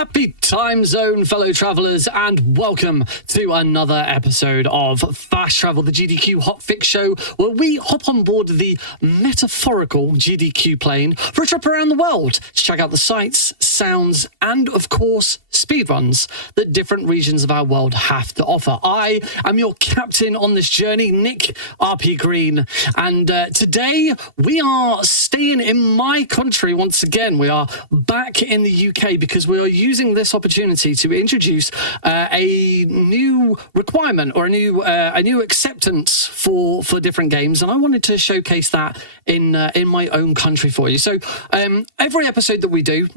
Happy time zone, fellow travelers, and welcome to another episode of Fast Travel, the GDQ Hotfix show, where we hop on board the metaphorical GDQ plane for a trip around the world to check out the sights, sounds, and of course, speedruns that different regions of our world have to offer. I am your captain on this journey, NickRPGreen, and today we are staying in my country once again. We are back in the UK because we are using this opportunity to introduce a new requirement or a new acceptance for different games, and I wanted to showcase that in my own country for you. So every episode that we do,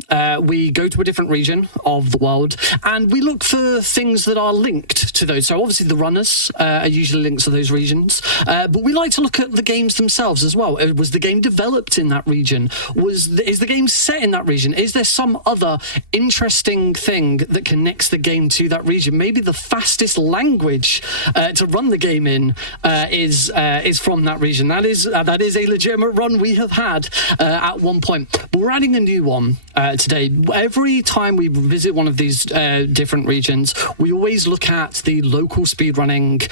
we go to a different region of the world and we look for things that are linked to those. So obviously the runners are usually linked to those regions, but we like to look at the games themselves as well. Was the game developed in that region? Is the game set in that region? Is there some other interesting thing that connects the game to that region? Maybe the fastest language to run the game in is from that region. That is a legitimate run we have had at one point, but we're adding a new one today. Every time we visit one of these different regions, we always look at the local speedrunning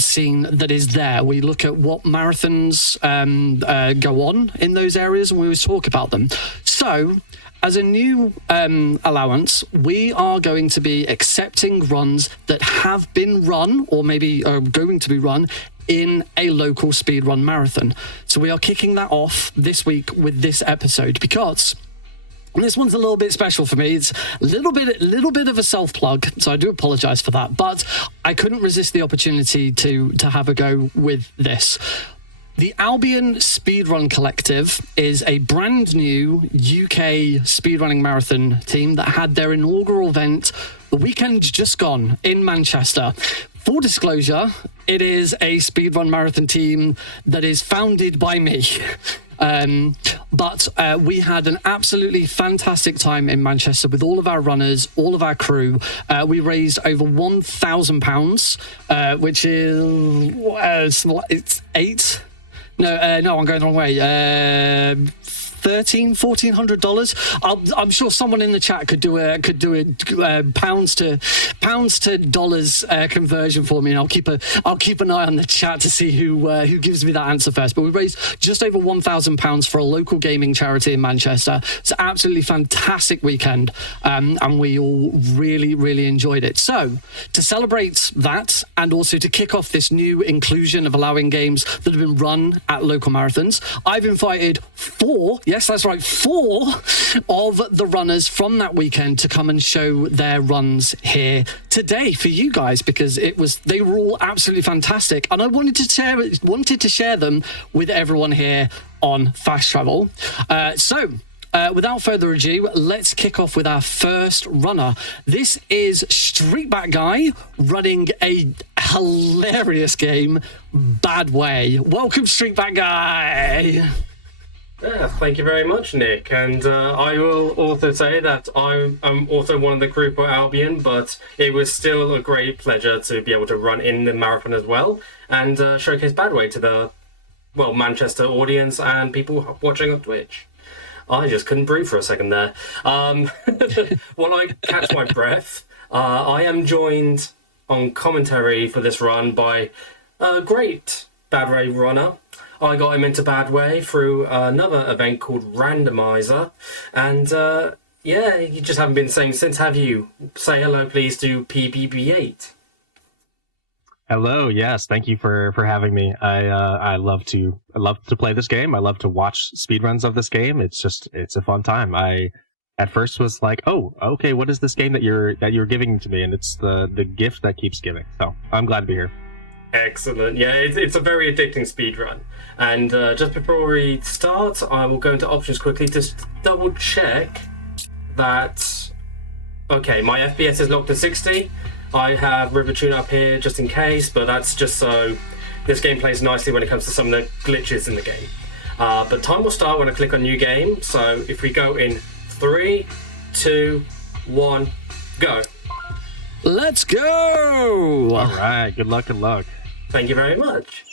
scene that is there. We look at what marathons go on in those areas, and we always talk about them. So as a new allowance, we are going to be accepting runs that have been run or maybe are going to be run in a local speedrun marathon. So we are kicking that off this week with this episode because this one's a little bit special for me. It's a little bit of a self-plug, so I do apologize for that, but I couldn't resist the opportunity to have a go with this. The Albion Speedrun Collective is a brand new UK speedrunning marathon team that had their inaugural event the weekend just gone in Manchester. Full disclosure, it is a speedrun marathon team that is founded by me. But we had an absolutely fantastic time in Manchester with all of our runners, all of our crew. We raised over £1,000, which is it's eight. No, I'm going the wrong way. $1,400. I'm sure someone in the chat could do a pounds to dollars conversion for me, and I'll keep an eye on the chat to see who gives me that answer first. But we raised just over £1,000 for a local gaming charity in Manchester. It's an absolutely fantastic weekend, and we all really enjoyed it. So to celebrate that, and also to kick off this new inclusion of allowing games that have been run at local marathons, I've invited four of the runners from that weekend to come and show their runs here today for you guys, because they were all absolutely fantastic, and I wanted to share them with everyone here on Fast Travel. Without further ado, let's kick off with our first runner. This is Streetback Guy running a hilarious game, Bad Way. Welcome, Streetback Guy. Yeah, thank you very much, Nick. And I will also say that I'm also one of the crew for Albion, but it was still a great pleasure to be able to run in the marathon as well and showcase Bad Way to the Manchester audience and people watching on Twitch. I just couldn't breathe for a second there. While I catch my breath, I am joined on commentary for this run by a great Bad Way runner. I got him into Bad Way through another event called Randomizer, and you just haven't been the same since, have you? Say hello, please, to PBB8. Hello, yes, thank you for having me. I love to play this game. I love to watch speedruns of this game. It's a fun time. I at first was like, oh, okay, what is this game that you're giving to me? And it's the gift that keeps giving. So I'm glad to be here. Excellent. Yeah, it's a very addicting speedrun. And just before we start, I will go into options quickly, just double check that, okay, my FPS is locked to 60. I have River Tune up here just in case, but that's just so this game plays nicely when it comes to some of the glitches in the game. But time will start when I click on new game. So if we go in 3, 2, 1, go. Let's go! All right, good luck. Thank you very much.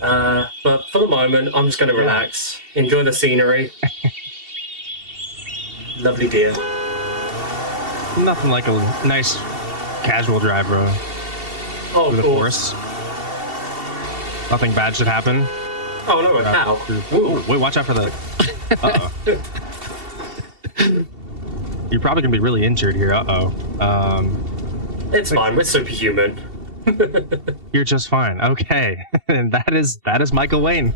But for the moment, I'm just going to relax, enjoy the scenery. Lovely deer. nothing like a nice casual drive, bro. Oh, Through the forest. Nothing bad should happen. Oh no, a cow. Oh, wait, watch out for the... Uh-oh. You're probably gonna be really injured here, It's fine, we're superhuman. You're just fine. Okay. And that is Michael Wayne.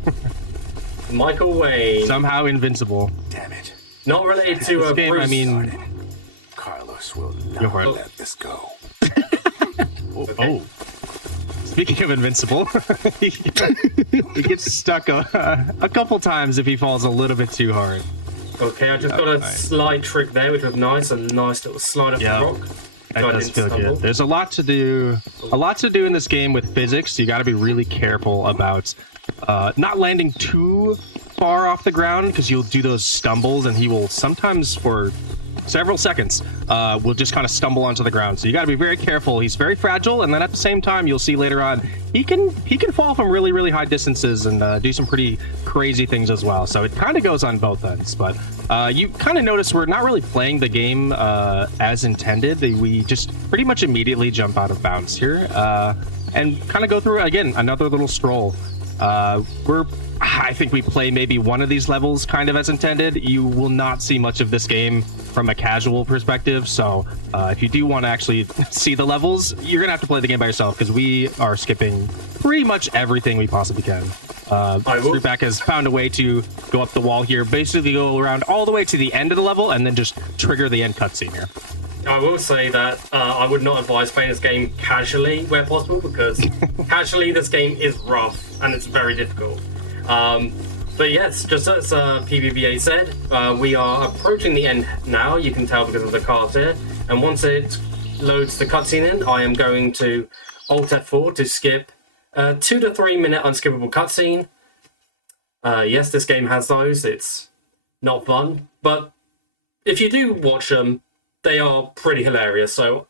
Michael Wayne. Somehow invincible. Damn it. Not related to This a game, Bruce. I mean... Carlos will Go for not it. let this go. Oh. Speaking of invincible, he gets stuck a couple times if he falls a little bit too hard. Okay, I just got a slide trick there, which was nice. A nice little slide up the rock. That So I does didn't feel stumble. good. There's a lot to do in this game with physics. You got to be really careful about not landing too far off the ground, because you'll do those stumbles, and he will sometimes for several seconds will just kind of stumble onto the ground. So you got to be very careful. He's very fragile, and then at the same time, you'll see later on he can fall from really, really high distances and do some pretty crazy things as well. So it kind of goes on both ends. But you kind of notice we're not really playing the game as intended. We just pretty much immediately jump out of bounds here and kind of go through again another little stroll. I think we play maybe one of these levels kind of as intended. You will not see much of this game from a casual perspective, so if you do want to actually see the levels, you're gonna have to play the game by yourself, because we are skipping pretty much everything we possibly can. Streetback has found a way to go up the wall here, basically go around all the way to the end of the level, and then just trigger the end cutscene here. I will say that I would not advise playing this game casually where possible, because casually this game is rough and it's very difficult. But yes, just as PBBA said, we are approaching the end now. You can tell because of the cards here. And once it loads the cutscene in, I am going to Alt F4 to skip a 2 to 3 minute unskippable cutscene. Yes, this game has those. It's not fun, but if you do watch them, they are pretty hilarious. So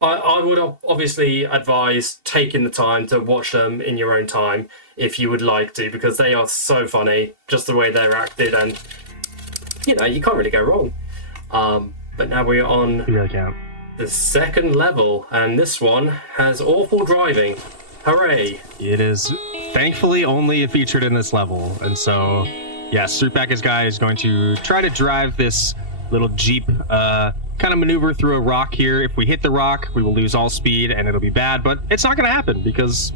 I would obviously advise taking the time to watch them in your own time if you would like to, because they are so funny, just the way they're acted, and you know, you can't really go wrong. But now we're on the second level, and this one has awful driving. Hooray! It is thankfully only featured in this level, and so yeah, Streetback's guy is going to try to drive this little Jeep, kind of maneuver through a rock here. If we hit the rock, we will lose all speed and it'll be bad, but it's not going to happen because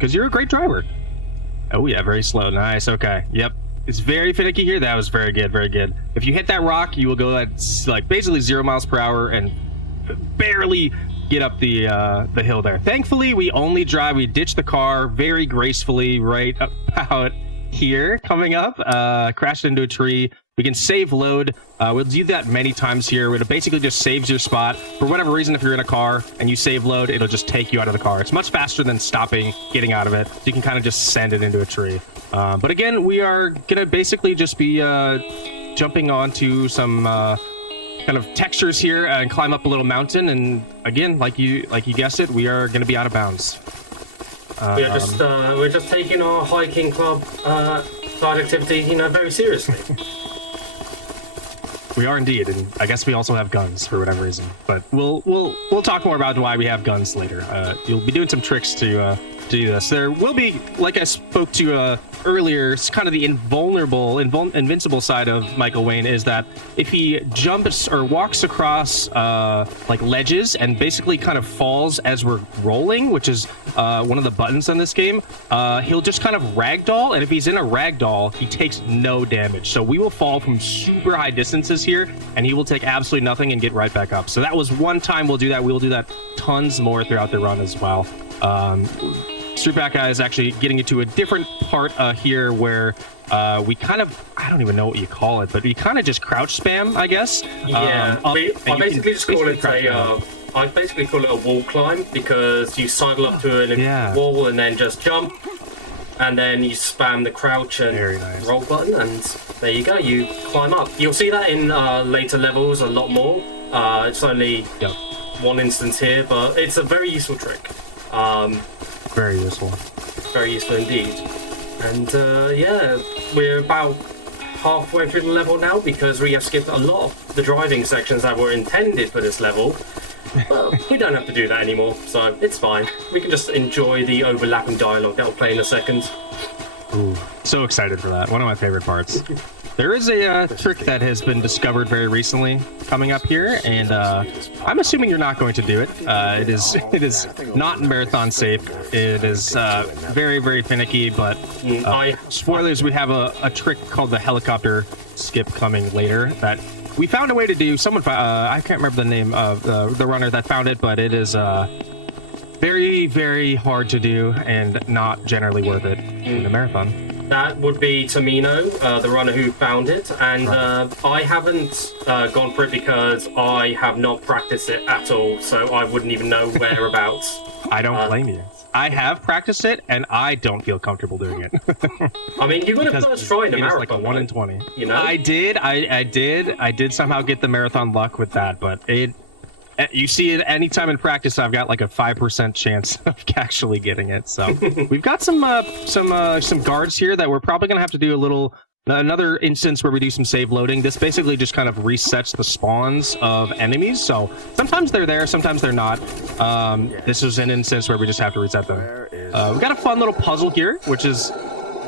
you're a great driver. Oh yeah, very slow. Nice. Okay. Yep. It's very finicky here. That was very good. Very good. If you hit that rock, you will go at like basically 0 miles per hour and barely get up the hill there. Thankfully, we ditched the car very gracefully right about here coming up, crashed into a tree. We can save load. We'll do that many times here. It basically just saves your spot. For whatever reason, if you're in a car and you save load, it'll just take you out of the car. It's much faster than stopping, getting out of it. So you can kind of just send it into a tree. But again, we are going to basically just be jumping onto some kind of textures here and climb up a little mountain. And again, like you guessed it, we are going to be out of bounds. We're just taking our hiking club side activity, very seriously. We are indeed, and I guess we also have guns for whatever reason. But we'll talk more about why we have guns later. You'll be doing some tricks to do this. There will be, like I spoke to earlier, it's kind of the invincible side of Michael Wayne is that if he jumps or walks across like ledges and basically kind of falls as we're rolling, which is one of the buttons on this game, he'll just kind of ragdoll, and if he's in a ragdoll, he takes no damage. So we will fall from super high distances here, and he will take absolutely nothing and get right back up. So that was one time we'll do that. We'll do that tons more throughout the run as well. Streetback is actually getting into a different part here where we kind of, I don't even know what you call it, but we kind of just crouch spam, I guess. Yeah, I basically call it a wall climb, because you sidle up to a wall and then just jump, and then you spam the crouch and roll button, and there you go, you climb up. You'll see that in later levels a lot more. It's only one instance here, but it's a very useful trick. Very useful. Very useful indeed. And yeah, we're about halfway through the level now because we have skipped a lot of the driving sections that were intended for this level. But we don't have to do that anymore, so it's fine. We can just enjoy the overlapping dialogue that will play in a second. Ooh, so excited for that. One of my favorite parts. There is a trick that has been discovered very recently coming up here, and I'm assuming you're not going to do it. It is not marathon safe. It is very, very finicky, but spoilers, we have a trick called the helicopter skip coming later that we found a way to do. Someone, I can't remember the name of the runner that found it, but it is very, very hard to do and not generally worth it in a marathon. That would be Tamino, the runner who found it, and I haven't gone for it because I have not practiced it at all, so I wouldn't even know whereabouts. I don't blame you. I have practiced it, and I don't feel comfortable doing it. I mean, you're going to first try in a marathon. It's like a 1 in 20. You know? I did somehow get the marathon luck with that, but you see it anytime in practice, I've got like a 5% chance of actually getting it. So we've got some guards here that we're probably going to have to do another instance where we do some save loading. This basically just kind of resets the spawns of enemies. So sometimes they're there, sometimes they're not. This is an instance where we just have to reset them. We've got a fun little puzzle here, which is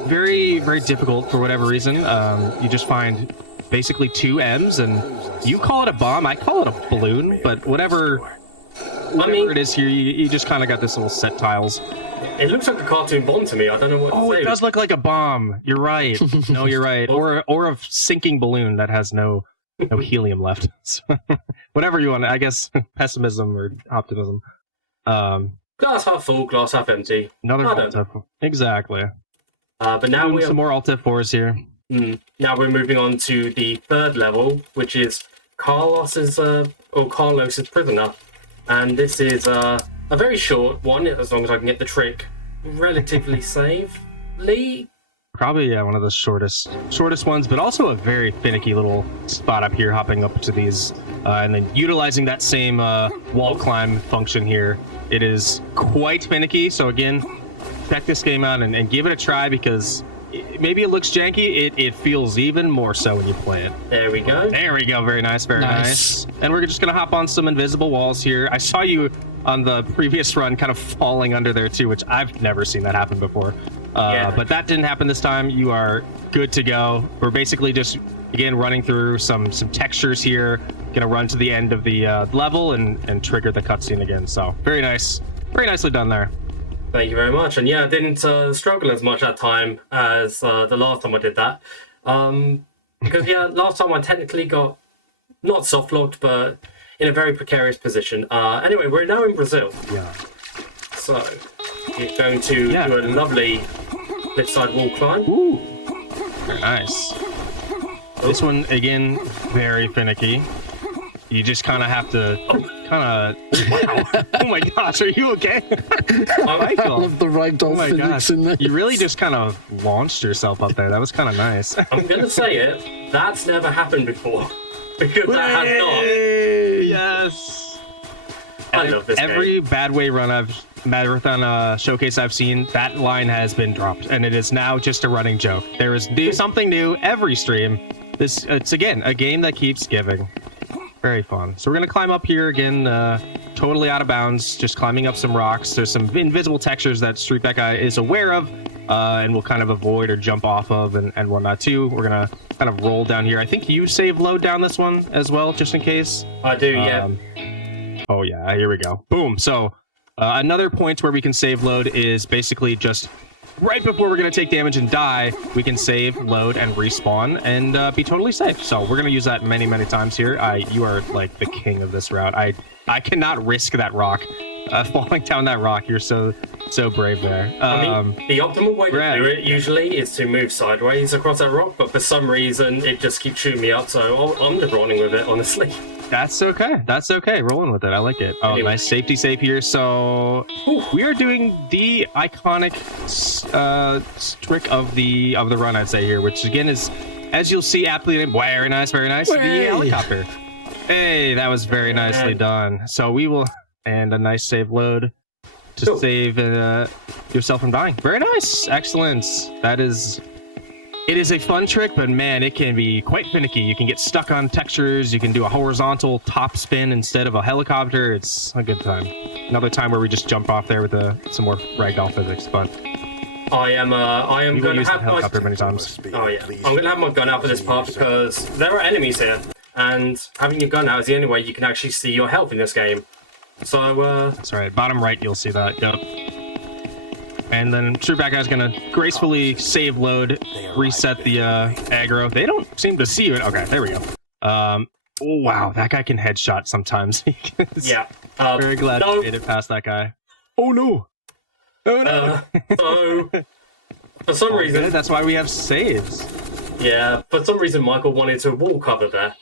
very, very difficult for whatever reason. You just find basically 2 M's, and you call it a bomb, I call it a balloon, but whatever it is here, you just kind of got this little set tiles. It looks like a cartoon bomb to me. I don't know what to say. Oh, it does look like a bomb. You're right. No, you're right. Or a sinking balloon that has no helium left. So, whatever you want. I guess pessimism or optimism. Glass half full, glass half empty. Another Alt F4. Exactly. But now we have some more Alt F4s here. Now we're moving on to the 3rd level, which is Carlos's prisoner, and this is a very short one. As long as I can get the trick relatively safely. Probably one of the shortest ones, but also a very finicky little spot up here, hopping up to these, and then utilizing that same wall climb function here. It is quite finicky. So again, check this game out and give it a try because. Maybe it looks janky. It feels even more so when you play it. There we go. There we go. Very nice. Very nice. And we're just going to hop on some invisible walls here. I saw you on the previous run kind of falling under there too, which I've never seen that happen before. But that didn't happen this time. You are good to go. We're basically just, again, running through some textures here. Going to run to the end of the level and trigger the cutscene again. So very nice. Very nicely done there. Thank you very much. And yeah, I didn't struggle as much that time as the last time I did that. Because last time I technically got not soft locked, but in a very precarious position. Anyway, we're now in Brazil. Yeah. So you're going to do a lovely left side wall climb. Ooh. Very nice. This one again, very finicky. You just kind of have to wow. Oh my gosh, are you okay? I love the ragdoll physics in there. You really just kind of launched yourself up there. That was kind of nice. I'm going to say it. That's never happened before. Because that has not. Yes. I love this Every Bad Way Run marathon showcase I've seen, that line has been dropped. And it is now just a running joke. There is something new every stream. It's again, a game that keeps giving. Very fun. So we're going to climb up here again, totally out of bounds, just climbing up some rocks. There's some invisible textures that Street That Guy is aware of, and will kind of avoid or jump off of and whatnot too. We're going to kind of roll down here. I think you save load down this one as well, just in case. I do, yeah. Oh yeah, here we go. Boom. So another point where we can save load is basically just right before we're going to take damage and die, we can save, load, and respawn and be totally safe. So we're going to use that many, many times here. You are like the king of this route. I cannot risk that rock. Falling down that rock, you're so brave there. I mean, the optimal way to do it usually is to move sideways across that rock, but for some reason it just keeps shooting me up, so I'm just running with it, honestly. That's okay. That's okay. Rolling with it. I like it. Oh, anyway. Nice safety save here. So we are doing the iconic trick of the run, I'd say here, which again is, as you'll see, aptly named. Very nice. Very nice. The helicopter. Hey, that was very nicely done. So we will, and a nice save load to save yourself from dying. Very nice. Excellent. That is It is a fun trick, but man, it can be quite finicky. You can get stuck on textures. You can do a horizontal top spin instead of a helicopter. It's a good time. Another time where we just jump off there with some more ragdoll physics, but I am going to have my helicopter many times. Oh yeah, I'm going to have my gun out for this part because there are enemies here, and having your gun out is the only way you can actually see your health in this game. So that's right. Bottom right, you'll see that. Yep. And then True-Back Guy's gonna gracefully save load, reset the aggro. They don't seem to see you. Okay, there we go. Oh wow, that guy can headshot sometimes. yeah. Very glad we made it past that guy. Oh no! Oh no! So for some reason, good. That's why we have saves. Yeah, for some reason, Michael wanted to wall cover there.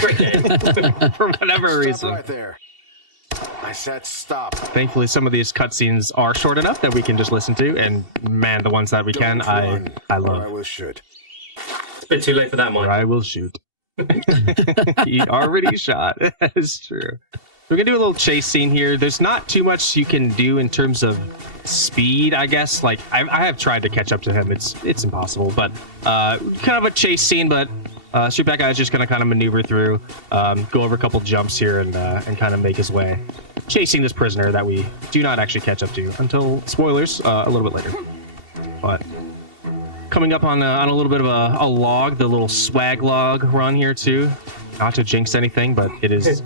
Great game. For whatever reason. Right there. I said stop. Thankfully, some of these cutscenes are short enough that we can just listen to, and man, the ones that we can, I love. I will shoot. It's a bit too late for that, Mike. I will shoot. He already shot. That is true. We're gonna do a little chase scene here. There's not too much you can do in terms of speed, I guess. Like I have tried to catch up to him. It's impossible, but kind of a chase scene. But Streetback Guy is just gonna kind of maneuver through, go over a couple jumps here, and kind of make his way, chasing this prisoner that we do not actually catch up to until spoilers a little bit later. But coming up on a little bit of a log, the little swag log run here too. Not to jinx anything, but it is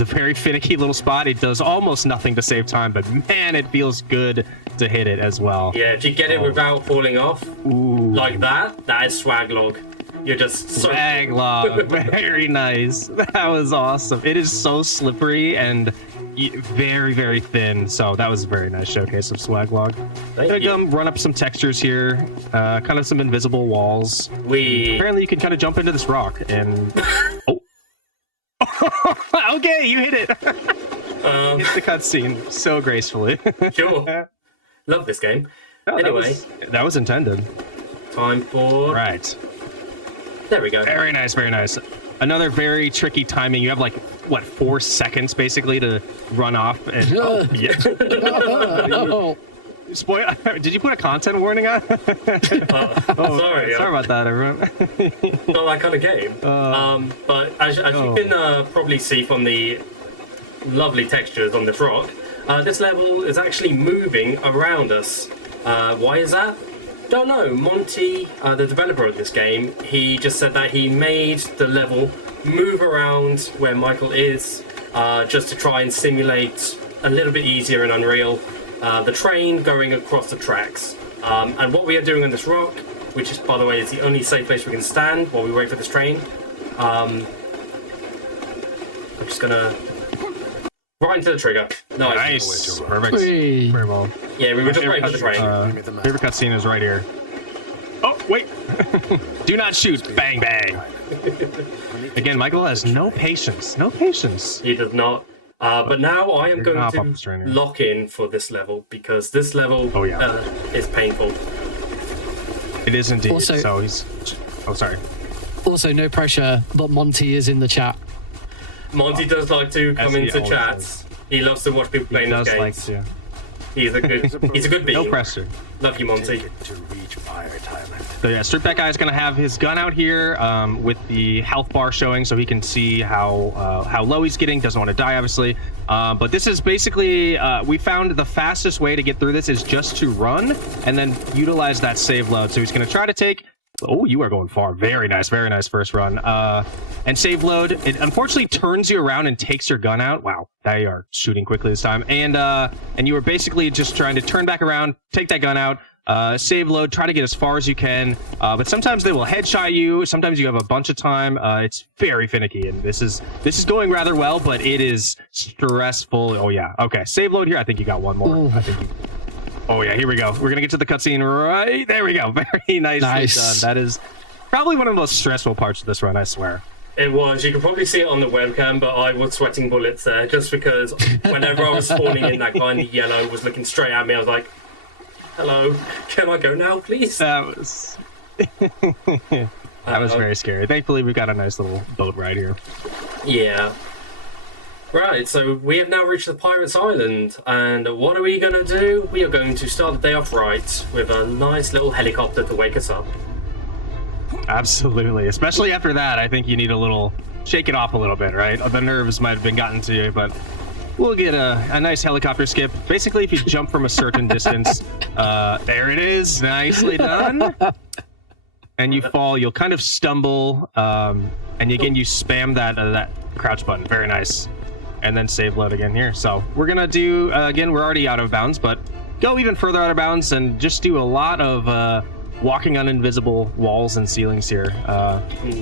a very finicky little spot. It does almost nothing to save time, but man, it feels good to hit it as well. Yeah, if you get it without falling off, like that is swag log. You're just swag log. Very nice. That was awesome. It is so slippery and very, very thin. So that was a very nice showcase of swag log. Gonna come run up some textures here, kind of some invisible walls. Apparently you can kind of jump into this rock and okay, you hit it. Hit the cutscene so gracefully. Sure. Love this game. Oh, anyway, that was intended. Time for right. There we go. Very nice, very nice. Another very tricky timing. You have like what 4 seconds basically to run off and Spoil. Did you put a content warning on? Sorry about that, everyone. Not that kind of game. But as you can probably see from the lovely textures on this rock, this level is actually moving around us. Why is that? Don't know. Monty, the developer of this game, he just said that he made the level move around where Michael is, just to try and simulate a little bit easier in Unreal the train going across the tracks. And what we are doing on this rock, which is, by the way, is the only safe place we can stand while we wait for this train. I'm just gonna right into the trigger. Nice. Perfect. Very well. Yeah, we were just waiting for the train. Favorite cutscene is right here. Oh, wait. Do not shoot. Bang, bang. Again, Michael has no patience. No patience. He does not. But now I am going to lock in for this level because this level is painful. It is indeed. Also, so he's... Oh, sorry. Also, no pressure, but Monty is in the chat. Monty does like to come into chats. He loves to watch people playing those games. Like to. He's a good being. No pressure. Love you, Monty. So yeah, Streetback Guy is going to have his gun out here with the health bar showing, so he can see how low he's getting. Doesn't want to die, obviously. But this is basically we found the fastest way to get through this is just to run and then utilize that save load. So he's going to try to take. Oh, you are going far. Very nice first run. And save load. It unfortunately turns you around and takes your gun out. Wow, they are shooting quickly this time. And you were basically just trying to turn back around, take that gun out, save load, try to get as far as you can. But sometimes they will headshot you. Sometimes you have a bunch of time. It's very finicky, and this is going rather well, but it is stressful. Oh yeah. Okay, save load here. I think you got one more. Ooh. I think. Oh yeah, here we go. We're gonna get to the cutscene right there. We go. Very nicely done. That is probably one of the most stressful parts of this run, I swear. It was. You can probably see it on the webcam, but I was sweating bullets there just because whenever I was spawning in, that guy in the yellow was looking straight at me. I was like, "Hello, can I go now, please?" That was that was very scary. Thankfully, we got a nice little boat ride here. Yeah. Right, so we have now reached the Pirates Island, and what are we going to do? We are going to start the day off right with a nice little helicopter to wake us up. Absolutely. Especially after that, I think you need a little shake it off a little bit, right? The nerves might have been gotten to you, but we'll get a nice helicopter skip. Basically, if you jump from a certain distance, there it is, nicely done. And you fall, you'll kind of stumble, and again, you spam that crouch button. Very nice. And then save load again here. So we're gonna do, again, we're already out of bounds, but go even further out of bounds and just do a lot of walking on invisible walls and ceilings here.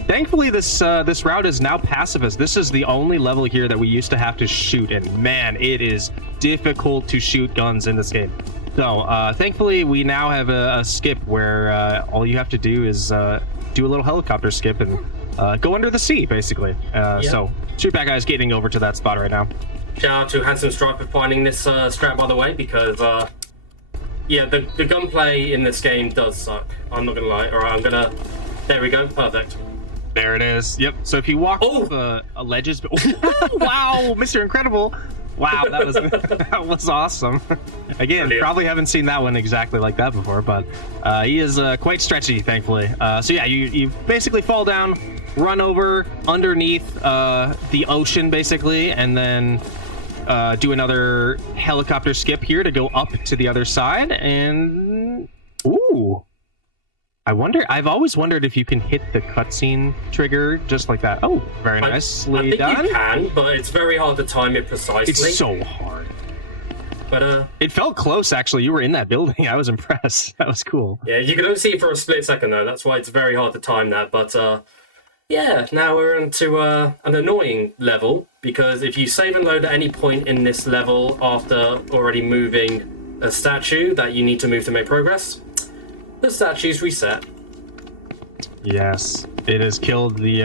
Thankfully, this route is now pacifist. This is the only level here that we used to have to shoot, and man, it is difficult to shoot guns in this game. So thankfully, we now have a skip where all you have to do is do a little helicopter skip and go under the sea, basically. So Shootback Guy is getting over to that spot right now. Shout out to Handsome Stripe for finding this strat, by the way, because yeah, the gunplay in this game does suck. I'm not gonna lie. All right, there we go, perfect. There it is. Yep. So if you walk off a ledges, wow, Mr. Incredible. Wow, that was awesome. Again, Brilliant. Probably haven't seen that one exactly like that before, but he is quite stretchy, thankfully. So yeah, you basically fall down, run over underneath the ocean, basically, and then do another helicopter skip here to go up to the other side. And ooh, I've always wondered if you can hit the cutscene trigger just like that. Oh, very nicely done. I think you can, but it's very hard to time it precisely. It's so hard. But it felt close, actually. You were in that building. I was impressed. That was cool. Yeah, you can only see it for a split second, though. That's why it's very hard to time that. But yeah, now we're into an annoying level, because if you save and load at any point in this level after already moving a statue that you need to move to make progress, the statue's reset. Yes, it has killed the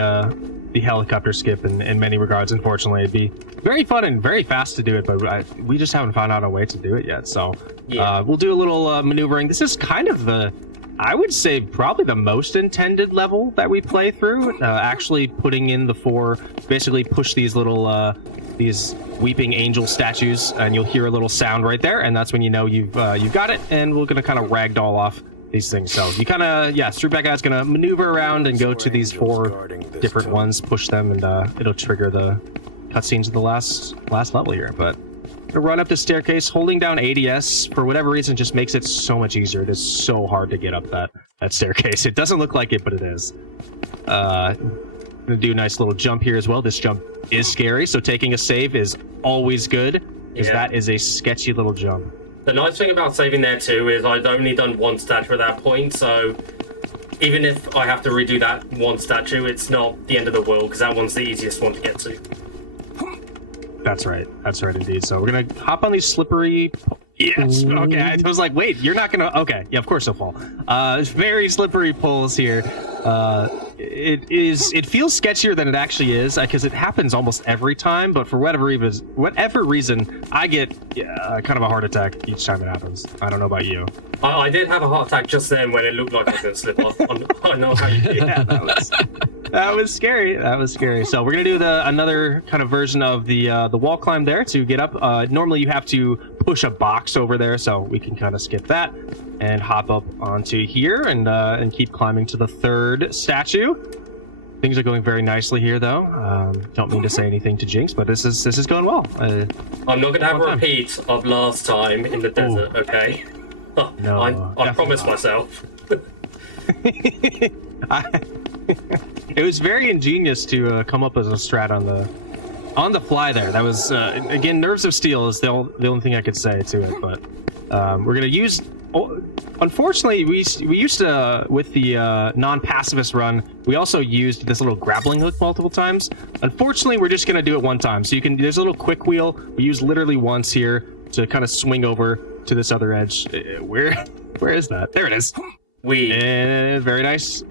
helicopter skip in many regards. Unfortunately, it'd be very fun and very fast to do it, but we just haven't found out a way to do it yet. So we'll do a little maneuvering. This is kind of I would say probably the most intended level that we play through. Actually putting in the four, basically push these little these weeping angel statues, and you'll hear a little sound right there, and that's when you know you've got it. And we're gonna kind of ragdoll off these things. So you kind of, Streetback Guy's gonna maneuver around and go to these four different ones, push them, and it'll trigger the cutscenes of the last level here. But run up the staircase, holding down ADS for whatever reason just makes it so much easier. It is so hard to get up that staircase. It doesn't look like it, but it is. Gonna do a nice little jump here as well. This jump is scary, so taking a save is always good, because that is a sketchy little jump. The nice thing about saving there too is I'd only done one statue at that point, so even if I have to redo that one statue, it's not the end of the world, because that one's the easiest one to get to. That's right indeed. So we're gonna hop on these slippery... Yes, okay, I was like, wait, you're not gonna... Okay, yeah, of course they'll fall. Very slippery poles here. It feels sketchier than it actually is, because it happens almost every time, but for whatever reason, I get kind of a heart attack each time it happens. I don't know about you. I did have a heart attack just then when it looked like I was going to slip off. I know how you do. Yeah, that was scary. That was scary. So we're going to do another kind of version of the wall climb there to get up. Normally you have to push a box over there, so we can kind of skip that and hop up onto here and keep climbing to the third statue. Things are going very nicely here, though. Don't mean to say anything to jinx, but this is going well. I'm not going to have a repeat of last time in the desert, okay? No, I promised myself. It was very ingenious to come up as a strat on the fly there. That was again, nerves of steel is the only thing I could say to it. But we're gonna use. Unfortunately, we used to, with the non-pacifist run, we also used this little grappling hook multiple times. Unfortunately, we're just gonna do it one time. So there's a little quick wheel. We use literally once here to kind of swing over to this other edge. Where is that? There it is. Very nice.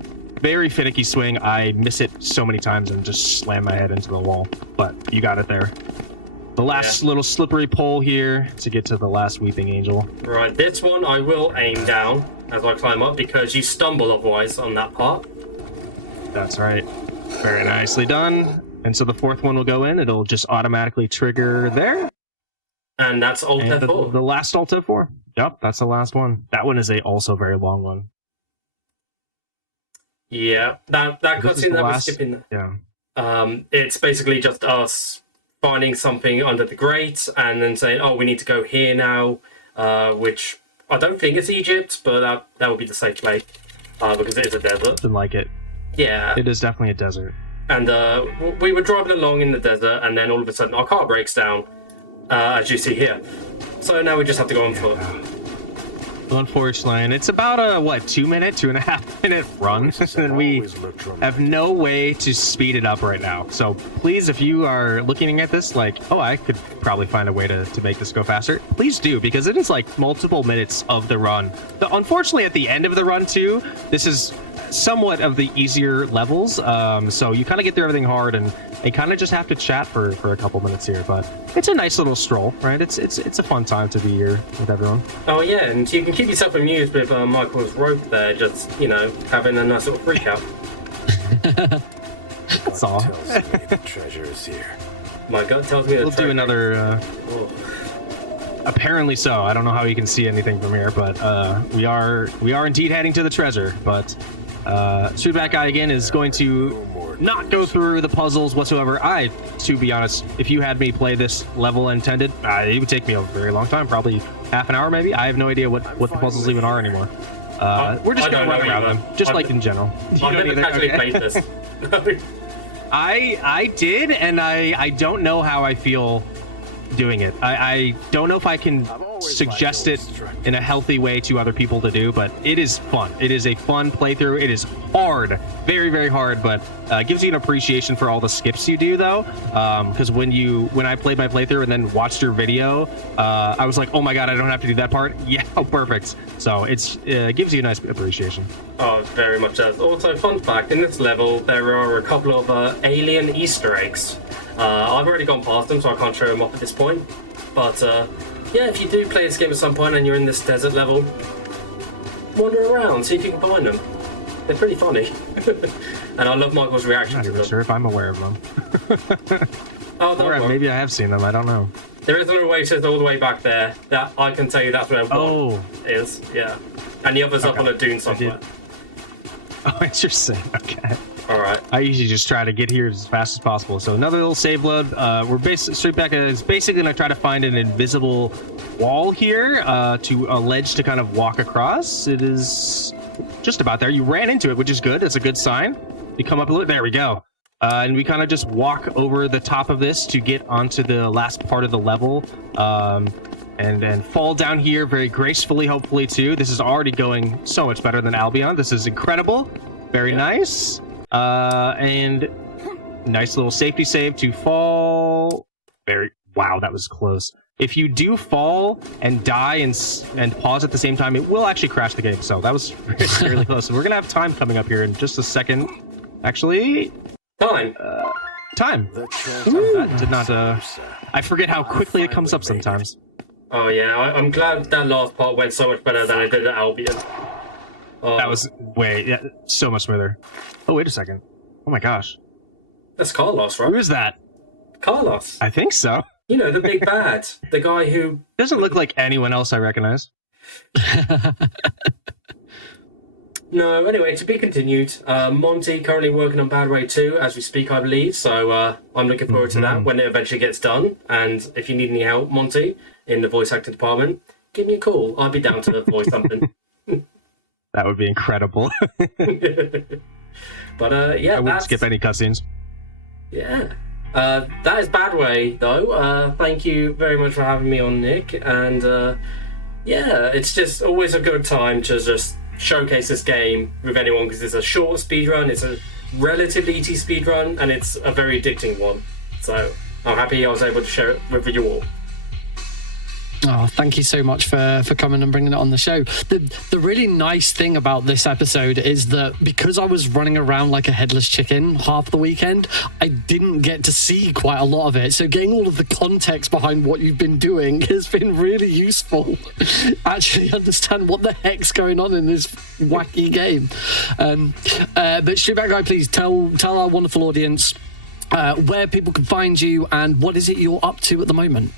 Very finicky swing. I miss it so many times and just slam my head into the wall. But you got it there. The last little slippery pole here to get to the last weeping angel. Right, this one I will aim down as I climb up, because you stumble otherwise on that part. That's right. Very nicely done. And so the fourth one will go in. It'll just automatically trigger there. And that's Alt F4. The last Alt F4. Yep, that's the last one. That one is also very long one. Yeah, that This is cutscene the that we're last- skipping. Yeah. It's basically just us finding something under the grate and then saying, "Oh, we need to go here now," which I don't think it's Egypt, but that would be the safe play because it is a desert. Didn't like it. Yeah, It is definitely a desert. and we were driving along in the desert, and then all of a sudden our car breaks down, as you see here. So now we just have to go on foot. Well, unfortunately, and it's about a 2.5 minute run, and we have no way to speed it up right now. So please, if you are looking at this like, oh, I could probably find a way to make this go faster, please do, because it is like multiple minutes of the run. Unfortunately, at the end of the run too, this is somewhat of the easier levels, so you kind of get through everything hard and kind of just have to chat for a couple minutes here, but it's a nice little stroll, right? It's a fun time to be here with everyone. Oh yeah, and you can keep yourself amused with Michael's rope there, just having a nice little freak out. That's all. Tells me the treasure is here. My gut tells me We'll do another. Apparently so. I don't know how you can see anything from here, but we are indeed heading to the treasure. But Streetback Guy again is going to not go through the puzzles whatsoever. To be honest, if you had me play this level intended, it would take me a very long time, probably half an hour maybe. I have no idea what the puzzles even are anymore. We're just gonna run around them, just like in general. I've never actually played this. I did, and I don't know how I feel doing it. I don't know if I can suggest it in a healthy way to other people to do, but it is fun. It is a fun playthrough. It is hard, very, very hard, but gives you an appreciation for all the skips you do, though. Because when I played my playthrough and then watched your video, I was like, oh my god, I don't have to do that part. Yeah, perfect. So it gives you a nice appreciation. Oh, very much does. Also, fun fact, in this level, there are a couple of alien Easter eggs. I've already gone past them, so I can't show them off at this point. But yeah, if you do play this game at some point and you're in this desert level, wander around, see if you can find them. They're pretty funny. And I love Michael's reaction I'm to not them. even sure if I'm aware of them. Oh, don't Or worry. maybe I have seen them. I don't know. There is an oasis all the way back there. That I can tell you that's where one is. Yeah. And the other's up on a dune somewhere. Oh, interesting. Okay. Alright. I usually just try to get here as fast as possible. So another little save load. Streetback is basically going to try to find an invisible wall here, to a ledge to kind of walk across. It is just about there. You ran into it, which is good. It's a good sign. You come up a little. There we go. And we kind of just walk over the top of this to get onto the last part of the level. And then fall down here very gracefully, hopefully, too. This is already going so much better than Albion. This is incredible. Very nice. And nice little safety save to fall. Wow, that was close. If you do fall and die and pause at the same time, it will actually crash the game. So that was fairly close. We're gonna have time coming up here in just a second. Actually, Time. time. The treasure. That did not. I forget how quickly it comes up sometimes. Oh yeah, I'm glad that last part went so much better than it did at Albion. Oh, That was so much smoother. Oh, wait a second. Oh my gosh. that's Carlos, Who right? is that? Carlos. I think so. You know, the big bad. The guy who... Doesn't look like anyone else I recognize. No, anyway, to be continued. Monty currently working on Bad Way 2 as we speak, I believe. So I'm looking forward to that when it eventually gets done. And if you need any help, Monty, in the voice acting department, give me a call. I'd be down to voice something. That would be incredible. But yeah, I wouldn't skip any cutscenes. Yeah. That is Bad Way, though. Thank you very much for having me on, Nick. And yeah, it's just always a good time to just showcase this game with anyone because it's a short speedrun, it's a relatively easy speedrun, and it's a very addicting one. So I'm happy I was able to share it with you all. Oh, thank you so much for coming and bringing it on the show. The really nice thing about this episode is that because I was running around like a headless chicken half the weekend, I didn't get to see quite a lot of it. So getting all of the context behind what you've been doing has been really useful. Actually understand what the heck's going on in this wacky game. But Streetback Guy, please tell our wonderful audience where people can find you and what is it you're up to at the moment.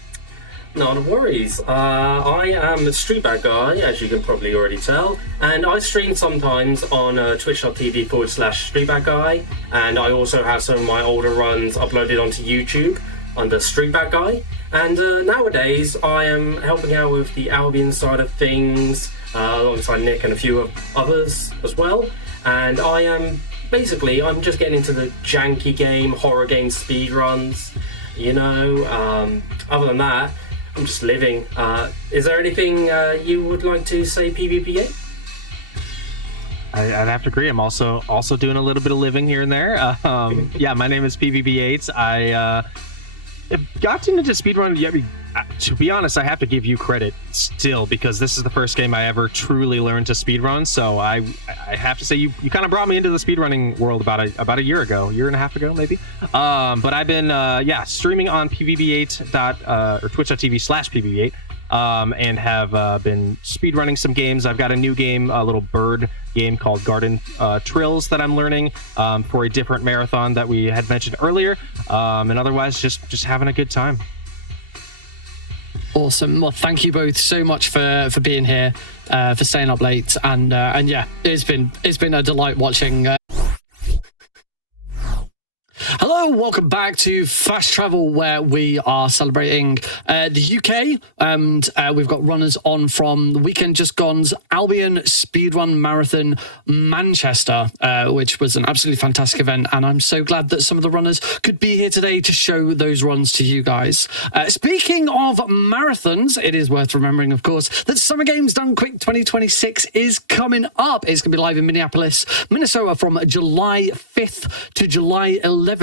Not a worries. I am a Street Bad Guy, as you can probably already tell, and I stream sometimes on twitch.tv/Street Bad Guy, and I also have some of my older runs uploaded onto YouTube under Street Bad Guy. And nowadays, I am helping out with the Albion side of things, alongside Nick and a few others as well. And I am I'm just getting into the janky game, horror game speedruns. Other than that, I'm just living. Is there anything you would like to say, PvP8? I'd have to agree. I'm also doing a little bit of living here and there. Yeah, my name is PvP8. I got into speedrun. Yeah, to be honest, I have to give you credit still, because this is the first game I ever truly learned to speedrun. So I have to say you kind of brought me into the speedrunning world about a year and a half ago, maybe. But I've been streaming on pvb8 or twitch.tv/pvb8, and have been speedrunning some games. I've got a new game, a little bird game called Garden Trills that I'm learning for a different marathon that we had mentioned earlier, and otherwise just having a good time. Awesome. Well, thank you both so much for being here, for staying up late, and yeah, it's been a delight watching. Hello, welcome back to Fast Travel, where we are celebrating the UK, and we've got runners on from the weekend just gone's Albion Speedrun Marathon Manchester, which was an absolutely fantastic event, and I'm so glad that some of the runners could be here today to show those runs to you guys. Speaking of marathons, it is worth remembering, of course, that Summer Games Done Quick 2026 is coming up. It's going to be live in Minneapolis, Minnesota from July 5th to July 11th.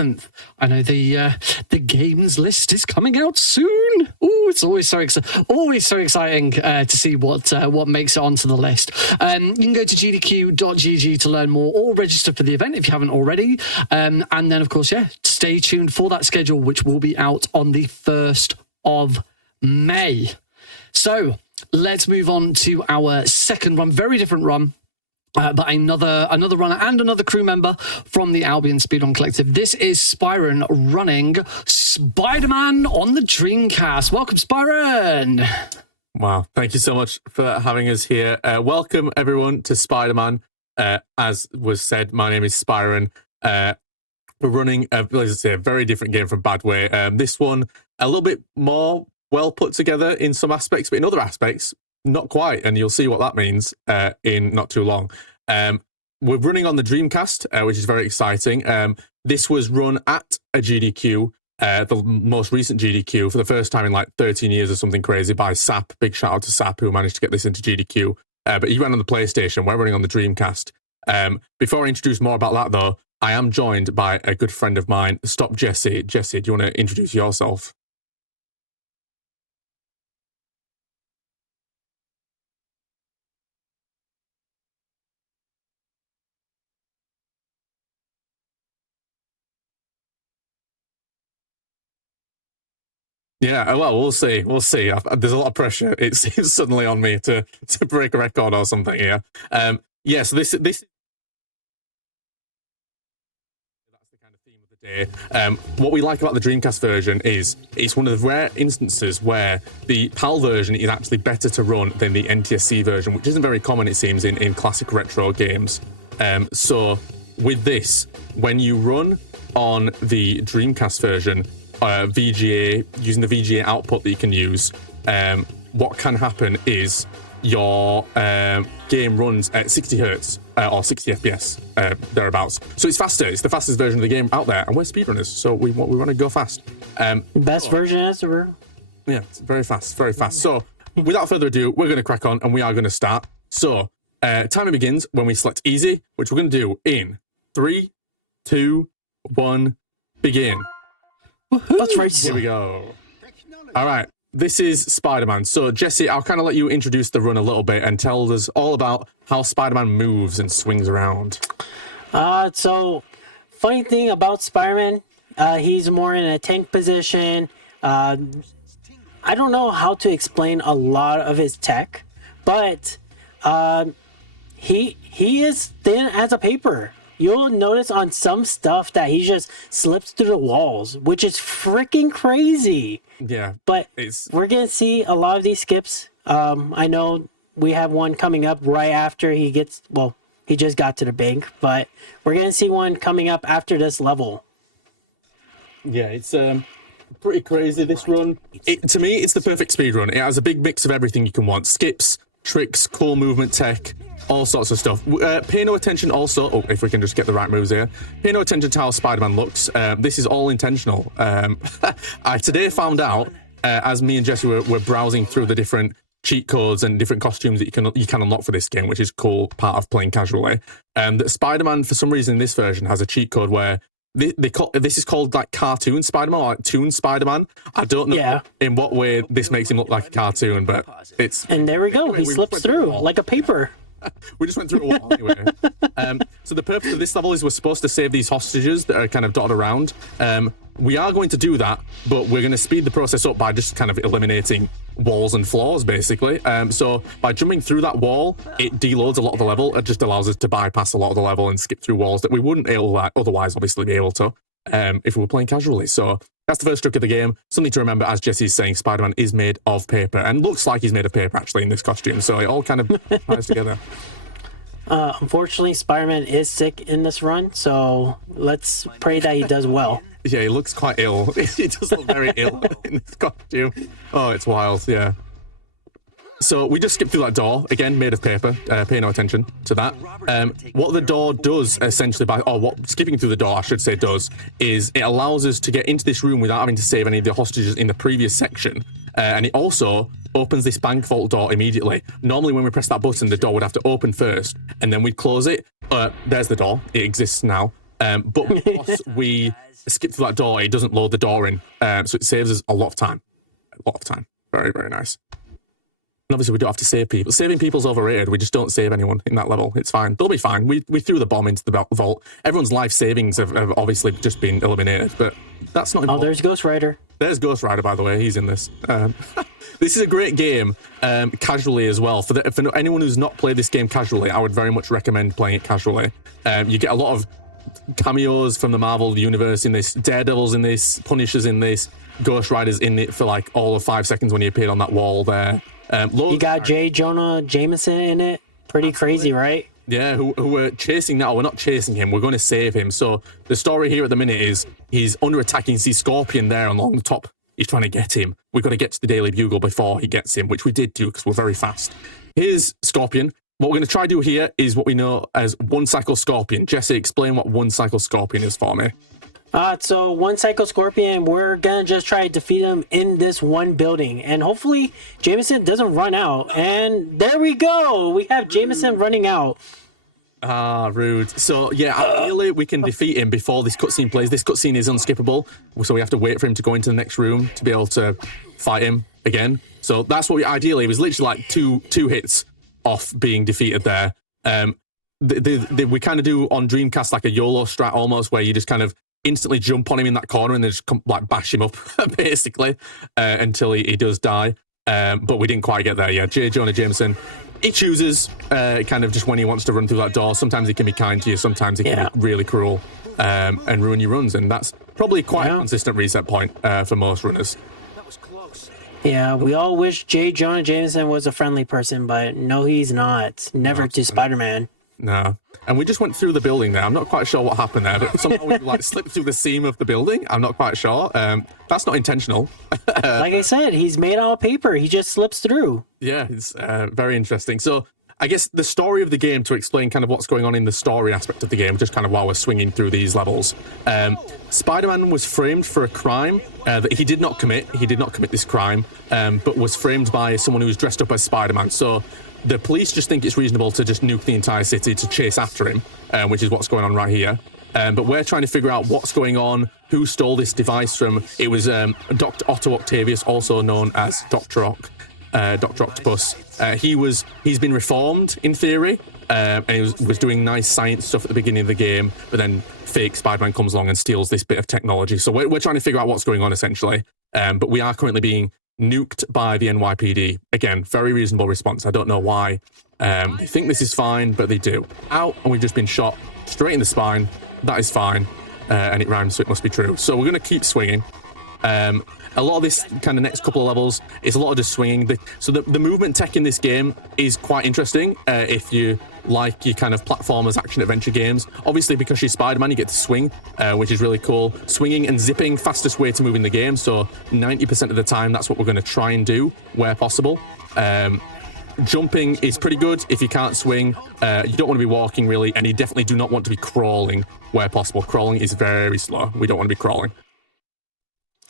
I know the games list is coming out soon. Ooh, it's always so exciting to see what makes it onto the list. You can go to gdq.gg to learn more, or register for the event if you haven't already. And then, of course, stay tuned for that schedule, which will be out on the 1st of May. So let's move on to our second run, very different run. But another runner and another crew member from the Albion Speedrun Collective. This is Spyron running Spider-Man on the Dreamcast. Welcome, Spyron! Wow, thank you so much for having us here. Welcome, everyone, to Spider-Man. As was said, my name is Spyron. We're running, let's say, a very different game from Badway. This one, a little bit more well put together in some aspects, but in other aspects, not quite, and you'll see what that means in not too long. We're running on the Dreamcast, which is very exciting. This was run at a GDQ, the most recent GDQ, for the first time in like 13 years or something crazy, by SAP. Big shout out to SAP, who managed to get this into GDQ. But he ran on the PlayStation. We're running on the Dreamcast. Before I introduce more about that, though, I am joined by a good friend of mine, Stop Jesse. Jesse, do you want to introduce yourself? Yeah, well, we'll see. We'll see. There's a lot of pressure. It seems suddenly on me to break a record or something here. Yeah, so this that's the kind of theme of the day. What we like about the Dreamcast version is it's one of the rare instances where the PAL version is actually better to run than the NTSC version, which isn't very common, it seems, in classic retro games. So with this, when you run on the Dreamcast version, VGA, using the VGA output that you can use, what can happen is your game runs at 60 hertz or 60 FPS, thereabouts. So it's faster. It's the fastest version of the game out there, and we're speedrunners, so we want to go fast. Best version ever. Yeah, it's very fast, very fast. So without further ado, we're going to crack on, and we are going to start. So timer begins when we select easy, which we're going to do in 3, 2, 1, begin. That's right. Here we go. All right. This is Spider-Man. So, Jesse, I'll kind of let you introduce the run a little bit and tell us all about how Spider-Man moves and swings around. So, funny thing about Spider-Man, he's more in a tank position. I don't know how to explain a lot of his tech, but he is thin as a paper. you'll notice on some stuff that he just slips through the walls, which is freaking crazy. Yeah, But it's we're gonna see a lot of these skips. I know we have one coming up right after he gets. Well, he just got to the bank, but we're gonna see one coming up after this level. yeah, it's pretty crazy, this run. To me, it's the perfect speed run. It has a big mix of everything you can want: skips, tricks, core movement tech, all sorts of stuff. Pay no attention also, if we can just get the right moves here, pay no attention to how Spider-Man looks. This is all intentional. I today found out, as me and Jesse were browsing through the different cheat codes and different costumes that you can unlock for this game, which is cool, part of playing casually, that Spider-Man, for some reason in this version, has a cheat code where this is called like cartoon Spider-Man, or like toon Spider-Man. I don't know in what way this makes him look like a cartoon, but it's... And there we go. He slips through like a paper. We just went through a wall anyway. So the purpose of this level is we're supposed to save these hostages that are kind of dotted around. We are going to do that, but we're going to speed the process up by just kind of eliminating walls and floors, basically. So by jumping through that wall, it deloads a lot of the level. It just allows us to bypass a lot of the level and skip through walls that we wouldn't otherwise obviously be able to if we were playing casually. So that's the first trick of the game. Something to remember, as Jesse's saying, Spider-Man is made of paper, and looks like he's made of paper actually in this costume. So it all kind of ties together. Unfortunately, Spider-Man is sick in this run, so let's pray that he does well. Yeah, he looks quite ill. He does look very ill in this costume. Oh, it's wild, yeah. So we just skipped through that door, again, made of paper. Pay no attention to that. What the door does, essentially, what skipping through the door, I should say, does, is it allows us to get into this room without having to save any of the hostages in the previous section. And it also opens this bank vault door immediately. Normally, when we press that button, the door would have to open first, and then we'd close it. There's the door. It exists now. But because we skip through that door, it doesn't load the door in. So it saves us a lot of time. A lot of time. Very, very nice. And obviously, we don't have to save people. Saving people's overrated. We just don't save anyone in that level. It's fine. They'll be fine. We threw the bomb into the vault. Everyone's life savings have obviously just been eliminated, but that's not important. Oh, there's Ghost Rider. There's Ghost Rider, by the way. He's in this. This is a great game, casually as well. For anyone who's not played this game casually, I would very much recommend playing it casually. You get a lot of cameos from the Marvel universe in this. Daredevil's in this. Punisher's in this. Ghost Rider's in it for like all of 5 seconds when he appeared on that wall there. You got J. Jonah Jameson in it. Pretty crazy, right? Yeah, who were chasing that. We're not chasing him. We're going to save him. So the story here at the minute is he's under attack. You see Scorpion there along the top. He's trying to get him. We've got to get to the Daily Bugle before he gets him, which we did do because we're very fast. Here's Scorpion. What we're going to try to do here is what we know as one cycle Scorpion. Jesse, explain what one cycle Scorpion is for me. So one Psycho Scorpion, we're gonna just try to defeat him in this one building, and hopefully Jameson doesn't run out. And there we go, we have Jameson running out. Rude. So yeah, ideally we can defeat him before this cutscene plays. This cutscene is unskippable, so we have to wait for him to go into the next room to be able to fight him again. So that's what ideally, it was literally like two hits off being defeated there. We kind of do on Dreamcast like a YOLO strat almost, where you just kind of instantly jump on him in that corner and then just like bash him up basically until he does die. But we didn't quite get there yet. J. Jonah Jameson, he chooses kind of just when he wants to run through that door. Sometimes he can be kind to you, sometimes he can be really cruel and ruin your runs, and that's probably quite a consistent reset point for most runners. Yeah, we all wish J. Jonah Jameson was a friendly person, but no, he's not. Never to Spider-Man. No. And we just went through the building there. I'm not quite sure what happened there, but somehow we like slipped through the seam of the building. I'm not quite sure. That's not intentional. Like I said, he's made out of paper. He just slips through. Yeah, it's very interesting. So I guess the story of the game, to explain kind of what's going on in the story aspect of the game, just kind of while we're swinging through these levels. Spider-Man was framed for a crime that he did not commit. He did not commit this crime, but was framed by someone who was dressed up as Spider-Man. So the police just think it's reasonable to just nuke the entire city to chase after him, which is what's going on right here. But we're trying to figure out what's going on, who stole this device from. It was Dr. Otto Octavius, also known as Dr. Octopus. He's been reformed in theory, and he was doing nice science stuff at the beginning of the game, but then fake Spider-Man comes along and steals this bit of technology. So we're trying to figure out what's going on essentially. But we are currently being nuked by the NYPD. Again, very reasonable response. I don't know why They think this is fine, but they do. Ow, and we've just been shot straight in the spine. That is fine, and it rhymes, so it must be true. So we're going to keep swinging. A lot of this kind of next couple of levels is a lot of just swinging. So the movement tech in this game is quite interesting if you like your kind of platformers, action-adventure games. Obviously, because she's Spider-Man, you get to swing, which is really cool. Swinging and zipping, fastest way to move in the game. So 90% of the time, that's what we're going to try and do where possible. Jumping is pretty good. If you can't swing, you don't want to be walking, really, and you definitely do not want to be crawling where possible. Crawling is very slow. We don't want to be crawling.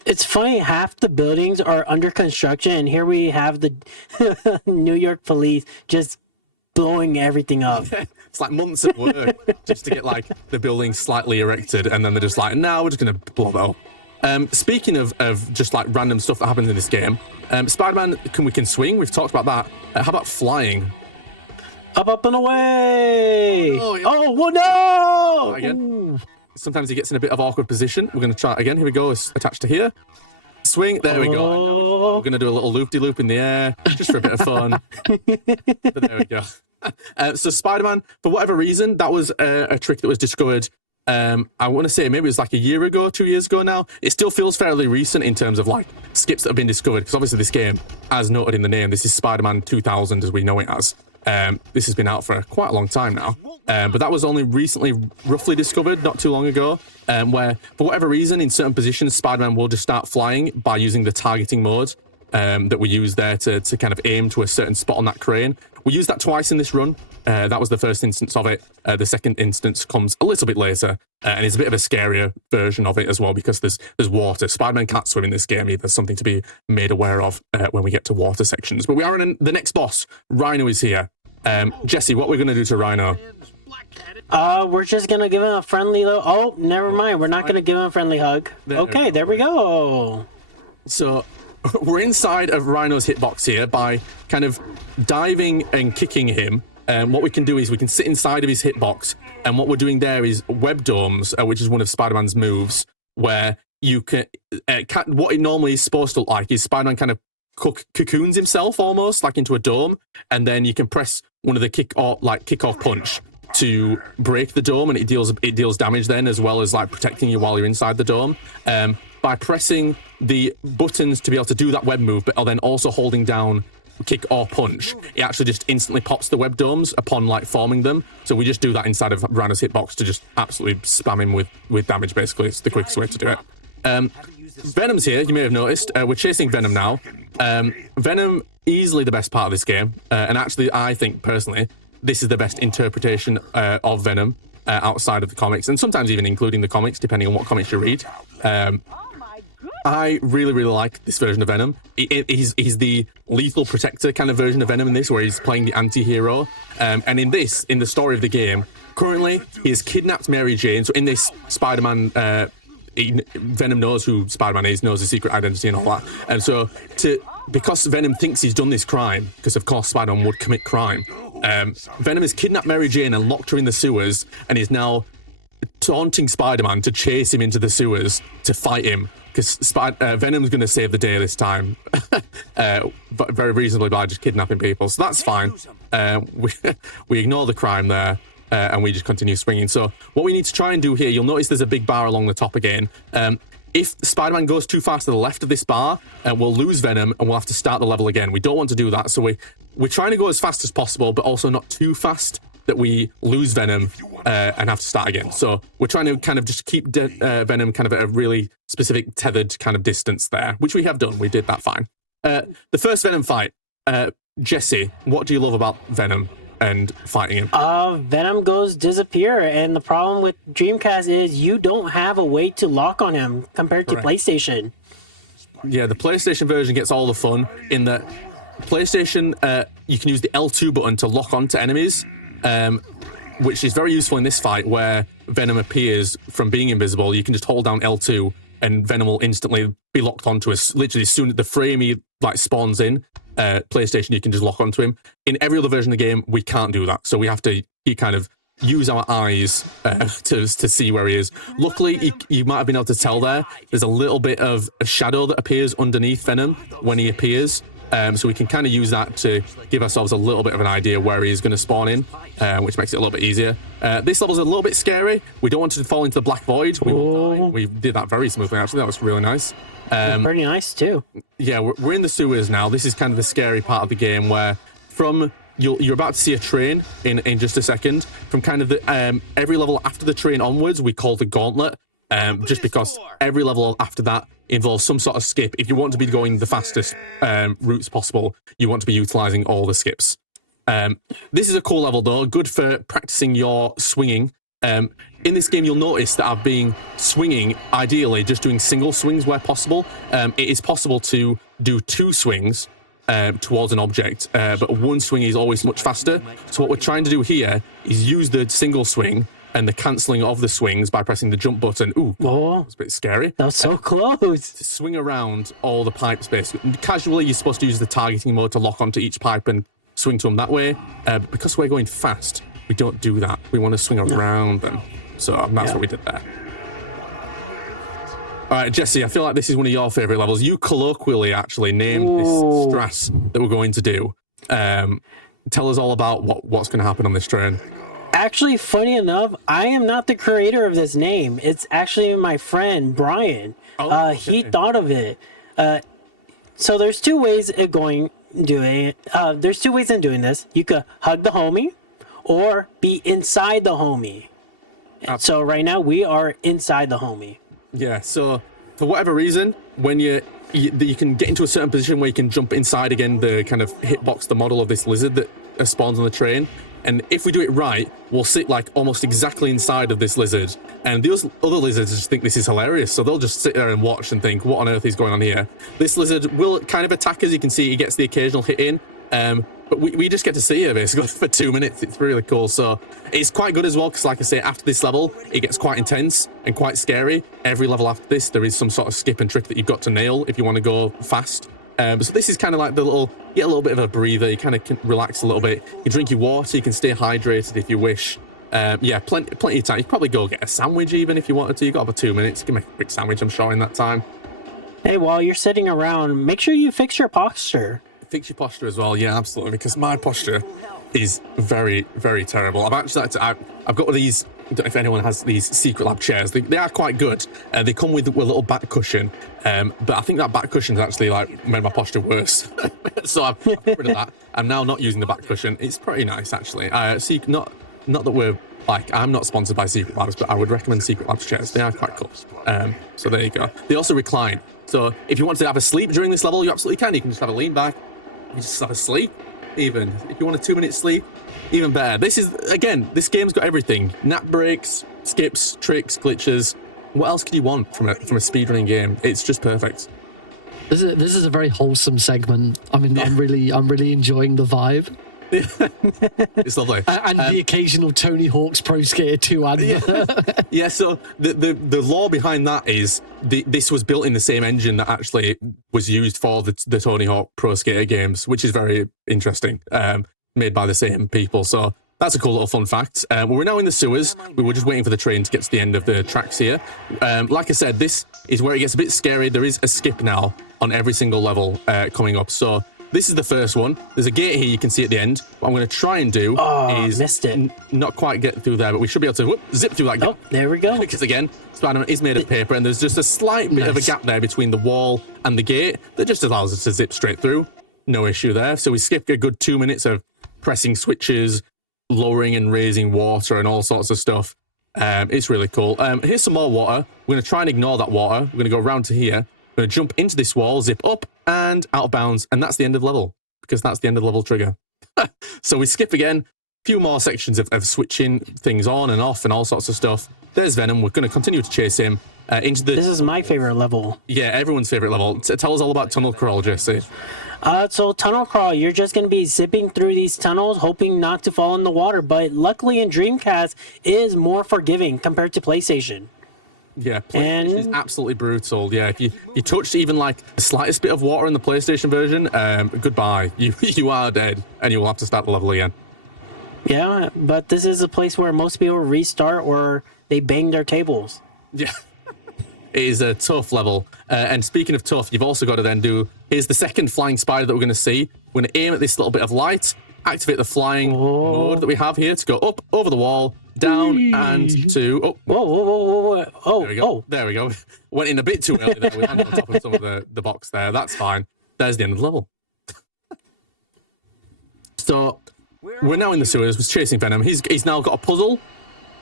It's funny, half the buildings are under construction, and here we have the New York police just blowing everything up. It's like months of work just to get like the building slightly erected, and then they're just like, no, we're just going to blow it up. Speaking of just like random stuff that happens in this game, Spider-Man, we can swing. We've talked about that. How about flying? Up and away! Oh, yeah. Oh, well, no! Again. Sometimes he gets in a bit of awkward position. We're going to try it again. Here we go. It's attached to here. Swing. There we go. We're going to do a little loop-de-loop in the air just for a bit of fun. But there we go. So Spider-Man, for whatever reason, that was a trick that was discovered. I want to say maybe it was like a year ago, 2 years ago now. It still feels fairly recent in terms of like skips that have been discovered, because obviously this game, as noted in the name, this is Spider-Man 2000 as we know it as. This has been out for quite a long time now, but that was only recently roughly discovered not too long ago, where for whatever reason in certain positions Spider-Man will just start flying by using the targeting mode that we use there to kind of aim to a certain spot on that crane. We used that twice in this run. That was the first instance of it. The second instance comes a little bit later, and it's a bit of a scarier version of it as well, because there's water. Spider-Man can't swim in this game either. Something to be made aware of when we get to water sections. But we are in the next boss. Rhino is here. Jesse, what we're going to do to Rhino? We're just gonna give him a friendly little... Oh, never mind. We're not gonna give him a friendly hug. Okay, there we go. So we're inside of Rhino's hitbox here by kind of diving and kicking him. What we can do is we can sit inside of his hitbox, and what we're doing there is web domes, which is one of Spider-Man's moves, where you can... what it normally is supposed to look like is Spider-Man kind of cocoons himself almost like into a dome, and then you can press one of the kick-off punch to break the dome, and it deals damage then, as well as like protecting you while you're inside the dome. By pressing the buttons to be able to do that web move, but then also holding down kick or punch, it actually just instantly pops the web domes upon like forming them. So we just do that inside of Rhino's hitbox to just absolutely spam him with damage. Basically, it's the quickest way to do it. Venom's here, you may have noticed. We're chasing Venom now. Venom, easily the best part of this game, and actually I think personally this is the best interpretation of Venom outside of the comics, and sometimes even including the comics, depending on what comics you read. I really, really like this version of Venom. He's the lethal protector kind of version of Venom in this, where he's playing the anti-hero. And in the story of the game, currently he has kidnapped Mary Jane. So in this, Spider-Man, Venom knows who Spider-Man is, knows his secret identity and all that. And so because Venom thinks he's done this crime, because of course Spider-Man would commit crime, Venom has kidnapped Mary Jane and locked her in the sewers, and is now taunting Spider-Man to chase him into the sewers to fight him, because Venom's going to save the day this time, but very reasonably by just kidnapping people. So that's fine. We ignore the crime there, and we just continue swinging. So what we need to try and do here, you'll notice there's a big bar along the top again. If Spider-Man goes too fast to the left of this bar, we'll lose Venom, and we'll have to start the level again. We don't want to do that, so we're trying to go as fast as possible, but also not too fast that we lose Venom and have to start again. So we're trying to kind of just keep Venom kind of at a really specific tethered kind of distance there, which we have done. We did that fine. The first Venom fight, Jesse, what do you love about Venom and fighting him? Venom goes disappear, and the problem with Dreamcast is you don't have a way to lock on him compared to PlayStation. Yeah, the PlayStation version gets all the fun in that PlayStation, you can use the L2 button to lock onto enemies, which is very useful in this fight where Venom appears from being invisible. You can just hold down L2 and Venom will instantly be locked onto us. Literally, as soon as the frame he like spawns in, PlayStation, you can just lock onto him. In every other version of the game, we can't do that. So we have to kind of use our eyes to see where he is. Luckily, you might have been able to tell there's a little bit of a shadow that appears underneath Venom when he appears. So we can kind of use that to give ourselves a little bit of an idea where he's going to spawn in, which makes it a little bit easier. This level's a little bit scary. We don't want to fall into the black void. We will die. We did that very smoothly, actually. That was really nice. Pretty nice too. Yeah, we're in the sewers now. This is kind of the scary part of the game where you're about to see a train in just a second. From kind of the every level after the train onwards, we call the gauntlet. Just because every level after that involves some sort of skip. If you want to be going the fastest routes possible, you want to be utilizing all the skips. This is a cool level though, good for practicing your swinging. In this game, you'll notice that I've been swinging, ideally just doing single swings where possible. It is possible to do 2 swings towards an object, but one swing is always much faster. So what we're trying to do here is use the single swing and the cancelling of the swings by pressing the jump button. Ooh, that's a bit scary. That was so close. To swing around all the pipes, basically. Casually, you're supposed to use the targeting mode to lock onto each pipe and swing to them that way. But because we're going fast, we don't do that. We want to swing around them. So that's what we did there. All right, Jesse, I feel like this is one of your favourite levels. You colloquially actually named this strat that we're going to do. Tell us all about what's going to happen on this train. Actually, funny enough, I am not the creator of this name. It's actually my friend, Brian. He thought of it. So there's 2 ways of there's 2 ways in doing this. You could hug the homie or be inside the homie. So right now we are inside the homie. Yeah, so for whatever reason, when you can get into a certain position where you can jump inside again, the kind of hitbox, the model of this lizard that spawns on the train. And if we do it right, we'll sit like almost exactly inside of this lizard. And those other lizards just think this is hilarious. So they'll just sit there and watch and think, what on earth is going on here? This lizard will kind of attack us. You can see he gets the occasional hit in. But we just get to see it basically for 2 minutes. It's really cool. So it's quite good as well because, like I say, after this level, it gets quite intense and quite scary. Every level after this, there is some sort of skip and trick that you've got to nail if you want to go fast. So this is kind of like you get a little bit of a breather. You kind of can relax a little bit. You drink your water. You can stay hydrated if you wish. Yeah, plenty of time. You can probably go get a sandwich even if you wanted to. You've got about 2 minutes. You can make a quick sandwich, I'm sure, in that time. Hey, while you're sitting around, make sure you fix your posture. Fix your posture as well, yeah, absolutely, because my posture is very, very terrible. I've actually I've got these, I don't know if anyone has these Secret Lab chairs. They are quite good. They come with a little back cushion, but I think that back cushion has actually made my posture worse. So I've got rid of that. I'm now not using the back cushion. It's pretty nice actually. Not that we're I'm not sponsored by Secret Labs, but I would recommend Secret Labs chairs. They are quite cool. So there you go. They also recline. So if you want to have a sleep during this level, you absolutely can. You can just have a lean back. You just have a sleep. Even if you want a 2-minute sleep, even better. This game's got everything: nap breaks, skips, tricks, glitches. What else could you want from a speedrunning game? It's just perfect. This is a very wholesome segment. I mean, I'm really enjoying the vibe. It's lovely. And the occasional Tony Hawk's Pro Skater 2 advert. Yeah, so the law behind that is this was built in the same engine that actually was used for the Tony Hawk Pro Skater games, which is very interesting, made by the same people. So that's a cool little fun fact. We're now in the sewers. We were just waiting for the train to get to the end of the tracks here. Like I said, this is where it gets a bit scary. There is a skip now on every single level coming up. So this is the first one. There's a gate here you can see at the end. What I'm going to try and do is missed it. Not quite get through there, but we should be able to zip through that gap. Oh, there we go. Because again, Spider-Man is made of paper, and there's just a slight bit of a gap there between the wall and the gate that just allows us to zip straight through. No issue there. So we skip a good 2 minutes of pressing switches, lowering and raising water, and all sorts of stuff. It's really cool. Here's some more water. We're going to try and ignore that water. We're going to go around to here. We're going to jump into this wall, zip up, and out of bounds. And that's the end of level, because that's the end of level trigger. So we skip again. A few more sections of switching things on and off and all sorts of stuff. There's Venom. We're going to continue to chase him into the... This is my favorite level. Yeah, everyone's favorite level. Tell us all about Tunnel Crawl, Jesse. So Tunnel Crawl, you're just going to be zipping through these tunnels, hoping not to fall in the water. But luckily in Dreamcast, it is more forgiving compared to PlayStation. Yeah, PlayStation is absolutely brutal. Yeah, if you touched even like the slightest bit of water in the PlayStation version, goodbye. You are dead, and you will have to start the level again. Yeah, but this is a place where most people restart or they bang their tables. Yeah. It is a tough level. And speaking of tough, you've also got to then do, here's the second flying spider that we're going to see. We're going to aim at this little bit of light, activate the flying mode that we have here to go up, over the wall, down, and to... Oh, Whoa. Oh, there we go. There we go. Went in a bit too early there. We landed on top of some of the box there. That's fine. There's the end of the level. So, we're now in the sewers. We're chasing Venom. He's now got a puzzle.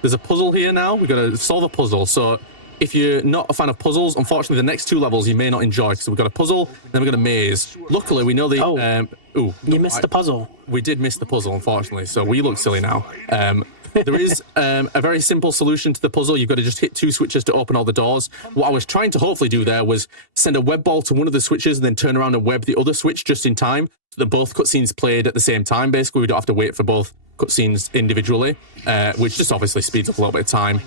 There's a puzzle here now. We've got to solve a puzzle. So, if you're not a fan of puzzles, unfortunately, the next 2 levels you may not enjoy. So, we've got a puzzle, then we've got a maze. Luckily, we know the... You missed the puzzle. We did miss the puzzle, unfortunately. So, we look silly now. There is a very simple solution to the puzzle. You've got to just hit 2 switches to open all the doors. What I was trying to hopefully do there was send a web ball to one of the switches and then turn around and web the other switch just in time so that both cutscenes played at the same time. Basically, we don't have to wait for both cutscenes individually, which just obviously speeds up a little bit of time.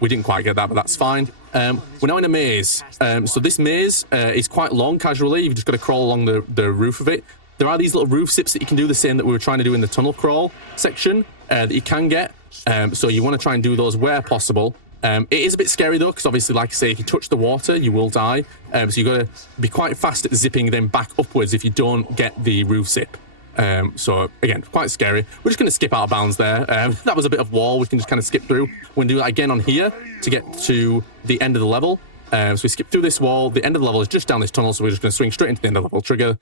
We didn't quite get that, but that's fine. We're now in a maze. So this maze is quite long casually. You've just got to crawl along the roof of it. There are these little roof sips that you can do the same that we were trying to do in the tunnel crawl section that you can get. So you want to try and do those where possible. It is a bit scary though, because obviously, like I say, if you touch the water, you will die. So you've got to be quite fast at zipping them back upwards if you don't get the roof zip. So again, quite scary. We're just going to skip out of bounds there. That was a bit of wall. We can just kind of skip through. We're going to do that again on here to get to the end of the level. So we skip through this wall. The end of the level is just down this tunnel, so we're just going to swing straight into the end of the level trigger.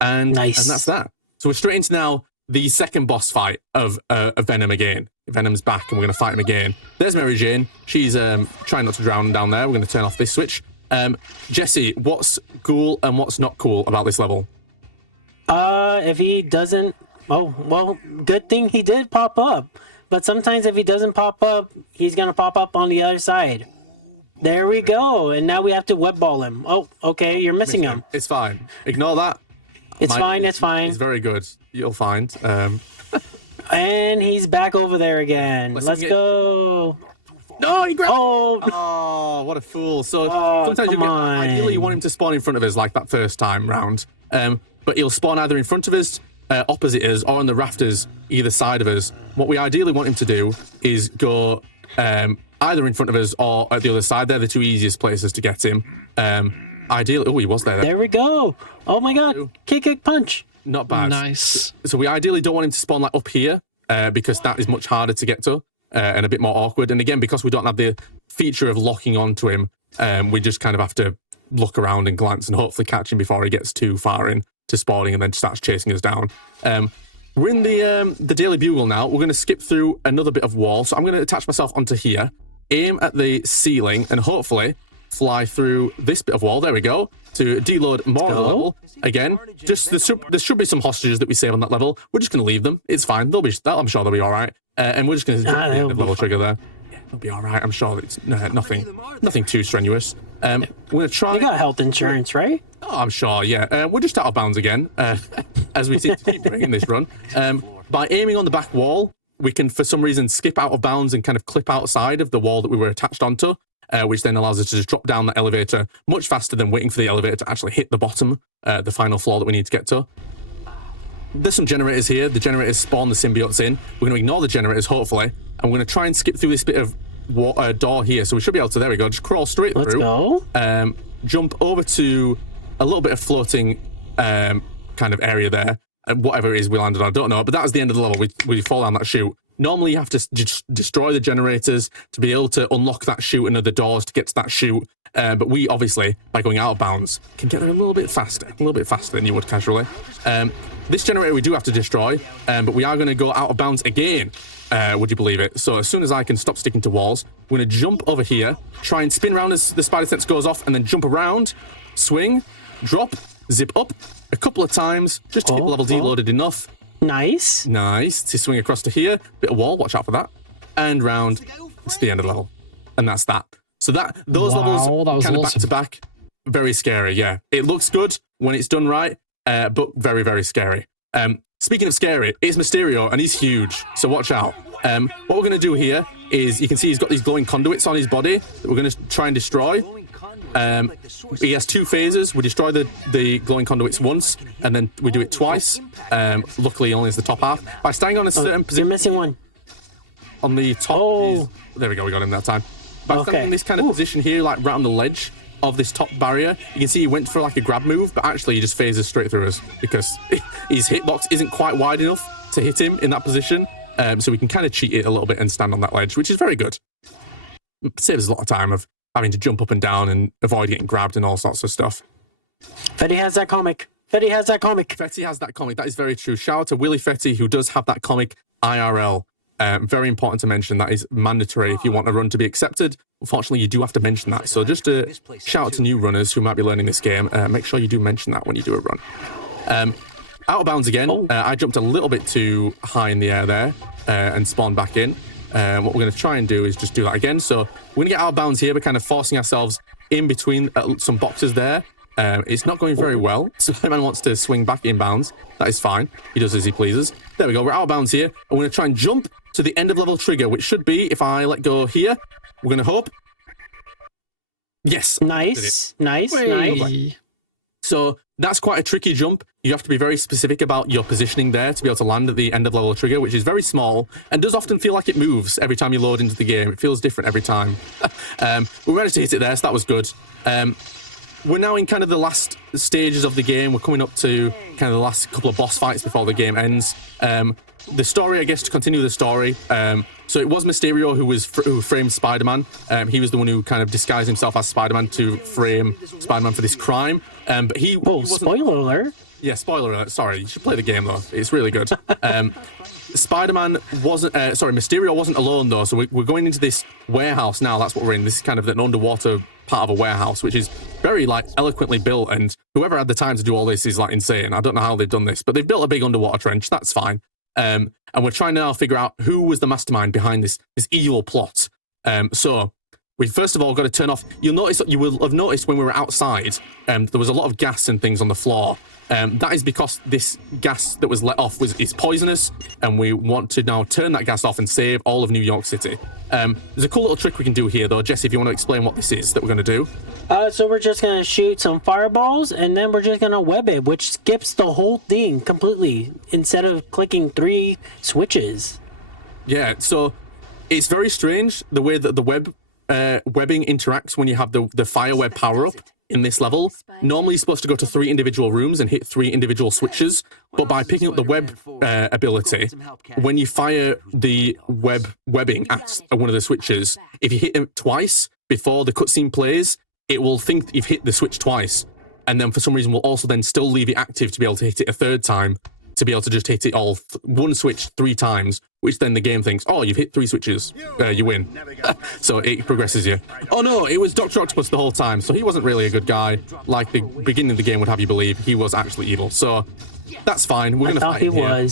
And that's that. So we're straight into now the second boss fight of Venom again. Venom's back and we're going to fight him again. There's Mary Jane. She's trying not to drown down there. We're going to turn off this switch. Jesse, what's cool and what's not cool about this level? If he doesn't... Oh, well, good thing he did pop up. But sometimes if he doesn't pop up, he's going to pop up on the other side. There we go. And now we have to web ball him. Oh, okay, you're missing him. It's fine. Ignore that. It's fine. It's very good. You'll find. And he's back over there again. Let's go. No, he grabbed. Oh, what a fool. So sometimes ideally you want him to spawn in front of us like that first time round. But he'll spawn either in front of us, opposite us, or on the rafters either side of us. What we ideally want him to do is go either in front of us or at the other side. They're the 2 easiest places to get him. Ideally, oh, he was there. There we go. Oh my god. Kick, punch. Not bad. Nice. So we ideally don't want him to spawn like up here because that is much harder to get to and a bit more awkward. And again, because we don't have the feature of locking onto him, we just kind of have to look around and glance and hopefully catch him before he gets too far in to spawning and then starts chasing us down. We're in the Daily Bugle now. We're going to skip through another bit of wall. So I'm going to attach myself onto here, aim at the ceiling, and hopefully fly through this bit of wall. There we go. To deload more of the level. Again, just there should be some hostages that we save on that level. We're just going to leave them. It's fine. I'm sure they'll be all right. And we're just going to hit the level trigger there. Yeah, they'll be all right. I'm sure it's nothing too strenuous. We're going to try. You got health insurance, right? Oh, I'm sure. Yeah. We're just out of bounds again, as we seem to keep doing in this run. By aiming on the back wall, we can, for some reason, skip out of bounds and kind of clip outside of the wall that we were attached onto. Which then allows us to just drop down the elevator much faster than waiting for the elevator to actually hit the bottom, the final floor that we need to get to. There's some generators here. The generators spawn the symbiotes in. We're going to ignore the generators, hopefully, and we're going to try and skip through this bit of door here. So we should be able to, there we go, just crawl straight through. Let's go. Jump over to a little bit of floating kind of area there. And whatever it is we landed on, I don't know. But that was the end of the level. We fall down that chute. Normally, you have to just destroy the generators to be able to unlock that chute and other doors to get to that chute. But we, obviously, by going out of bounds, can get there a little bit faster than you would casually. This generator we do have to destroy, but we are going to go out of bounds again. Would you believe it? So as soon as I can stop sticking to walls, we're going to jump over here, try and spin around as the spider sense goes off, and then jump around, swing, drop, zip up a couple of times, just to get the level deloaded enough. Nice. To swing across to here, bit of wall, watch out for that, and round to the end of the level, and that's that. So those levels kind of back to back, very scary. Yeah, it looks good when it's done right, but very, very scary. Speaking of scary, it's Mysterio, and he's huge, so watch out. What we're going to do here is, you can see he's got these glowing conduits on his body that we're going to try and destroy. He has 2 phases. We destroy the glowing conduits once, and then we do it twice. Luckily, only as the top half. By staying on a certain position... You're missing one. On the top... there we go, we got him that time. By standing in this kind of position here, like right on the ledge of this top barrier, you can see he went for like a grab move, but actually he just phases straight through us because his hitbox isn't quite wide enough to hit him in that position. So we can kind of cheat it a little bit and stand on that ledge, which is very good. It saves us a lot of time of having to jump up and down and avoid getting grabbed and all sorts of stuff. Fetty has that comic. Fetty has that comic. Fetty has that comic. That is very true. Shout out to Willy Fetty, who does have that comic IRL. Very important to mention. That is mandatory if you want a run to be accepted. Unfortunately, you do have to mention that. So just a shout out to new runners who might be learning this game. Make sure you do mention that when you do a run. Out of bounds again. I jumped a little bit too high in the air there and spawned back in. What we're going to try and do is just do that again. So we're going to get out of bounds here. We're kind of forcing ourselves in between some boxes there. It's not going very well. Spider-Man wants to swing back inbounds. That is fine. He does as he pleases. There we go. We're out of bounds here. And we're going to try and jump to the end of level trigger, which should be, if I let go here, we're going to hope. Yes. Nice. Nice. So that's quite a tricky jump. You have to be very specific about your positioning there to be able to land at the end of level trigger, which is very small and does often feel like it moves every time you load into the game. It feels different every time. We managed to hit it there, so that was good. We're now in kind of the last stages of the game. We're coming up to kind of the last couple of boss fights before the game ends. The story, I guess, to continue the story. So it was Mysterio who framed Spider-Man. He was the one who kind of disguised himself as Spider-Man to frame Spider-Man for this crime. But he spoiler alert. Yeah, spoiler alert. Sorry, you should play the game though. It's really good. Spider-Man wasn't, Mysterio wasn't alone though. So we're going into this warehouse now. That's what we're in. This is kind of an underwater part of a warehouse, which is very like eloquently built. And whoever had the time to do all this is like insane. I don't know how they've done this, but they've built a big underwater trench. That's fine. And we're trying to now figure out who was the mastermind behind this evil plot. So we first of all got to turn off. You will have noticed when we were outside, there was a lot of gas and things on the floor. That is because this gas that was let off is poisonous, and we want to now turn that gas off and save all of New York City. There's a cool little trick we can do here, though. Jesse, if you want to explain what this is that we're going to do. So we're just going to shoot some fireballs, and then we're just going to web it, which skips the whole thing completely, instead of clicking 3 switches. Yeah, so it's very strange the way that the webbing interacts when you have the fire web power-up in this level. Normally you're supposed to go to 3 individual rooms and hit 3 individual switches, but by picking up the web ability, when you fire the webbing at one of the switches, if you hit them twice before the cutscene plays, it will think that you've hit the switch twice, and then for some reason will also then still leave it active to be able to hit it a third time, to be able to just hit it all one switch 3 times, which then the game thinks, oh, you've hit 3 switches, you win. So it progresses you. Oh no, it was Dr. Octopus the whole time, so he wasn't really a good guy, like the beginning of the game would have you believe. He was actually evil, so that's fine. We're going to fight him here.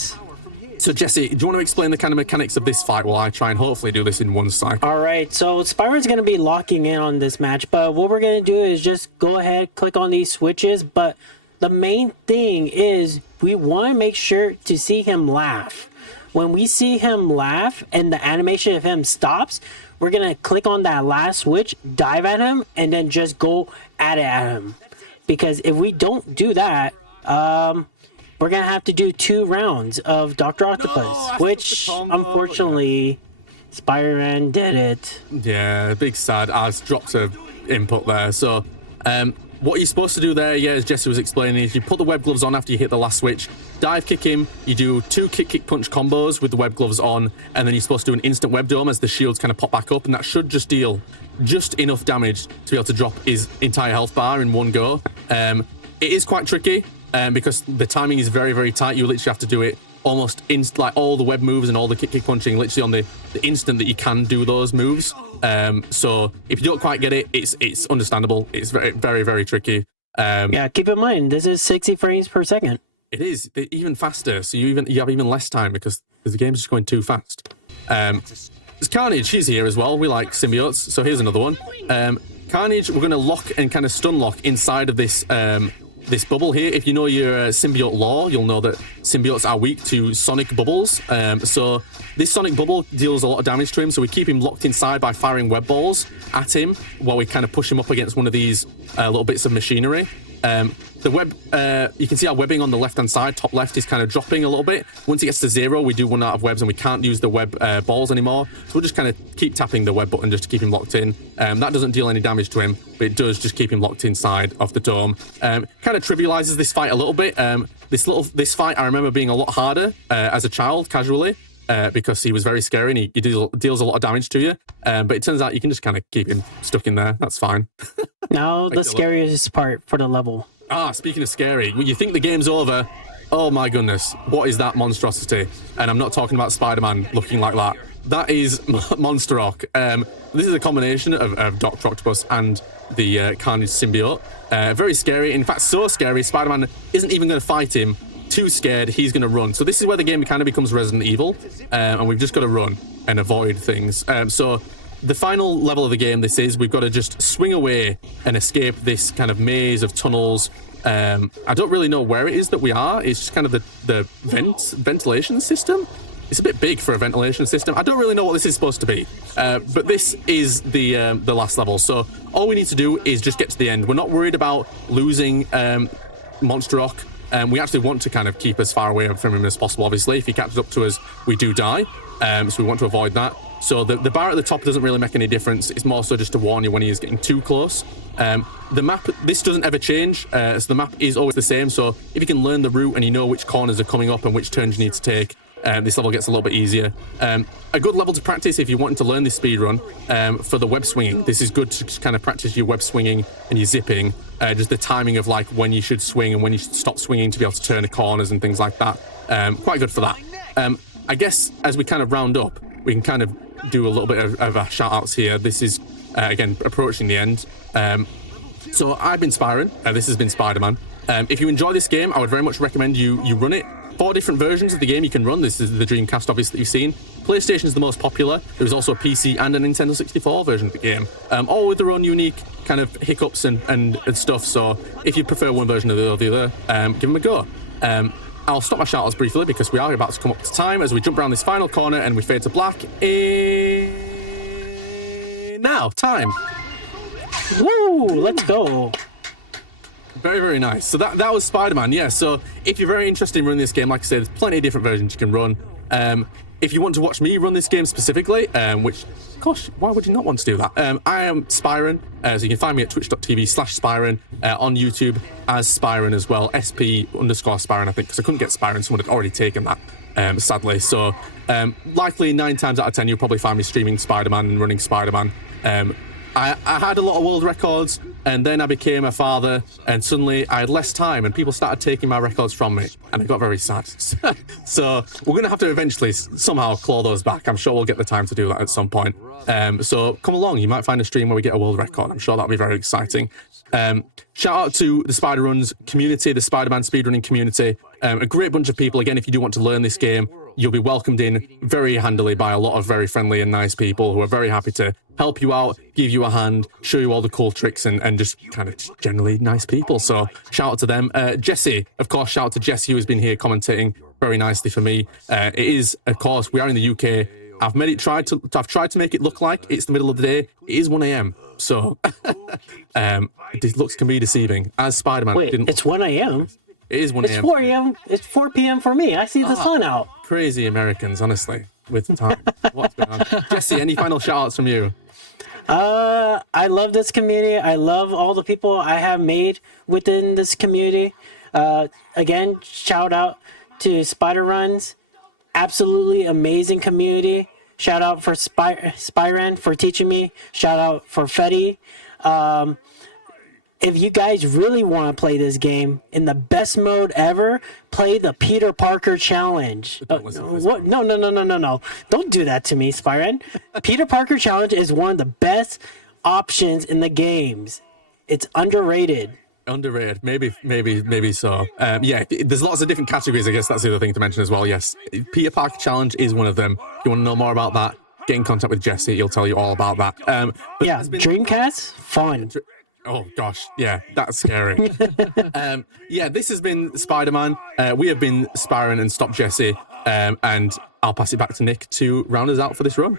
So Jesse, do you want to explain the kind of mechanics of this fight while I try and hopefully do this in one cycle? All right, so Spyro's going to be locking in on this match, but what we're going to do is just go ahead, click on these switches, but the main thing is we want to make sure to see him laugh. When we see him laugh and the animation of him stops, we're going to click on that last switch, dive at him, and then just go at him. Because if we don't do that, we're going to have to do 2 rounds of Dr. Octopus, which unfortunately Spider-Man did it. Yeah, big sad. I dropped an input there. So what you're supposed to do there, as Jesse was explaining, is you put the web gloves on after you hit the last switch, dive kick him, you do 2 kick punch combos with the web gloves on, and then you're supposed to do an instant web dome as the shields kind of pop back up, and that should just deal just enough damage to be able to drop his entire health bar in one go. It is quite tricky because the timing is very, very tight. You literally have to do it almost like all the web moves and all the kick punching literally on the instant that you can do those moves. So if you don't quite get it, it's understandable. It's very, very, very tricky. Yeah, keep in mind this is 60 frames per second. It is even faster, so you have even less time because the game's just going too fast. There's Carnage. He's here as well. We like symbiotes, so here's another one. Carnage, we're going to lock and kind of stun lock inside of this this bubble here. If you know your symbiote lore, you'll know that symbiotes are weak to sonic bubbles. So this sonic bubble deals a lot of damage to him, so we keep him locked inside by firing web balls at him while we kind of push him up against one of these little bits of machinery. The web, you can see our webbing on the left-hand side, top left, is kind of dropping a little bit. Once it gets to 0, we do run out of webs and we can't use the web balls anymore. So we'll just kind of keep tapping the web button just to keep him locked in. That doesn't deal any damage to him, but it does just keep him locked inside of the dome. Kind of trivializes this fight a little bit. This fight I remember being a lot harder as a child, casually. Because he was very scary and he deals a lot of damage to you. But it turns out you can just kind of keep him stuck in there. That's fine. Now the scariest part for the level. Speaking of scary, when you think the game's over, oh my goodness, what is that monstrosity? And I'm not talking about Spider-Man looking like that. That is Monsterok. This is a combination of Dr. Octopus and the Carnage symbiote. Very scary. In fact, so scary, Spider-Man isn't even going to fight him. Too scared, he's going to run. So this is where the game kind of becomes Resident Evil, and we've just got to run and avoid things. So the final level of the game, we've got to just swing away and escape this kind of maze of tunnels. I don't really know where it is that we are. It's just kind of the ventilation system. It's a bit big for a ventilation system. I don't really know what this is supposed to be, but this is the last level. So all we need to do is just get to the end. We're not worried about losing Monsterok. We actually want to kind of keep as far away from him as possible, obviously. If he catches up to us, we do die. So we want to avoid that. So the bar at the top doesn't really make any difference. It's more so just to warn you when he is getting too close. The map, this doesn't ever change. So the map is always the same. So if you can learn the route and you know which corners are coming up and which turns you need to take, this level gets a little bit easier. A good level to practice if you're wanting to learn this speedrun for the web swinging. This is good to kind of practice your web swinging and your zipping. Just the timing of like when you should swing and when you should stop swinging to be able to turn the corners and things like that. Quite good for that. I guess as we kind of round up, we can kind of do a little bit of shout outs here. This is, again, approaching the end. So I've been Spyron. This has been Spider-Man. If you enjoy this game, I would very much recommend you run it. 4 different versions of the game you can run. This is the Dreamcast, obviously, that you've seen. PlayStation is the most popular. There's also a PC and a Nintendo 64 version of the game, all with their own unique kind of hiccups and stuff. So if you prefer one version or the other, give them a go. I'll stop my shout-outs briefly because we are about to come up to time as we jump around this final corner and we fade to black in... Now, time. Woo! Let's go. Very, very nice. So that was Spider-Man, yeah. So if you're very interested in running this game, like I said, there's plenty of different versions you can run. If you want to watch me run this game specifically, which, gosh, why would you not want to do that? I am Spyron, so you can find me at twitch.tv/Spyron, on YouTube as Spyron as well, SP_Spyron, I think, because I couldn't get Spyron, someone had already taken that, sadly. So likely 9 times out of 10, you'll probably find me streaming Spider-Man and running Spider-Man. I had a lot of world records, and then I became a father, and suddenly I had less time, and people started taking my records from me, and I got very sad. So we're going to have to eventually somehow claw those back. I'm sure we'll get the time to do that at some point. So come along. You might find a stream where we get a world record. I'm sure that'll be very exciting. Shout out to the Speedruns community, the Spider-Man speedrunning community. A great bunch of people. Again, if you do want to learn this game, you'll be welcomed in very handily by a lot of very friendly and nice people who are very happy to help you out, give you a hand, show you all the cool tricks, and just kind of generally nice people. So shout out to them. Jesse, of course, shout out to Jesse, who has been here commentating very nicely for me. It is, of course, we are in the UK. I've tried to make it look like it's the middle of the day. It is 1 a.m. So it looks can be deceiving. As Spider-Man, Wait, it's 1 a.m. It is 1 a.m. It's 4 a.m. It's 4 p.m. for me. I see the sun out. Crazy Americans, honestly, with time. What's going on? Jesse, any final shout-outs from you? I love this community. I love all the people I have made within this community. Again, shout out to Speedruns. Absolutely amazing community. Shout out for Spyran for teaching me. Shout out for Fetty. If you guys really want to play this game in the best mode ever, play the Peter Parker challenge. What? No. Don't do that to me, Spyran. Peter Parker challenge is one of the best options in the games. It's underrated. Underrated, maybe so. Yeah, there's lots of different categories. I guess that's the other thing to mention as well. Yes, Peter Parker challenge is one of them. If you want to know more about that, get in contact with Jesse. He'll tell you all about that. Yeah, Dreamcast, fun. Oh gosh, yeah, that's scary. Yeah, this has been Spider-Man. We have been Spyron and Stop Jesse, and I'll pass it back to Nick to round us out for this run.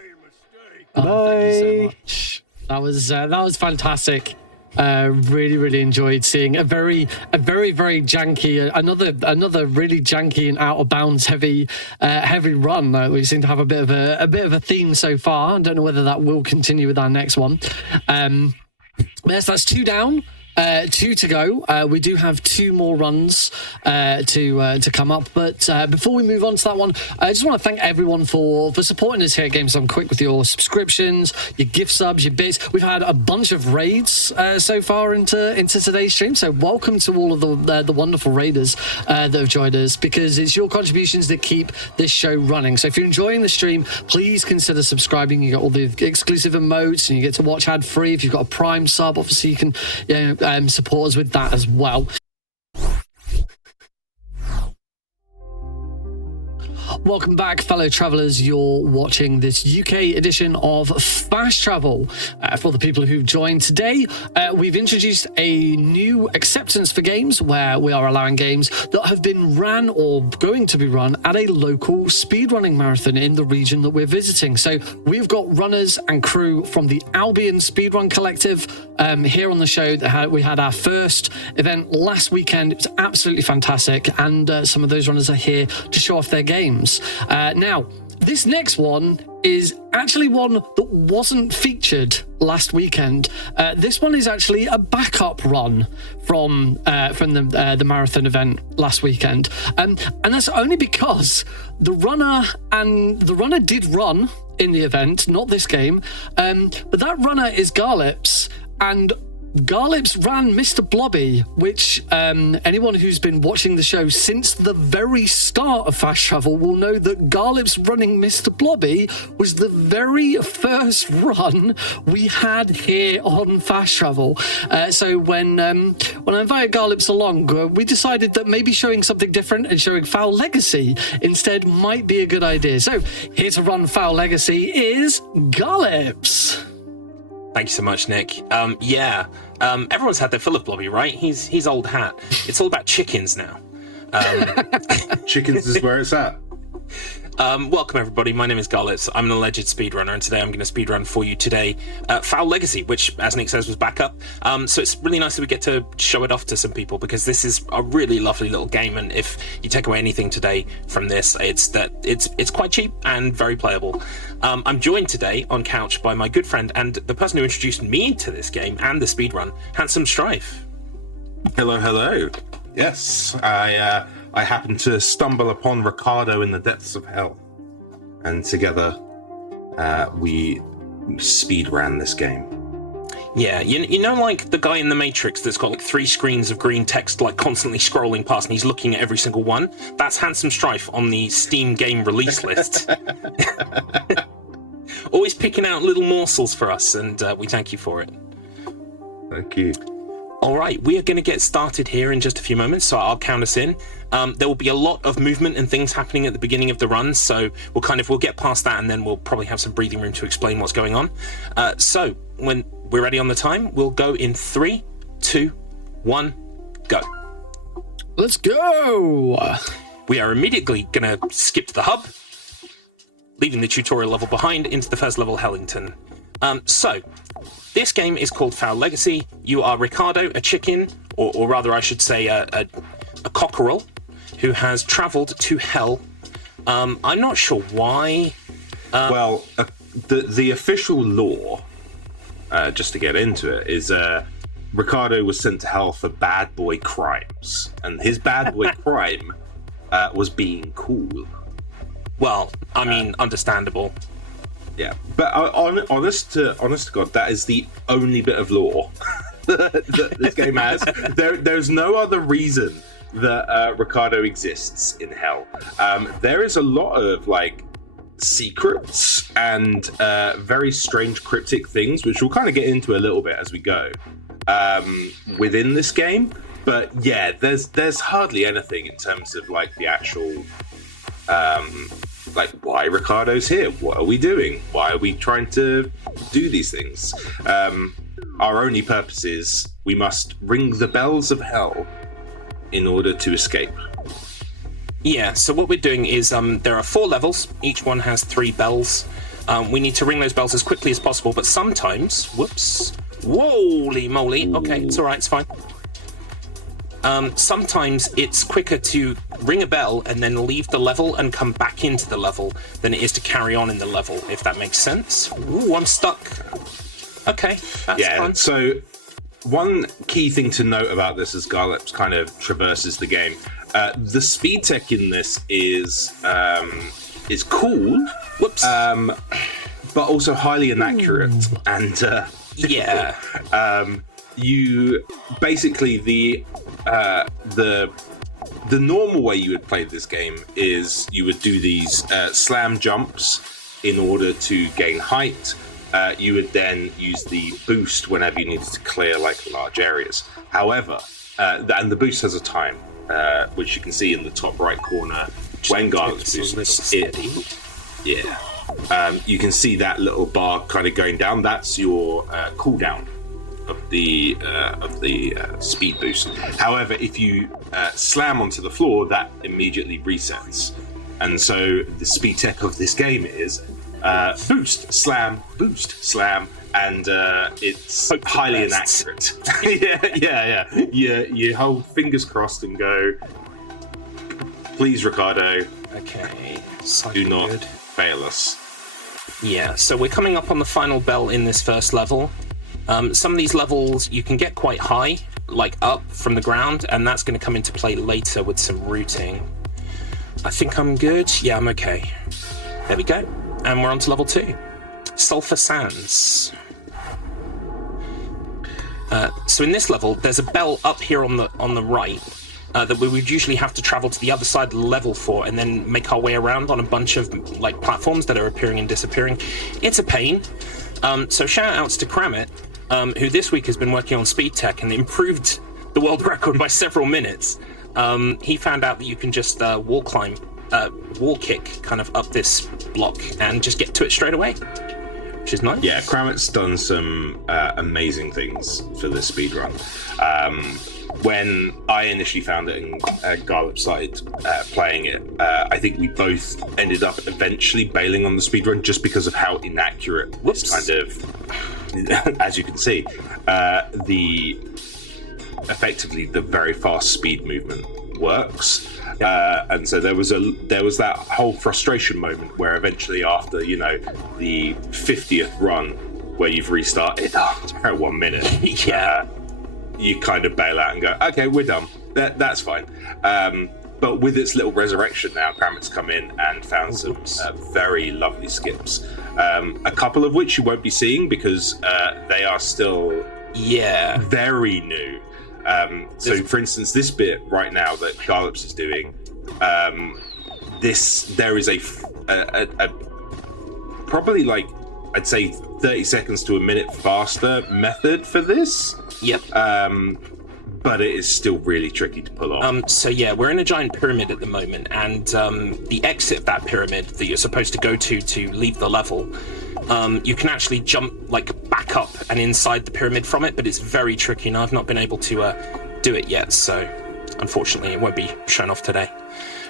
Thank you so much. That was fantastic. Really enjoyed seeing a very janky, another really janky and out of bounds heavy run. We seem to have a bit of a theme so far. I don't know whether that will continue with our next one. Yes, that's 2 down. 2 to go. We do have 2 more runs to come up, but before we move on to that one, I just want to thank everyone for supporting us here at Games Done Quick with your subscriptions, your gift subs, your bits. We've had a bunch of raids so far into today's stream, so welcome to all of the wonderful raiders that have joined us, because it's your contributions that keep this show running. So if you're enjoying the stream, please consider subscribing. You get all the exclusive emotes, and you get to watch ad free. If you've got a Prime sub, obviously you can support us with that as well. Welcome back, fellow travellers. You're watching this UK edition of Fast Travel. For the people who've joined today, we've introduced a new acceptance for games where we are allowing games that have been ran or going to be run at a local speedrunning marathon in the region that we're visiting. So we've got runners and crew from the Albion Speedrun Collective here on the show. We had our first event last weekend. It was absolutely fantastic, and some of those runners are here to show off their games. Now, this next one is actually one that wasn't featured last weekend. This one is actually a backup run from the marathon event last weekend, and that's only because the runner did run in the event, not this game, but that runner is Garlips, and Garlips ran Mr. Blobby, which anyone who's been watching the show since the very start of Fast Travel will know that Garlips running Mr. Blobby was the very first run we had here on Fast Travel. So when I invited Garlips along, we decided that maybe showing something different and showing Fowl Legacy instead might be a good idea. So here to run Fowl Legacy is Garlips. Thank you so much, Nick. Everyone's had their fill of Blobby, right? He's old hat. It's all about chickens now. Chickens is where it's at. Welcome, everybody. My name is Garlips. I'm an alleged speedrunner, and today I'm going to speedrun for you today Fowl Legacy, which, as Nick says, was backup. So it's really nice that we get to show it off to some people, because this is a really lovely little game, and if you take away anything today from this, it's that it's quite cheap and very playable. I'm joined today on couch by my good friend and the person who introduced me to this game and the speedrun, Handsome Strife. Hello. Yes, I happened to stumble upon Ricardo in the depths of hell, and together we speed ran this game. Yeah, you know, like the guy in the Matrix that's got like 3 screens of green text like constantly scrolling past, and he's looking at every single one? That's Handsome Strife on the Steam game release list. Always picking out little morsels for us, and we thank you for it. Thank you. All right, we are going to get started here in just a few moments, so I'll count us in. There will be a lot of movement and things happening at the beginning of the run, so we'll get past that, and then we'll probably have some breathing room to explain what's going on. So when we're ready on the time, we'll go in 3, 2, 1, go. Let's go! We are immediately going to skip to the hub, leaving the tutorial level behind into the first level, Hellington. So this game is called Fowl Legacy. You are Ricardo, a chicken, or rather I should say a cockerel, who has travelled to hell. I'm not sure why. The official lore, just to get into it, is Ricardo was sent to hell for bad boy crimes, and his bad boy crime was being cool. Well, I mean, understandable. Yeah, but honest to God, that is the only bit of lore that this game has. There's no other reason that Ricardo exists in hell. There is a lot of like secrets and very strange cryptic things, which we'll kind of get into a little bit as we go within this game. But yeah, there's hardly anything in terms of like the actual like why Ricardo's here, what are we doing, why are we trying to do these things. Our only purpose is we must ring the bells of hell in order to escape. Yeah, so what we're doing is there are 4 levels, each one has 3 bells. We need to ring those bells as quickly as possible, but sometimes, Holy moly. Okay, it's all right. It's fine. Sometimes it's quicker to ring a bell and then leave the level and come back into the level than it is to carry on in the level, if that makes sense. Ooh, I'm stuck. Okay, that's fun. So one key thing to note about this as Garlips kind of traverses the game, the speed tech in this is cool. Whoops. But also highly inaccurate and you basically the normal way you would play this game is you would do these slam jumps in order to gain height. You would then use the boost whenever you needed to clear like large areas. However, and the boost has a time, which you can see in the top right corner when Garlips boosts it. Yeah. You can see that little bar kind of going down. That's your cooldown of the speed boost. However, if you slam onto the floor, that immediately resets. And so the speed tech of this game is boost, slam, and it's highly inaccurate. yeah. You hold fingers crossed and go, please, Ricardo. Okay. Do not fail us. Yeah, so we're coming up on the final bell in this first level. Some of these levels you can get quite high, like up from the ground, and that's going to come into play later with some routing. I think I'm good. Yeah, I'm okay. There we go. And we're on to level 2. Sulfur Sands. So in this level, there's a bell up here on the right that we would usually have to travel to the other side of the level for, and then make our way around on a bunch of like platforms that are appearing and disappearing. It's a pain. So shout outs to Kramit, who this week has been working on speed tech and improved the world record by several minutes. He found out that you can just wall kick kind of up this block and just get to it straight away, which is nice. Yeah, Kramit's done some amazing things for this speedrun. When I initially found it and Garlip started playing it, I think we both ended up eventually bailing on the speedrun just because of how inaccurate this kind of, as you can see, effectively the very fast speed movement works. And so there was that whole frustration moment where eventually after, the 50th run where you've restarted after 1 minute, you kind of bail out and go, okay, we're done. That's fine. But with its little resurrection now, Kramit's come in and found some very lovely skips. A couple of which you won't be seeing because they are still very new. So, for instance, this bit right now that Garlips is doing, there is a probably like, I'd say 30 seconds to a minute faster method for this. Yep. But it is still really tricky to pull off. So yeah, we're in a giant pyramid at the moment, and the exit of that pyramid that you're supposed to go to leave the level, you can actually jump like back up and inside the pyramid from it, but it's very tricky, and I've not been able to do it yet, so unfortunately it won't be shown off today.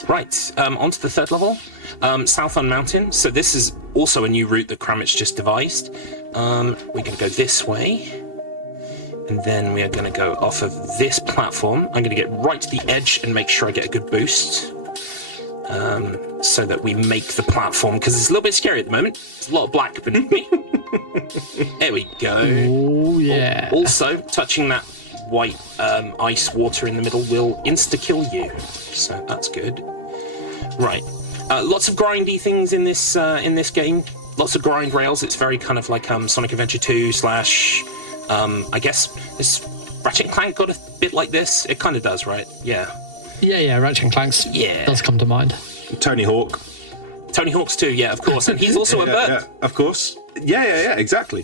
Right, on to the third level, South on Mountain. So this is also a new route that Kramit's just devised. We're going to go this way. And then we are going to go off of this platform. I'm going to get right to the edge and make sure I get a good boost. So that we make the platform, because it's a little bit scary at the moment. There's a lot of black beneath me. There we go. Oh, yeah. Also, touching that white ice water in the middle will insta-kill you. So that's good. Right. Lots of grindy things in this game. Lots of grind rails. It's very kind of like Sonic Adventure 2 / I guess this Ratchet & Clank got a bit like this. It kind of does, right? Yeah. Yeah, Ratchet & Clank's does come to mind. Tony Hawk. Tony Hawk's too, yeah, of course. And he's also a bird. Yeah, of course. Yeah, exactly.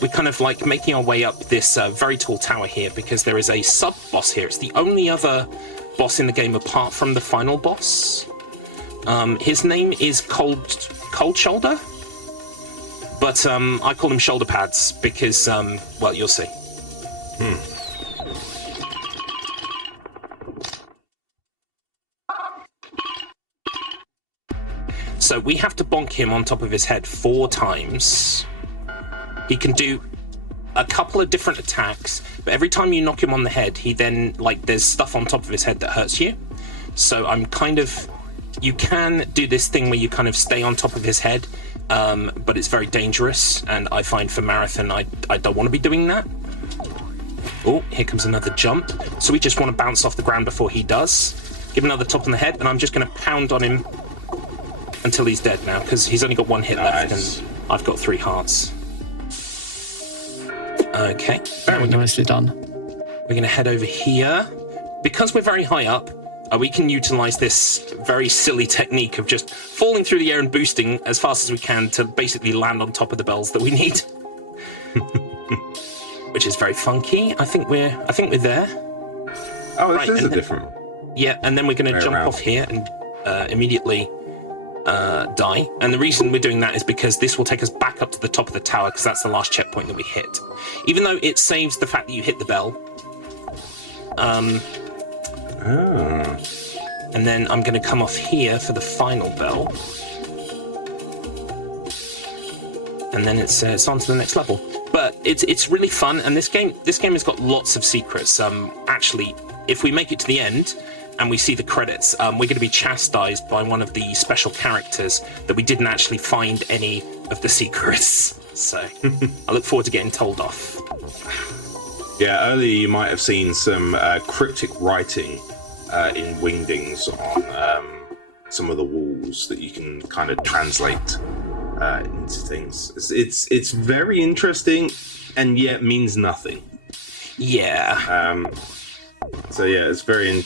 We're kind of like making our way up this very tall tower here because there is a sub-boss here. It's the only other boss in the game apart from the final boss. His name is Cold Shoulder, but I call him Shoulder Pads because, you'll see. So So we have to bonk him on top of his head 4 times. He can do a couple of different attacks, but every time you knock him on the head, he then, like, there's stuff on top of his head that hurts you. So I'm kind of... You can do this thing where you kind of stay on top of his head, but it's very dangerous, and I find for marathon, I don't want to be doing that. Oh, here comes another jump. So we just want to bounce off the ground before he does. Give another top on the head, and I'm just going to pound on him until he's dead now, because he's only got 1 hit left, and I've got 3 hearts. Okay. Very nicely done. We're going to head over here. Because we're very high up, we can utilize this very silly technique of just falling through the air and boosting as fast as we can to basically land on top of the bells that we need. Which is very funky. I think we're there. Oh, this is a different... Yeah, and then we're going to jump off here and immediately die. And the reason we're doing that is because this will take us back up to the top of the tower, because that's the last checkpoint that we hit. Even though it saves the fact that you hit the bell. And then I'm going to come off here for the final bell. And then it's on to the next level. But it's really fun, and this game has got lots of secrets. Actually, if we make it to the end and we see the credits, we're going to be chastised by one of the special characters that we didn't actually find any of the secrets. So I look forward to getting told off. Yeah, earlier you might have seen some cryptic writing in wingdings on some of the walls that you can kind of translate into things. It's very interesting, and yet means nothing. Yeah. So yeah, it's very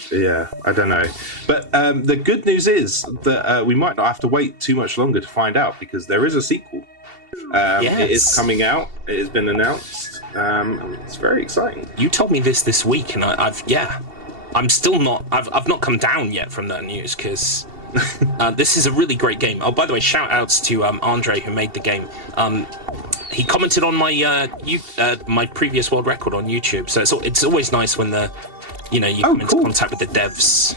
I don't know, but the good news is that we might not have to wait too much longer to find out, because there is a sequel. Yes. It is coming out. It has been announced. It's very exciting. You told me this week, and I'm still not. I've not come down yet from that news, because this is a really great game. Oh, by the way, shout outs to Andre, who made the game. He commented on my my previous world record on YouTube. So it's always nice when you come into contact with the devs.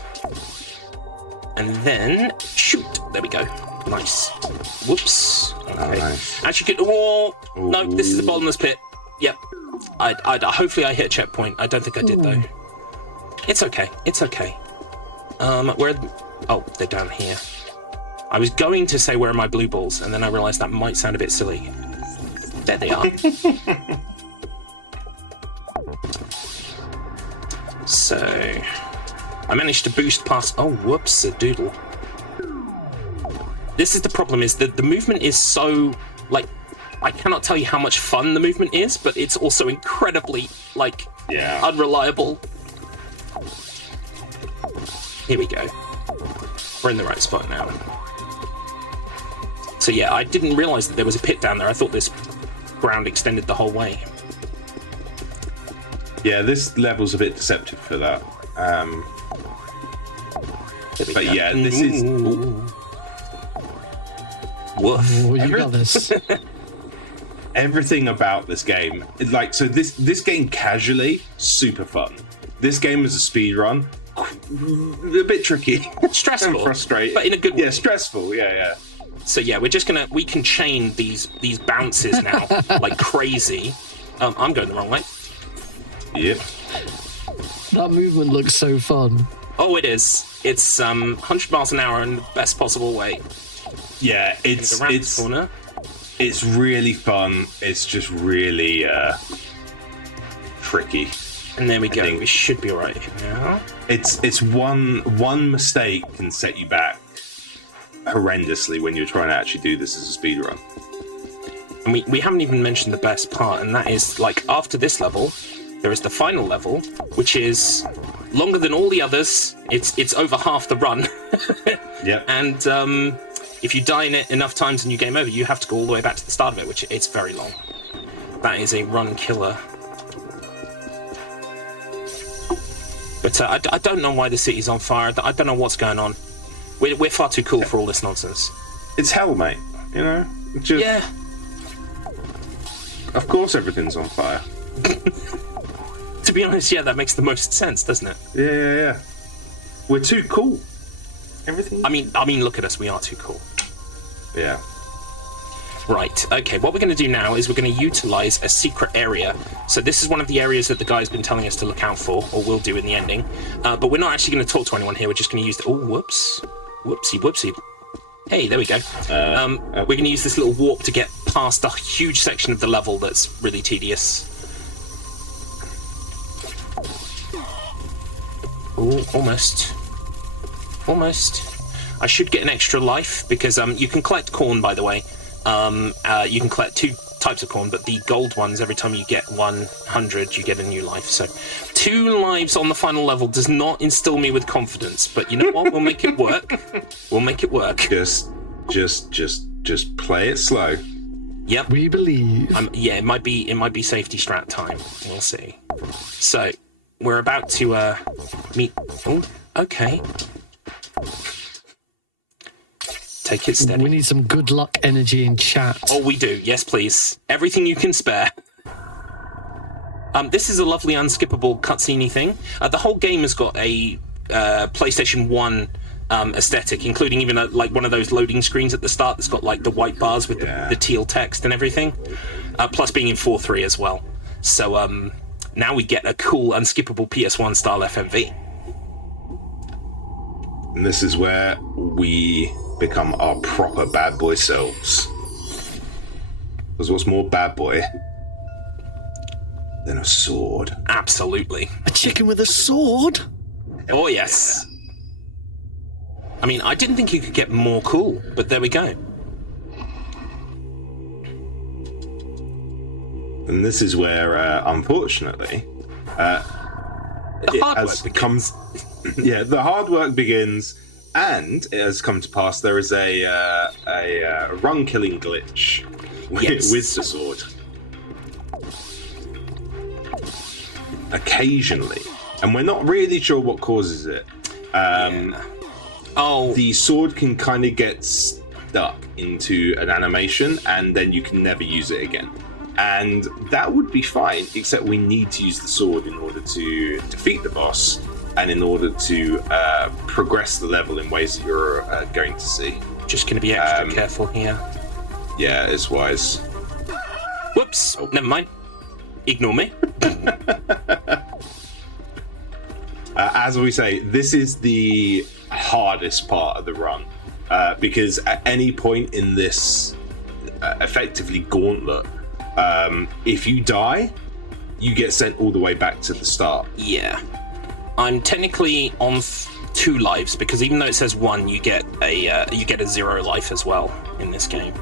And then shoot, there we go. Nice. Whoops. Okay. Oh, nice. Actually, no, this is the bottomless pit. Yep. Hopefully I hit a checkpoint. I don't think I did though. It's okay. It's okay. Oh, they're down here. I was going to say where are my blue balls, and then I realised that might sound a bit silly. There they are. So I managed to boost past. Oh, whoops, a doodle. This is the problem: is that the movement is so I cannot tell you how much fun the movement is, but it's also incredibly unreliable. Here we go. We're in the right spot now. So yeah, I didn't realise that there was a pit down there. I thought this ground extended the whole way. Yeah, this level's a bit deceptive for that. But yeah, this is... Woof. Oh, you got this. Everything about this game, this game casually, super fun. This game is a speed run, a bit tricky, stressful, and frustrating, but in a good way. Yeah, stressful. Yeah. So yeah, we can chain these bounces now like crazy. I'm going the wrong way. Yep. That movement looks so fun. Oh, it is. It's 100 miles an hour in the best possible way. Yeah, it's really fun. It's just really tricky. And there we go. We should be alright now. It's one mistake can set you back horrendously when you're trying to actually do this as a speed run. And we haven't even mentioned the best part, and that is after this level, there is the final level, which is longer than all the others. It's over half the run. Yeah. And if you die in it enough times and you game over, you have to go all the way back to the start of it, which it's very long. That is a run killer. But I don't know why the city's on fire. I don't know what's going on. We're far too cool for all this nonsense. It's hell, mate. You know? Just, yeah. Of course everything's on fire. To be honest, yeah, that makes the most sense, doesn't it? Yeah. We're too cool. Everything. I mean, look at us. We are too cool. Yeah. Right, okay, what we're going to do now is we're going to utilize a secret area. So this is one of the areas that the guy's been telling us to look out for, or will do in the ending. But we're not actually going to talk to anyone here, we're just going to use the... Oh, whoops. Whoopsie. Hey, there we go. We're going to use this little warp to get past a huge section of the level that's really tedious. Oh, almost. I should get an extra life, because you can collect corn, by the way. You can collect 2 types of corn, but the gold ones, every time you get 100, you get a new life. So 2 lives on the final level does not instill me with confidence, but you know what? We'll make it work. Just play it slow. Yep. We believe. Yeah, it might be safety strat time. We'll see. So we're about to meet. Oh, okay. Take it steady. We need some good luck energy in chat. Oh, we do. Yes, please. Everything you can spare. This is a lovely unskippable cutscene thing. The whole game has got a PlayStation 1 aesthetic, including even like one of those loading screens at the start that's got like the white bars with the teal text and everything. Plus being in 4.3 as well. So now we get a cool unskippable PS1 style FMV. And this is where we become our proper bad boy selves. Because what's more bad boy than a sword? Absolutely. A chicken with a sword? Oh, yes. I mean, I didn't think you could get more cool, but there we go. And this is where, unfortunately, the hard work begins. The hard work begins, and it has come to pass there is a run-killing glitch with the sword. Occasionally. And we're not really sure what causes it. The sword can kind of get stuck into an animation, and then you can never use it again. And that would be fine, except we need to use the sword in order to defeat the boss, and in order to progress the level in ways that you're going to see. Just going to be extra careful here. Yeah, it's wise. Whoops, never mind. Ignore me. As we say, this is the hardest part of the run, because at any point in this effectively gauntlet, if you die, you get sent all the way back to the start. Yeah. I'm technically on 2 lives, because even though it says 1, you get a 0 life as well in this game.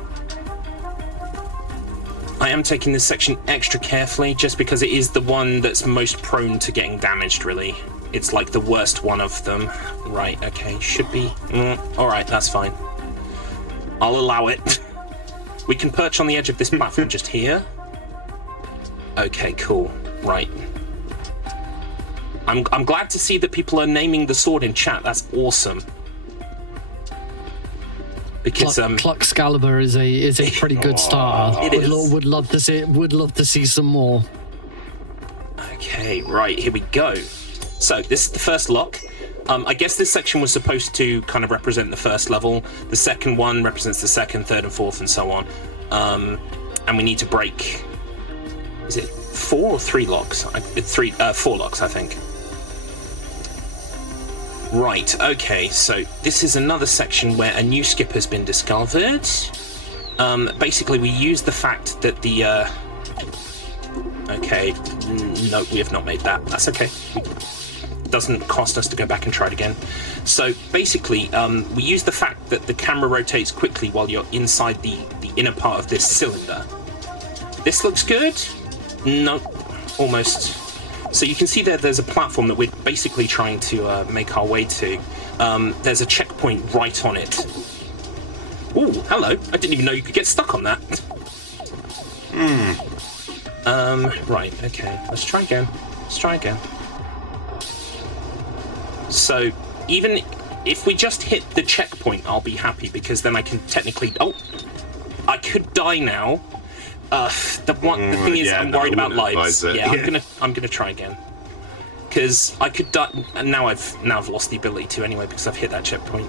I am taking this section extra carefully, just because it is the one that's most prone to getting damaged, really. It's like the worst one of them. Right, okay, should be... Alright, that's fine. I'll allow it. We can perch on the edge of this platform just here. Okay, cool. Right. I'm glad to see that people are naming the sword in chat. That's awesome. Because Cluxcalibur is a pretty good starter. It is. Would love to see some more. Okay, right, here we go. So this is the first lock. I guess this section was supposed to kind of represent the first level. The second one represents the second, third, and fourth, and so on. And we need to break. Is it 4 or 3 locks? 4 locks, I think. Right. Okay. So this is another section where a new skip has been discovered. Basically, we use the fact that the. Okay. No, we have not made that. That's okay. It doesn't cost us to go back and try it again. So basically, we use the fact that the camera rotates quickly while you're inside the inner part of this cylinder. This looks good. No, almost. So you can see there's a platform that we're basically trying to make our way to. There's a checkpoint right on it. Ooh, hello. I didn't even know you could get stuck on that. Right, okay. Let's try again. So, even if we just hit the checkpoint, I'll be happy, because then I can technically... Oh! I could die now. The thing is, I'm worried about lives. Yeah, I'm gonna try again, because I could die. And now I've lost the ability to anyway, because I've hit that checkpoint.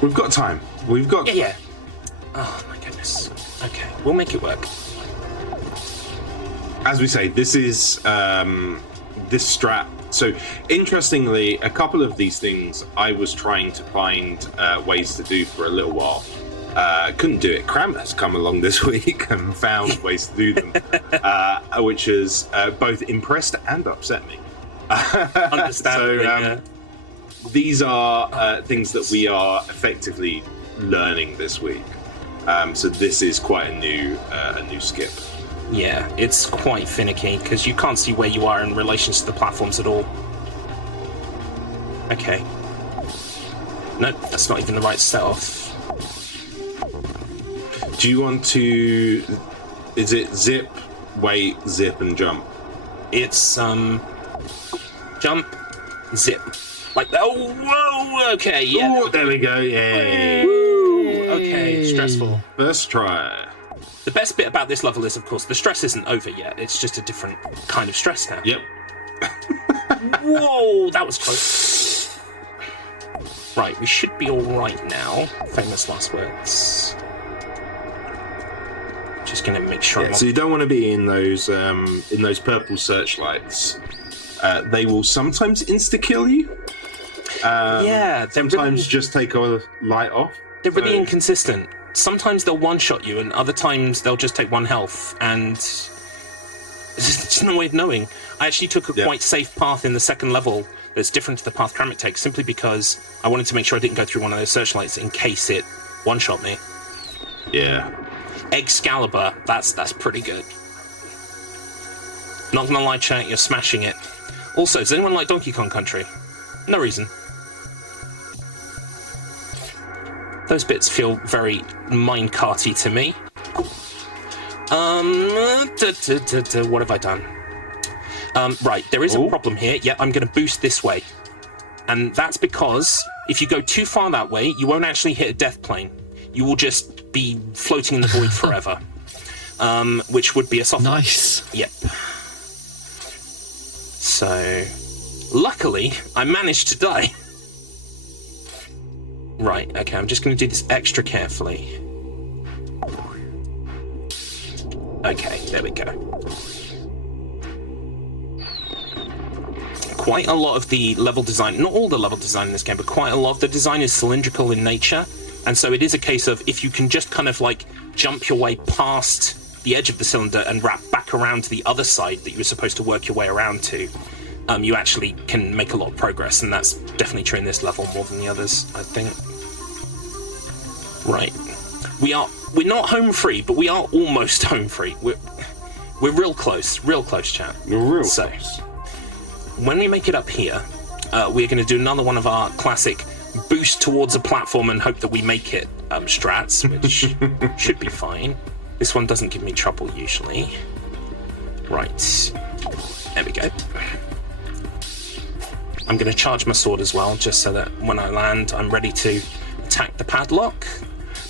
We've got time. We've got. Yeah. Oh my goodness. Okay, we'll make it work. As we say, this is this strat. So, interestingly, a couple of these things I was trying to find ways to do for a little while. Couldn't do it. Cram has come along this week and found ways to do them, which has both impressed and upset me. Understandably, yeah. These are things that we are effectively learning this week. So this is quite a new skip. Yeah, it's quite finicky because you can't see where you are in relation to the platforms at all. Okay. Nope, that's not even the right set off. Do you want to... Is it zip, wait, zip, and jump? It's, jump, zip. Like, oh, whoa, okay, yeah. Oh, there we go, yay. Woo, okay, stressful. First try. The best bit about this level is, of course, the stress isn't over yet. It's just a different kind of stress now. Yep. Whoa, that was close. Right, we should be all right now. Famous last words. Just gonna make sure. Yeah, so you don't want to be in those purple searchlights. They will sometimes insta-kill you. Yeah, sometimes really, just take a light off. They're really inconsistent. Sometimes they'll one-shot you, and other times they'll just take 1 health, and there's no way of knowing. I actually took a quite safe path in the second level that's different to the path Kramit takes, simply because I wanted to make sure I didn't go through one of those searchlights in case it one-shot me. Yeah. Excalibur, that's pretty good. Not gonna lie, chat, you're smashing it. Also, does anyone like Donkey Kong Country? No reason. Those bits feel very minecarty to me. What have I done? Right, there is a problem here. Yeah, I'm gonna boost this way. And that's because if you go too far that way, you won't actually hit a death plane. You will just be floating in the void forever. Which would be a soft... Nice. Yep. So, luckily, I managed to die. Right, okay, I'm just going to do this extra carefully. Okay, there we go. Quite a lot of the level design, not all the level design in this game, but quite a lot of the design is cylindrical in nature. And so it is a case of if you can just kind of like jump your way past the edge of the cylinder and wrap back around to the other side that you were supposed to work your way around to, you actually can make a lot of progress. And that's definitely true in this level more than the others, I think. Right. We're not home free, but we are almost home free. We're real close, chat. We're real so, close. When we make it up here, we're going to do another one of our classic boost towards a platform and hope that we make it strats, which should be fine. This one doesn't give me trouble usually. Right. There we go. I'm going to charge my sword as well, just so that when I land, I'm ready to attack the padlock.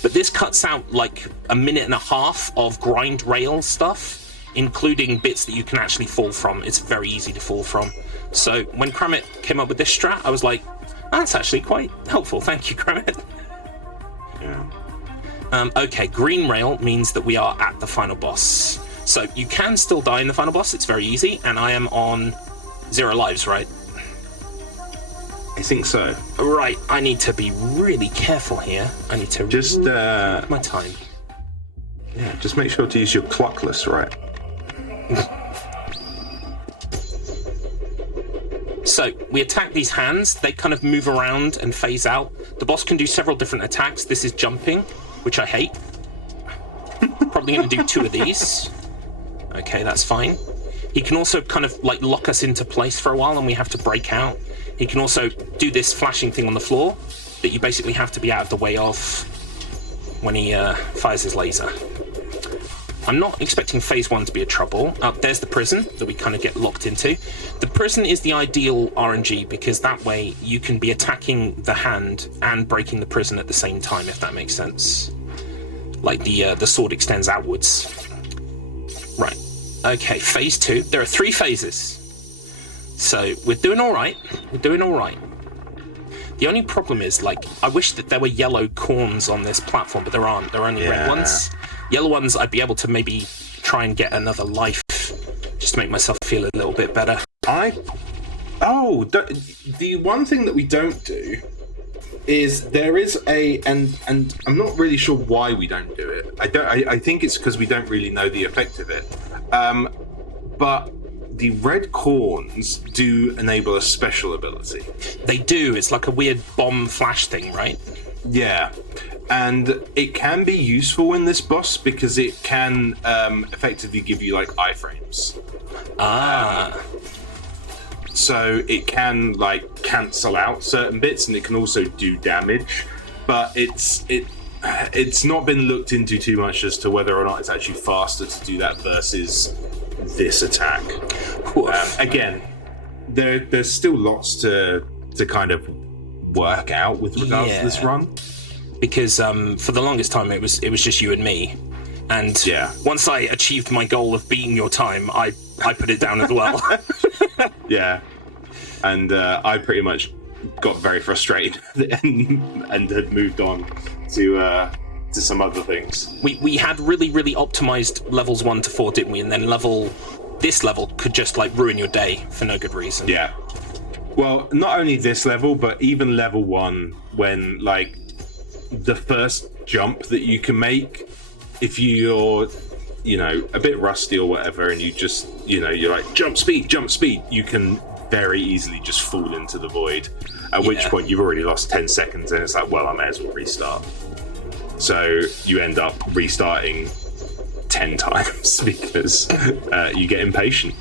But this cuts out like 1.5 minutes of grind rail stuff, including bits that you can actually fall from. It's very easy to fall from. So when Kramit came up with this strat, I was like, that's actually quite helpful. Thank you, Kramit. Yeah. Okay, green rail means that we are at the final boss. So you can still die in the final boss. It's very easy. And I am on 0 lives, right? I think so. Right, I need to be really careful here. I need to just my time. Yeah, just make sure to use your cluckless right. So we attack these hands. They kind of move around and phase out. The boss can do several different attacks. This is jumping, which I hate. Probably going to do 2 of these. Okay, that's fine. He can also kind of like lock us into place for a while, and we have to break out. He can also do this flashing thing on the floor that you basically have to be out of the way of when he fires his laser. I'm not expecting phase 1 to be a trouble. There's the prison that we kind of get locked into. The prison is the ideal RNG because that way you can be attacking the hand and breaking the prison at the same time, if that makes sense. Like the sword extends outwards. Right. Okay, phase 2. There are 3 phases. So we're doing all right. We're doing all right. The only problem is, like, I wish that there were yellow corns on this platform, but there aren't. There are only red ones. Yellow ones, I'd be able to maybe try and get another life, just to make myself feel a little bit better. The one thing that we don't do is there is and I'm not really sure why we don't do it. I think it's because we don't really know the effect of it. But the red corns do enable a special ability. They do. It's like a weird bomb flash thing, right? Yeah. And it can be useful in this boss because it can effectively give you like iframes. So it can like cancel out certain bits, and it can also do damage. But it's not been looked into too much as to whether or not it's actually faster to do that versus this attack. Again, there's still lots to kind of work out with regards to this run. Because for the longest time it was just you and me, and once I achieved my goal of beating your time, I put it down as well. Yeah, and I pretty much got very frustrated and had moved on to some other things. We had really optimized levels 1 to 4, didn't we? And then this level could just like ruin your day for no good reason. Yeah. Well, not only this level, but even level 1, when like the first jump that you can make, if you're, a bit rusty or whatever, and you just, you're like, jump speed, you can very easily just fall into the void. At which point you've already lost 10 seconds, and it's like, well, I may as well restart. So you end up restarting 10 times because you get impatient.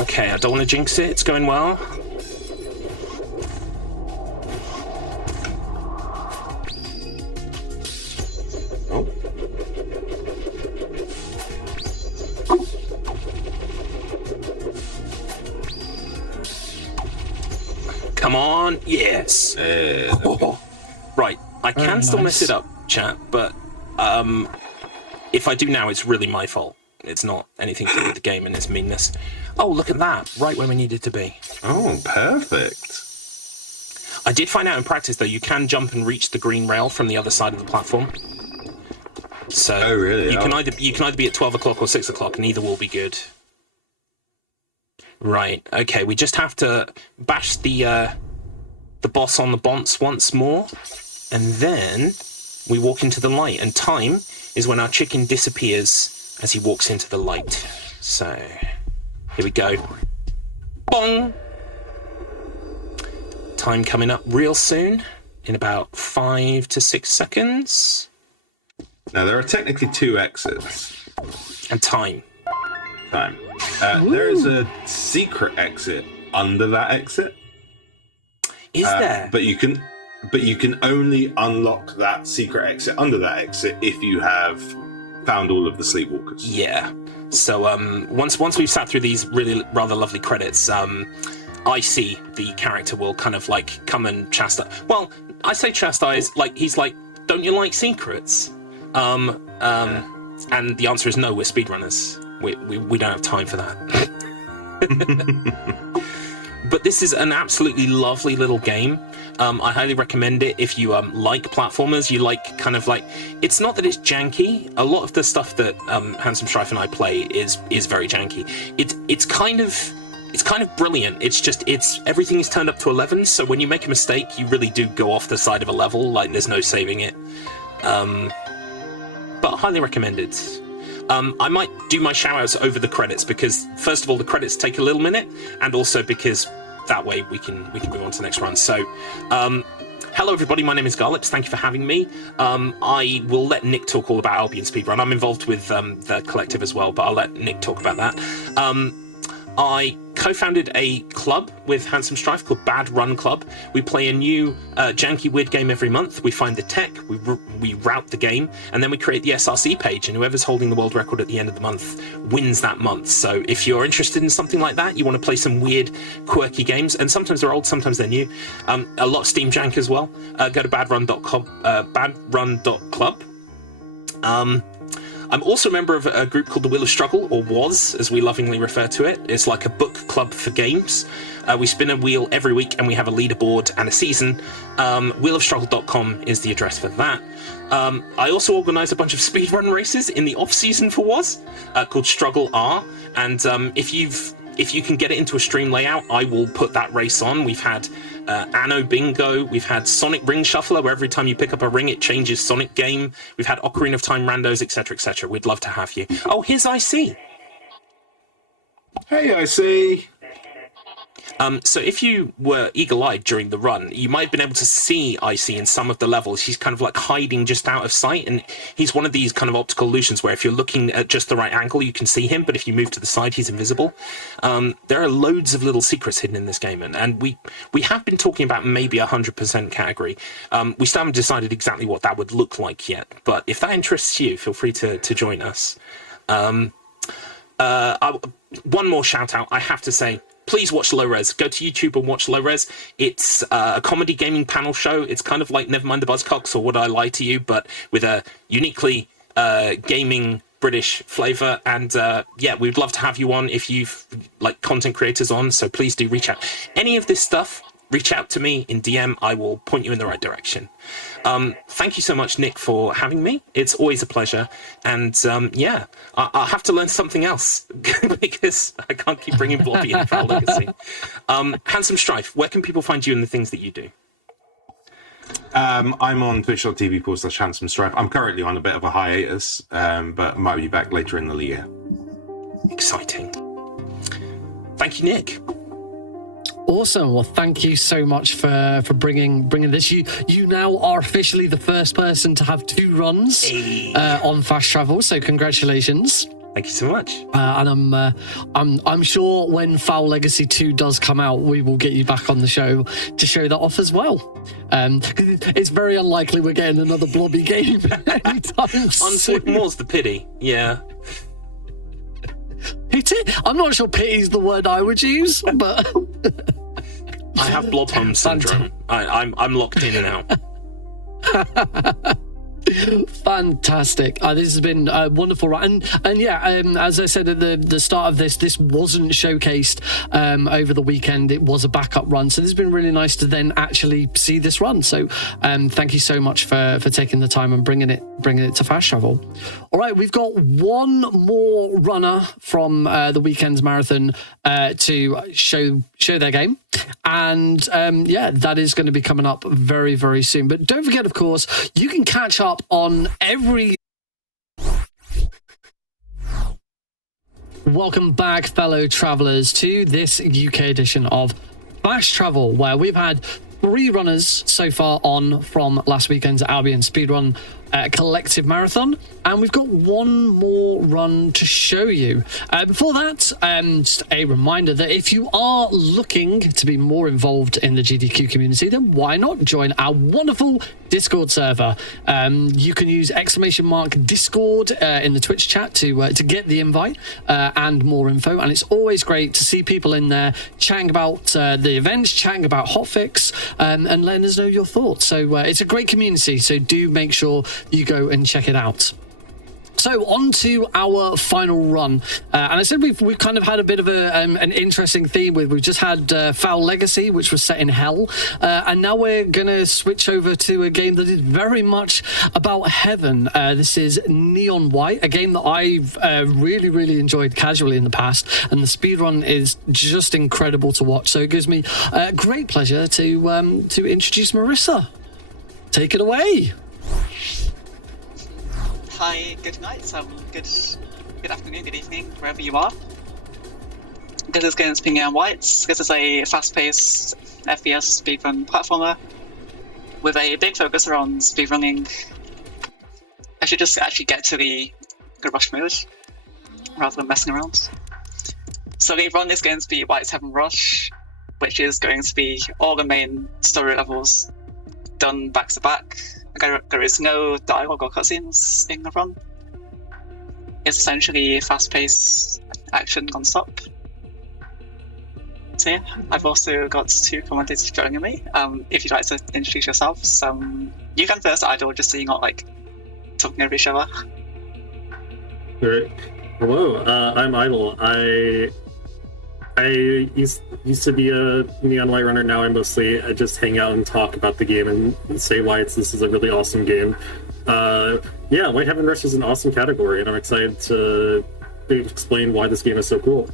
Okay, I don't want to jinx it. It's going well. Oh. Come on, yes. Right, I can still mess it up, chat, but if I do now, it's really my fault. It's not anything to do with the game and its meanness. Oh, look at that, right where we needed to be. Oh, perfect. I did find out in practice, though, you can jump and reach the green rail from the other side of the platform. So oh, really? you can either be at 12 o'clock or 6 o'clock, and either will be good. Right, okay, we just have to bash the boss on the bonce once more, and then we walk into the light, and time is when our chicken disappears as he walks into the light. So, here we go. Bong! Time coming up real soon, in about 5 to 6 seconds. Now, there are technically 2 exits. And time. There is a secret exit under that exit. Is there? But you can only unlock that secret exit under that exit if you have found all of the sleepwalkers. Yeah. So once we've sat through these really rather lovely credits, I see the character will kind of like come and chastise. Well, I say chastise, like he's like, don't you like secrets? And the answer is no. We're speedrunners. We don't have time for that. But this is an absolutely lovely little game. I highly recommend it if you like platformers. You like kind of like, it's not that it's janky. A lot of the stuff that Handsome Strife and I play is very janky. It's kind of brilliant. It's just everything is turned up to 11. So when you make a mistake, you really do go off the side of a level. Like there's no saving it. But highly recommended. I might do my shout-outs over the credits because, first of all, the credits take a little minute, and also because that way we can move on to the next run. So, hello everybody, my name is Garlips. Thank you for having me. I will let Nick talk all about Albion Speedrun. I'm involved with the collective as well, but I'll let Nick talk about that. I co-founded a club with Handsome Strife called Bad Run Club. We play a new janky weird game every month. We find the tech, we route the game, and then we create the SRC page, and whoever's holding the world record at the end of the month wins that month. So if you're interested in something like that, you want to play some weird, quirky games, and sometimes they're old, sometimes they're new. A lot of Steam jank as well. Go to badrun.com, badrun.club. I'm also a member of a group called the Wheel of Struggle, or WOS, as we lovingly refer to it. It's like a book club for games. We spin a wheel every week, and we have a leaderboard and a season. Wheelofstruggle.com is the address for that. I also organise a bunch of speedrun races in the off-season for WOS, called Struggle R, and if you can get it into a stream layout, I will put that race on. We've had Anno Bingo, we've had Sonic Ring Shuffler, where every time you pick up a ring, it changes Sonic game. We've had Ocarina of Time randos, etc., etc. We'd love to have you. Oh, here's IC. Hey, IC. So if you were eagle-eyed during the run, you might have been able to see IC in some of the levels. He's kind of like hiding just out of sight, and he's one of these kind of optical illusions where if you're looking at just the right angle, you can see him, but if you move to the side, he's invisible. There are loads of little secrets hidden in this game, and we have been talking about maybe 100% category. We still haven't decided exactly what that would look like yet, but if that interests you, feel free to join us. One more shout out, I have to say, please watch Low Res. Go to YouTube and watch Low Res. It's a comedy gaming panel show. It's kind of like Nevermind the Buzzcocks or Would I Lie to You, but with a uniquely gaming British flavour. And yeah, we'd love to have you on if you've like content creators on. So please do reach out. Any of this stuff, reach out to me in DM. I will point you in the right direction. Thank you so much, Nick, for having me. It's always a pleasure. And yeah, I'll have to learn something else because I can't keep bringing Blobby and Fowl Legacy. Handsome Strife, where can people find you and the things that you do? I'm on twitch.tv/Handsome Strife. I'm currently on a bit of a hiatus, but might be back later in the year. Exciting. Thank you, Nick. Awesome. Well, thank you so much for bringing this. You now are officially the first person to have 2 runs on Fast Travel. So congratulations. Thank you so much. And I'm sure when Fowl Legacy 2 does come out, we will get you back on the show to show that off as well. It's very unlikely we're getting another Blobby game anytime soon. More's the pity. Yeah. Pity? I'm not sure pity's the word I would use, but I have Blobham syndrome. I'm locked in and out. Fantastic. This has been wonderful. And yeah, as I said at the start of this wasn't showcased over the weekend. It was a backup run. So this has been really nice to then actually see this run. So thank you so much for taking the time and bringing it to Fast Travel. All right, we've got one more runner from the weekend's marathon to show their game. And yeah, that is going to be coming up very, very soon. But don't forget, of course, you can catch up on every... Welcome back, fellow travellers, to this UK edition of Fast Travel, where we've had 3 runners so far on from last weekend's Albion Speedrun Collective Marathon, and we've got one more run to show you. Before that, just a reminder that if you are looking to be more involved in the GDQ community, then why not join our wonderful Discord server? You can use !Discord in the Twitch chat to get the invite and more info, and it's always great to see people in there chatting about the events, chatting about Hotfix, and letting us know your thoughts. So it's a great community, so do make sure you go and check it out. So on to our final run, and I said we've kind of had a bit of an interesting theme we've just had Fowl Legacy, which was set in hell, and now we're gonna switch over to a game that is very much about heaven. This is Neon White, a game that I've really enjoyed casually in the past, and the speedrun is just incredible to watch. So it gives me great pleasure to introduce Marissa. Take it away. Hi, good night, good afternoon, good evening, wherever you are. This is going to be Neon White. This is a fast-paced FPS speedrun platformer with a big focus around speedrunning. I should just actually get to the rush mode rather than messing around. So the run is going to be White's Heaven Rush, which is going to be all the main story levels done back to back. There is no dialogue or cutscenes in the run. It's essentially fast-paced action non-stop. So yeah, I've also got 2 commentators joining me. If you'd like to introduce yourselves, you can first idle just so you're not like talking over each other. Right. Hello, I'm Idle. I used to be a Neon Light Runner. Now I mostly just hang out and talk about the game and say why this is a really awesome game. Yeah, White Heaven Rush is an awesome category, and I'm excited to explain why this game is so cool.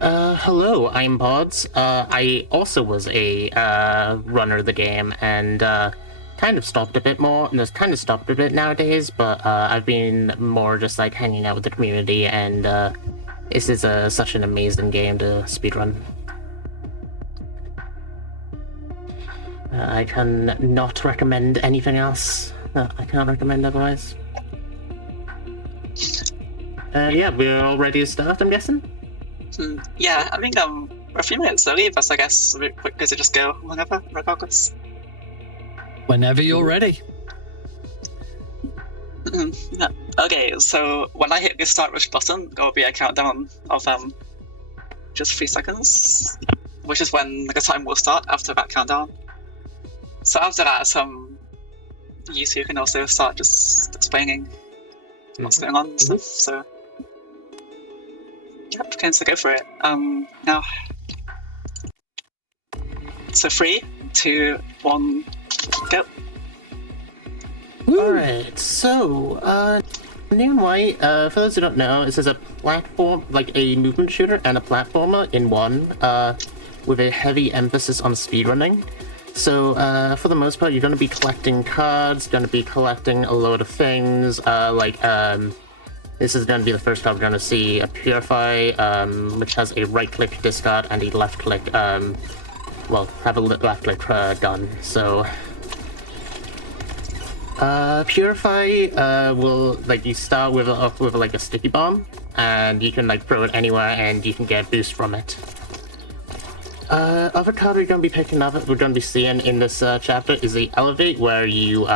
Hello, I'm Pods. I also was a runner of the game, and kind of stopped a bit more, and it's kind of stopped a bit nowadays, but I've been more just like hanging out with the community, and this is such an amazing game to speedrun. I can not recommend anything else. I can't recommend otherwise. Yeah, we're all ready to start, I'm guessing? Yeah, I think we're a few minutes early, but I guess we're quick to just go whenever, regardless. Whenever you're ready. Okay, so when I hit the start rush button, there will be a countdown of just 3 seconds, which is when the time will start after that countdown. So after that, you two can also start just explaining what's going on and stuff. So yeah, can go for it. Now, so 3, 2, 1, go. Alright, so, Neon White, for those who don't know, this is a platform, like a movement shooter and a platformer in one, with a heavy emphasis on speedrunning. So, for the most part, you're going to be collecting cards, going to be collecting a load of things, this is going to be the first time we're going to see a Purify, which has a right-click discard and a left-click, have a left-click gun, so... Purify will you start with a sticky bomb, and you can throw it anywhere, and you can get a boost from it. Other card we're going to be picking up, we're going to be seeing in this chapter is the Elevate, where you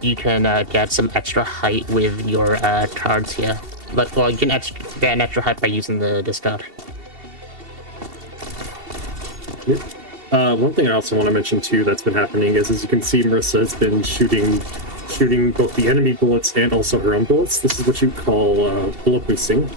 you can get some extra height with your cards here. You can get an extra height by using the discard. Yep. One thing I also want to mention too that's been happening is, as you can see, Marissa has been shooting both the enemy bullets and also her own bullets. This is what you call bullet boosting.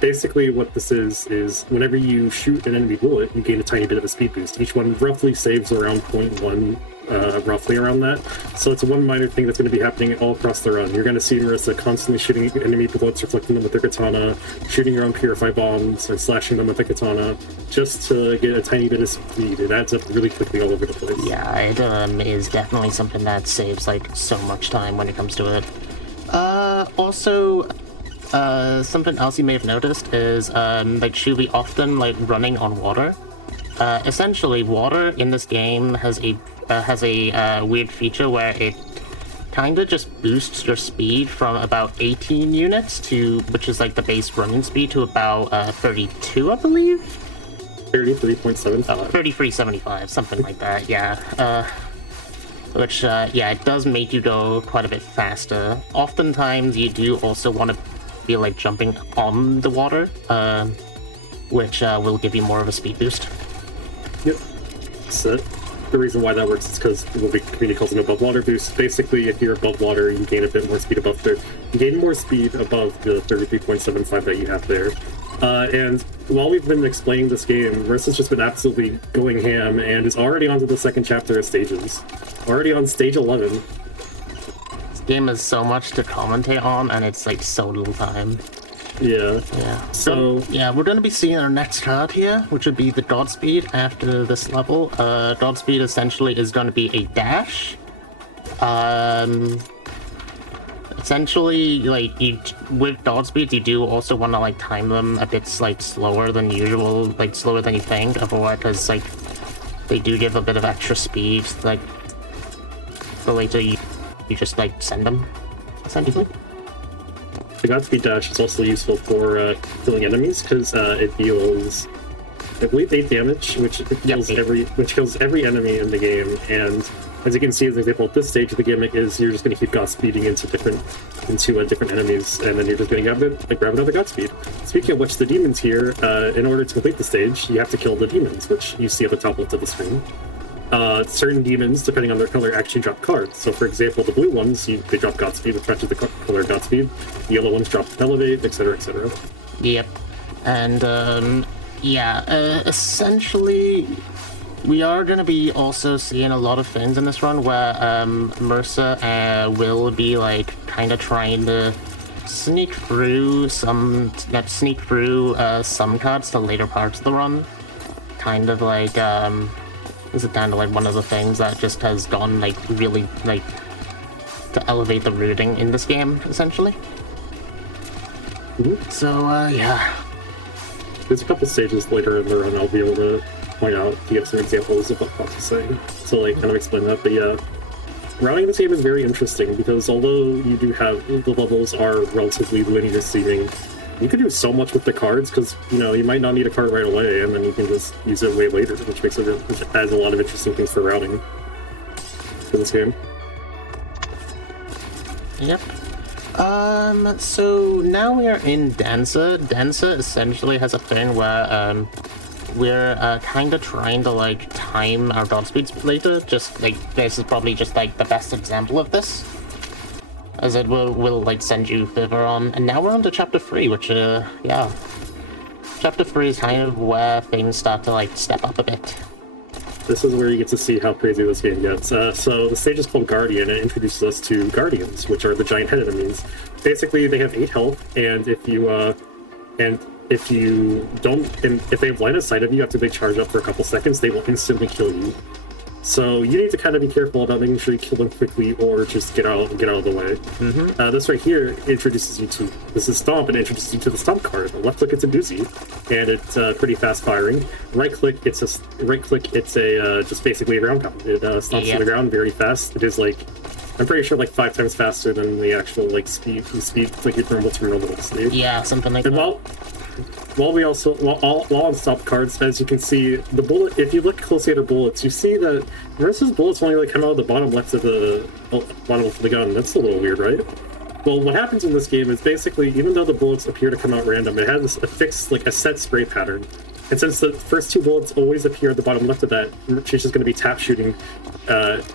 Basically what this is whenever you shoot an enemy bullet, you gain a tiny bit of a speed boost. Each one roughly saves around 0.1, roughly around that. So it's one minor thing that's going to be happening all across the run. You're going to see Marissa constantly shooting enemy bullets, reflecting them with their katana, shooting your own Purify bombs, and slashing them with the katana, just to get a tiny bit of speed. It adds up really quickly all over the place. Yeah, it is definitely something that saves so much time when it comes to it. Also, something else you may have noticed is she'll be often running on water. Essentially, water in this game has a weird feature where it kind of just boosts your speed from about 18 units to, which is the base running speed, to about 32, I believe. 33.75. 33.75, something like that. Yeah. Which it does make you go quite a bit faster. Oftentimes, you do also want to be jumping on the water, which will give you more of a speed boost. Yep. So the reason why that works is because what the community calls an above water boost. Basically, if you're above water, you gain a bit more speed above there. You gain more speed above the 33.75 that you have there. And while we've been explaining this game, Marissa's just been absolutely going ham and is already onto the second chapter of stages. Already on stage 11. This game has so much to commentate on, and it's so little time. Yeah. So we're going to be seeing our next card here, which would be the Godspeed after this level. Godspeed essentially is going to be a dash. Essentially, with Godspeed, you do also want to time them a bit slower than usual, slower than you think. Otherwise, because they do give a bit of extra speed. The later you just send them, essentially. The Godspeed dash is also useful for killing enemies because it deals, I believe, 8 damage, which kills every enemy in the game. And as you can see, as an example, at this stage, the gimmick is you're just going to keep Godspeeding into different enemies, and then you're just going to grab another Godspeed. Speaking of which, the demons here, in order to complete the stage, you have to kill the demons, which you see at the top left of the screen. certain demons, depending on their color, actually drop cards. So, for example, the blue ones, they drop Godspeed, which matches the color Godspeed. The yellow ones drop Elevate, etc., etc. Yep. And, essentially, we are going to be also seeing a lot of things in this run where Mercer will be, like, kind of trying to sneak through some cards to later parts of the run. Kind of like, this is kind of like one of the things that just has gone, like, really, like, to elevate the rooting in this game, essentially. Mm-hmm. So, yeah. There's a couple stages later in the run I'll be able to point out to give some examples of what Fox is saying. So, like, kind of explain that. But yeah, routing this game is very interesting because although you do have, the levels are relatively linear seeming, you can do so much with the cards because, you know, you might not need a card right away and then you can just use it way later, which adds a lot of interesting things for routing for this game. Yep. So now we are in Dancer. Dancer essentially has a thing where, we're kind of trying to, like, time our Godspeeds later. Just, like, this is probably just, like, the best example of this. As it will like, send you further on. And now we're on to Chapter 3, which, yeah. Chapter 3 is kind of where things start to, like, step up a bit. This is where you get to see how crazy this game gets. So the stage is called Guardian, and it introduces us to Guardians, which are the giant head enemies. Basically, they have 8 health, and if they have line of sight of you after they charge up for a couple seconds, they will instantly kill you. So you need to kind of be careful about making sure you kill them quickly or just get out of the way. Mm-hmm. This right here introduces you to, this is Stomp, and introduces you to the Stomp card. Left click, it's a doozy, and it's pretty fast firing. Right click, it's just basically a ground pound. It stomps to the ground very fast. It is like, I'm pretty sure like 5 times faster than the actual like speed like your normal terminal stage. Yeah, something like that. While on stop cards, as you can see, the bullet, if you look closely at her bullets, you see that Marissa's bullets only like come out of the bottom left of the gun. That's a little weird, right? Well, what happens in this game is basically, even though the bullets appear to come out random, it has a fixed, like a set spray pattern. And since the first 2 bullets always appear at the bottom left of that, she's just going to be tap shooting,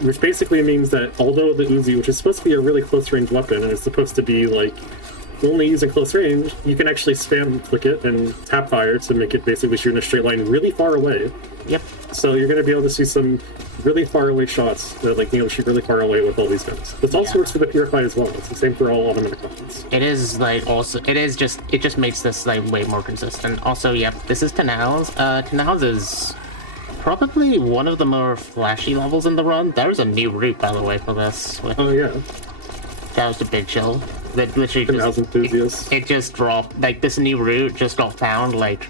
which basically means that although the Uzi, which is supposed to be a really close range weapon, and it's supposed to be like only used in close range, you can actually spam click it and tap fire to make it basically shoot in a straight line really far away. Yep. So you're going to be able to see some really far away shots that like you know shoot really far away with all these guns. This also works for the Purify as well. It's the same for all automatic weapons. It is like also it just makes this like way more consistent. Also, yep, this is Canals. Canals is probably one of the more flashy levels in the run. There's a new route, by the way, for this. Oh yeah. That was a big chill. That literally it just dropped. Like this new route just got found like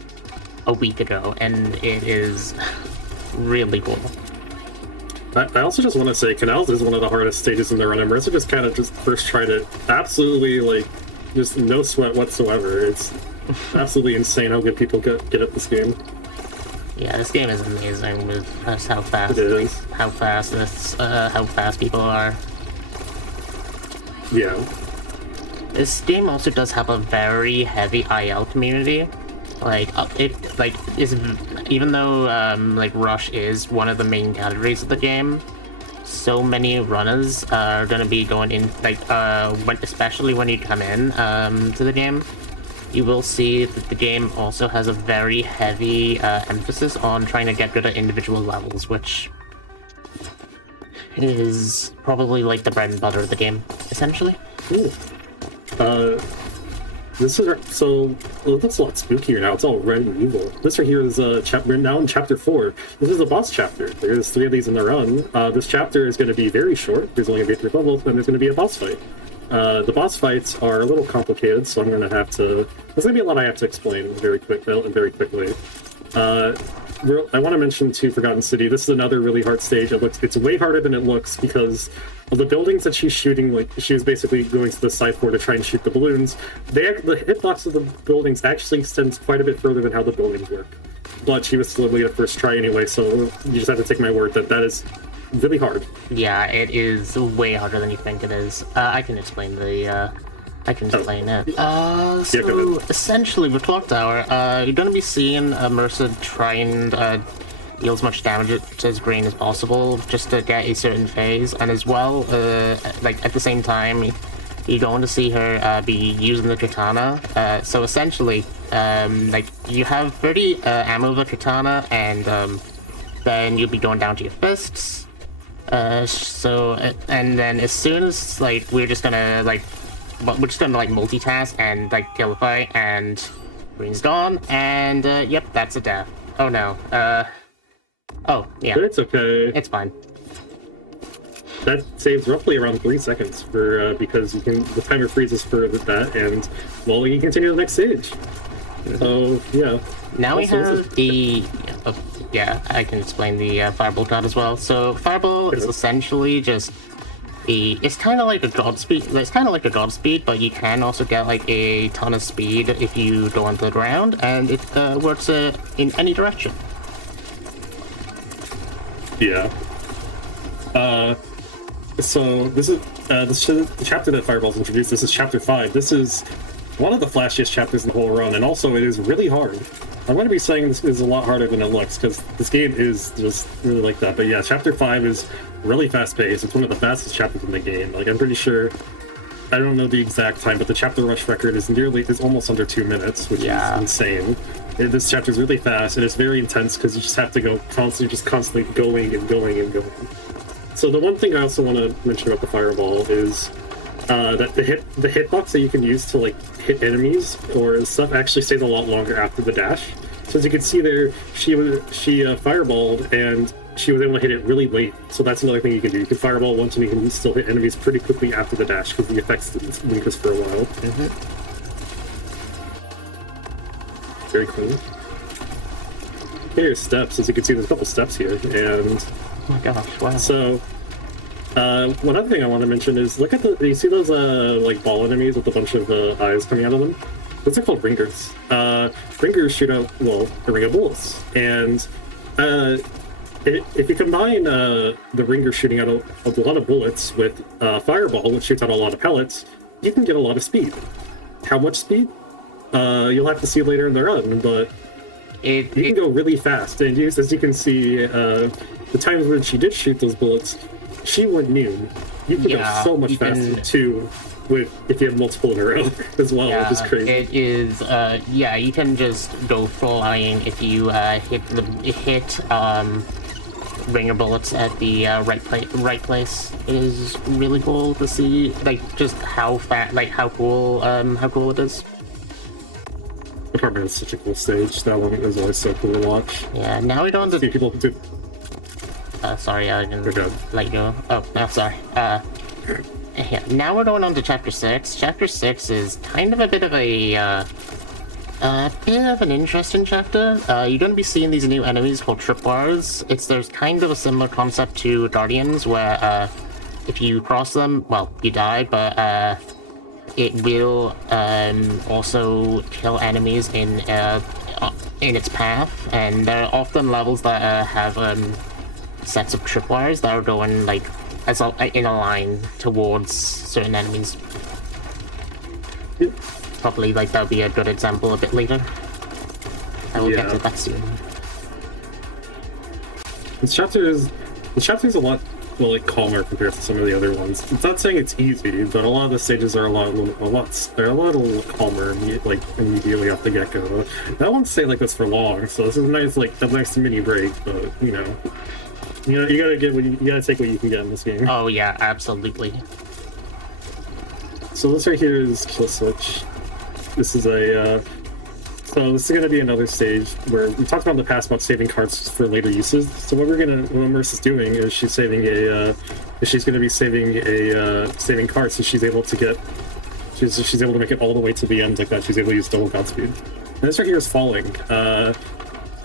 a week ago, and it is really cool. I also just want to say, Canals is one of the hardest stages in the run, and Marissa just kind of just first tried it absolutely like just no sweat whatsoever. It's absolutely insane how good people get at this game. Yeah, this game is amazing with just how fast it is. Like, how fast people are. Yeah. This game also does have a very heavy IL community. Like even though like Rush is one of the main categories of the game, so many runners are gonna be going in like especially when you come in to the game, you will see that the game also has a very heavy emphasis on trying to get good at individual levels, which is probably like the bread and butter of the game, essentially. Ooh. This is so it looks a lot spookier now. It's all red and evil. This right here is we're now in chapter 4. This is a boss chapter. There's 3 of these in the run. This chapter is going to be very short. There's only going to be 3 levels, and there's going to be a boss fight. The boss fights are a little complicated, so I'm going to have to. There's going to be a lot I have to explain very quickly. I want to mention too, Forgotten City. This is another really hard stage. It's way harder than it looks because of the buildings that she's shooting. Like she was basically going to the side floor to try and shoot the balloons. The hitbox of the buildings actually extends quite a bit further than how the buildings work. But she was still able to get a first try anyway, so you just have to take my word that is really hard. Yeah, it is way harder than you think it is. I can explain it. So essentially with Clock Tower, you're going to be seeing Mercer trying deal as much damage to his green as possible just to get a certain phase, and as well, like at the same time, you're going to see her be using the katana. So essentially, like you have 30 ammo of the katana, and then you'll be going down to your fists. And then as soon as like we're just gonna multitask and like kill the fight, and green's gone, and yep, that's a death. Oh no. Oh yeah. But it's okay. It's fine. That saves roughly around 3 seconds for because the timer freezes for that, and well, you can continue to the next stage. So yeah. Now we have the I can explain the fireball card as well. So fireball is essentially just it's kind of like a god speed. It's kind of like a god speed, but you can also get like a ton of speed if you go onto the ground, and it works in any direction. Yeah. So this is the chapter that Fireball's introduced. This is chapter 5. This is one of the flashiest chapters in the whole run, and also it is really hard. I'm going to be saying this is a lot harder than it looks, because this game is just really like that. But yeah, chapter 5 is really fast-paced. It's one of the fastest chapters in the game. Like, I'm pretty sure, I don't know the exact time, but the chapter rush record is almost under 2 minutes, which is insane. This chapter is really fast, and it's very intense because you just have to go constantly going and going and going. So the one thing I also want to mention about the Fireball is that the hitbox that you can use to like hit enemies or stuff actually stays a lot longer after the dash. So as you can see there, she fireballed and she was able to hit it really late. So that's another thing you can do. You can fireball once and you can still hit enemies pretty quickly after the dash because the effects lingers for a while. Very clean. Here's steps. As you can see, there's a couple steps here, and oh my gosh, wow. So one other thing I want to mention is look at you see those like ball enemies with a bunch of eyes coming out of them? Those are called ringers. Ringers shoot out a ring of bullets, and if you combine the ringer shooting out a lot of bullets with fireball, which shoots out a lot of pellets, you can get a lot of speed. How much speed? You'll have to see later in the run, but you can go really fast. And as you can see, the times when she did shoot those bullets, she went noon. You can go so much faster too, if you have multiple in a row as well, which is crazy. It is, you can just go flying if you hit ringer bullets at the right place. It is really cool to see, like just how cool it is. The Department is such a cool stage. That one is always so cool to watch. Yeah, now we don't see people do. Sorry, I didn't let you go. Oh, no, sorry. Yeah, now we're going on to chapter 6. Chapter 6 is kind of a bit of an interesting chapter. You're going to be seeing these new enemies called tripwires. There's kind of a similar concept to Guardians, where if you cross them, well, you die, but it will also kill enemies in its path, and there are often levels that have sets of tripwires that are going like in a line towards certain enemies. Probably like that'll be a good example a bit later. I will get to that soon. This chapter is a lot calmer compared to some of the other ones. It's not saying it's easy, but a lot of the stages are a little calmer immediately off the get-go. I won't say like this for long, so this is a nice mini break, but you gotta take what you can get in this game. Oh yeah, absolutely. So this right here is Kill Switch. This is so this is going to be another stage where we talked about in the past about saving cards for later uses. So what Marissa's doing is she's saving saving cards, so she's able to make it all the way to the end like that. She's able to use double Godspeed. And this right here is Falling. I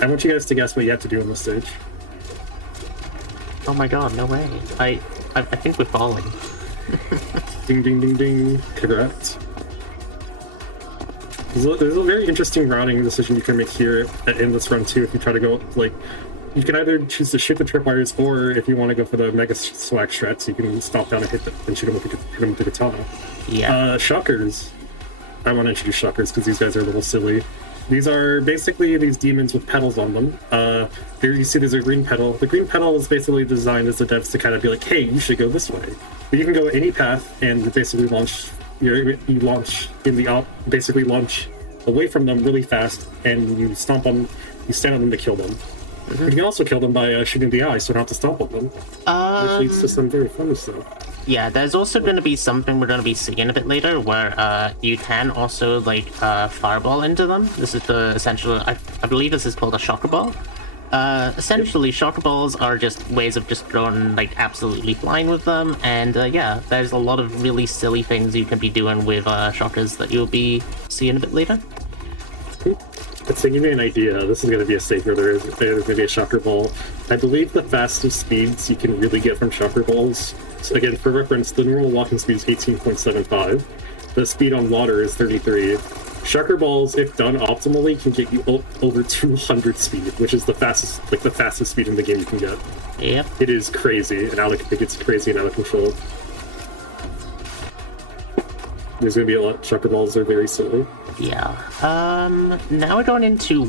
want you guys to guess what you have to do in this stage. Oh my god, no way. I think we're falling. Ding ding ding ding. Correct. There's a very interesting routing decision you can make here in this run too. If you try to go you can either choose to shoot the tripwires, or if you want to go for the mega swag strats, you can stop down and hit them and shoot them with the katana. Yeah. Shockers. I want to introduce shockers because these guys are a little silly. These are basically these demons with petals on them. There you see there's a green petal. The green petal is basically designed as the devs to kind of be like, hey, you should go this way. But you can go any path and basically launch basically launch away from them really fast, and you stand on them to kill them. You can also kill them by shooting the eye, so you don't have to stomp on them. Which leads to some very fun stuff. Yeah, there's also going to be something we're going to be seeing a bit later where you can also like fireball into them. This is the essential, I believe this is called a shocker ball. Essentially, shocker balls are just ways of just going like absolutely flying with them, and yeah, there's a lot of really silly things you can be doing with shockers that you'll be seeing a bit later. To give you an idea, this is going to be a safer. There's going to be a shocker ball. I believe the fastest speeds you can really get from shocker balls. So again, for reference, the normal walking speed is 18.75. The speed on water is 33. Shocker balls, if done optimally, can get you over 200 speed, which is the fastest speed in the game you can get. Yep. It is crazy, and it gets crazy and out of control. There's going to be a lot of shocker balls. They're very silly. Yeah. Now we're going into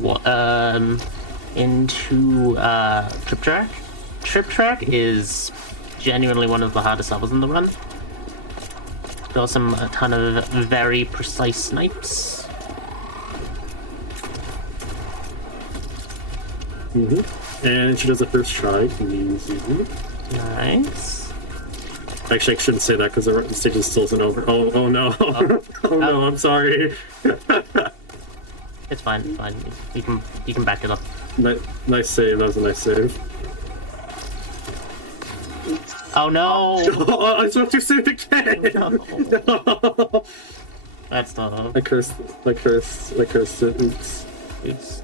Trip Track. Trip Track is genuinely one of the hardest levels in the run. Got a ton of very precise snipes. And she does the first try. Easy. Nice. Actually, I shouldn't say that because the stage is still isn't over. Oh no. Oh no, I'm sorry. It's fine, it's fine. You can back it up. Nice save, that was a nice save. Oh no! Oh, I swept your save again! No. That's not. I cursed it. Oops.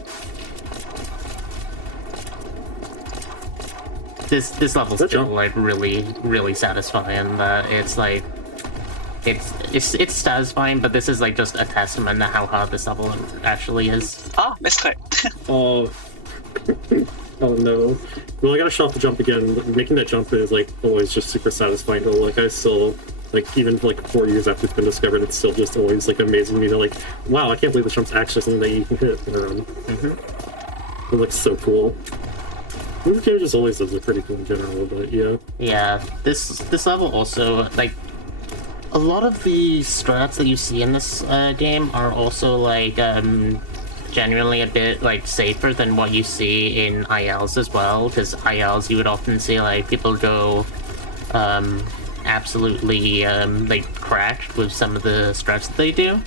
This level's still like really satisfying. It's like it's satisfying, but this is like just a testament to how hard this level actually is. Ah, misclick. Oh. Oh no. Well, I gotta show off the jump again. Making that jump is like always just super satisfying. Though, like I still like even like 4 years after it's been discovered, it's still just always like amazing me to like, wow, I can't believe this jump's actually something that you can hit in a run. It looks so cool. The game just always does it pretty cool in general, but yeah. Yeah, this level also, like, a lot of the strats that you see in this game are also, like, genuinely a bit, like, safer than what you see in ILs as well, because ILs you would often see, like, people go, absolutely, like, cracked with some of the strats that they do.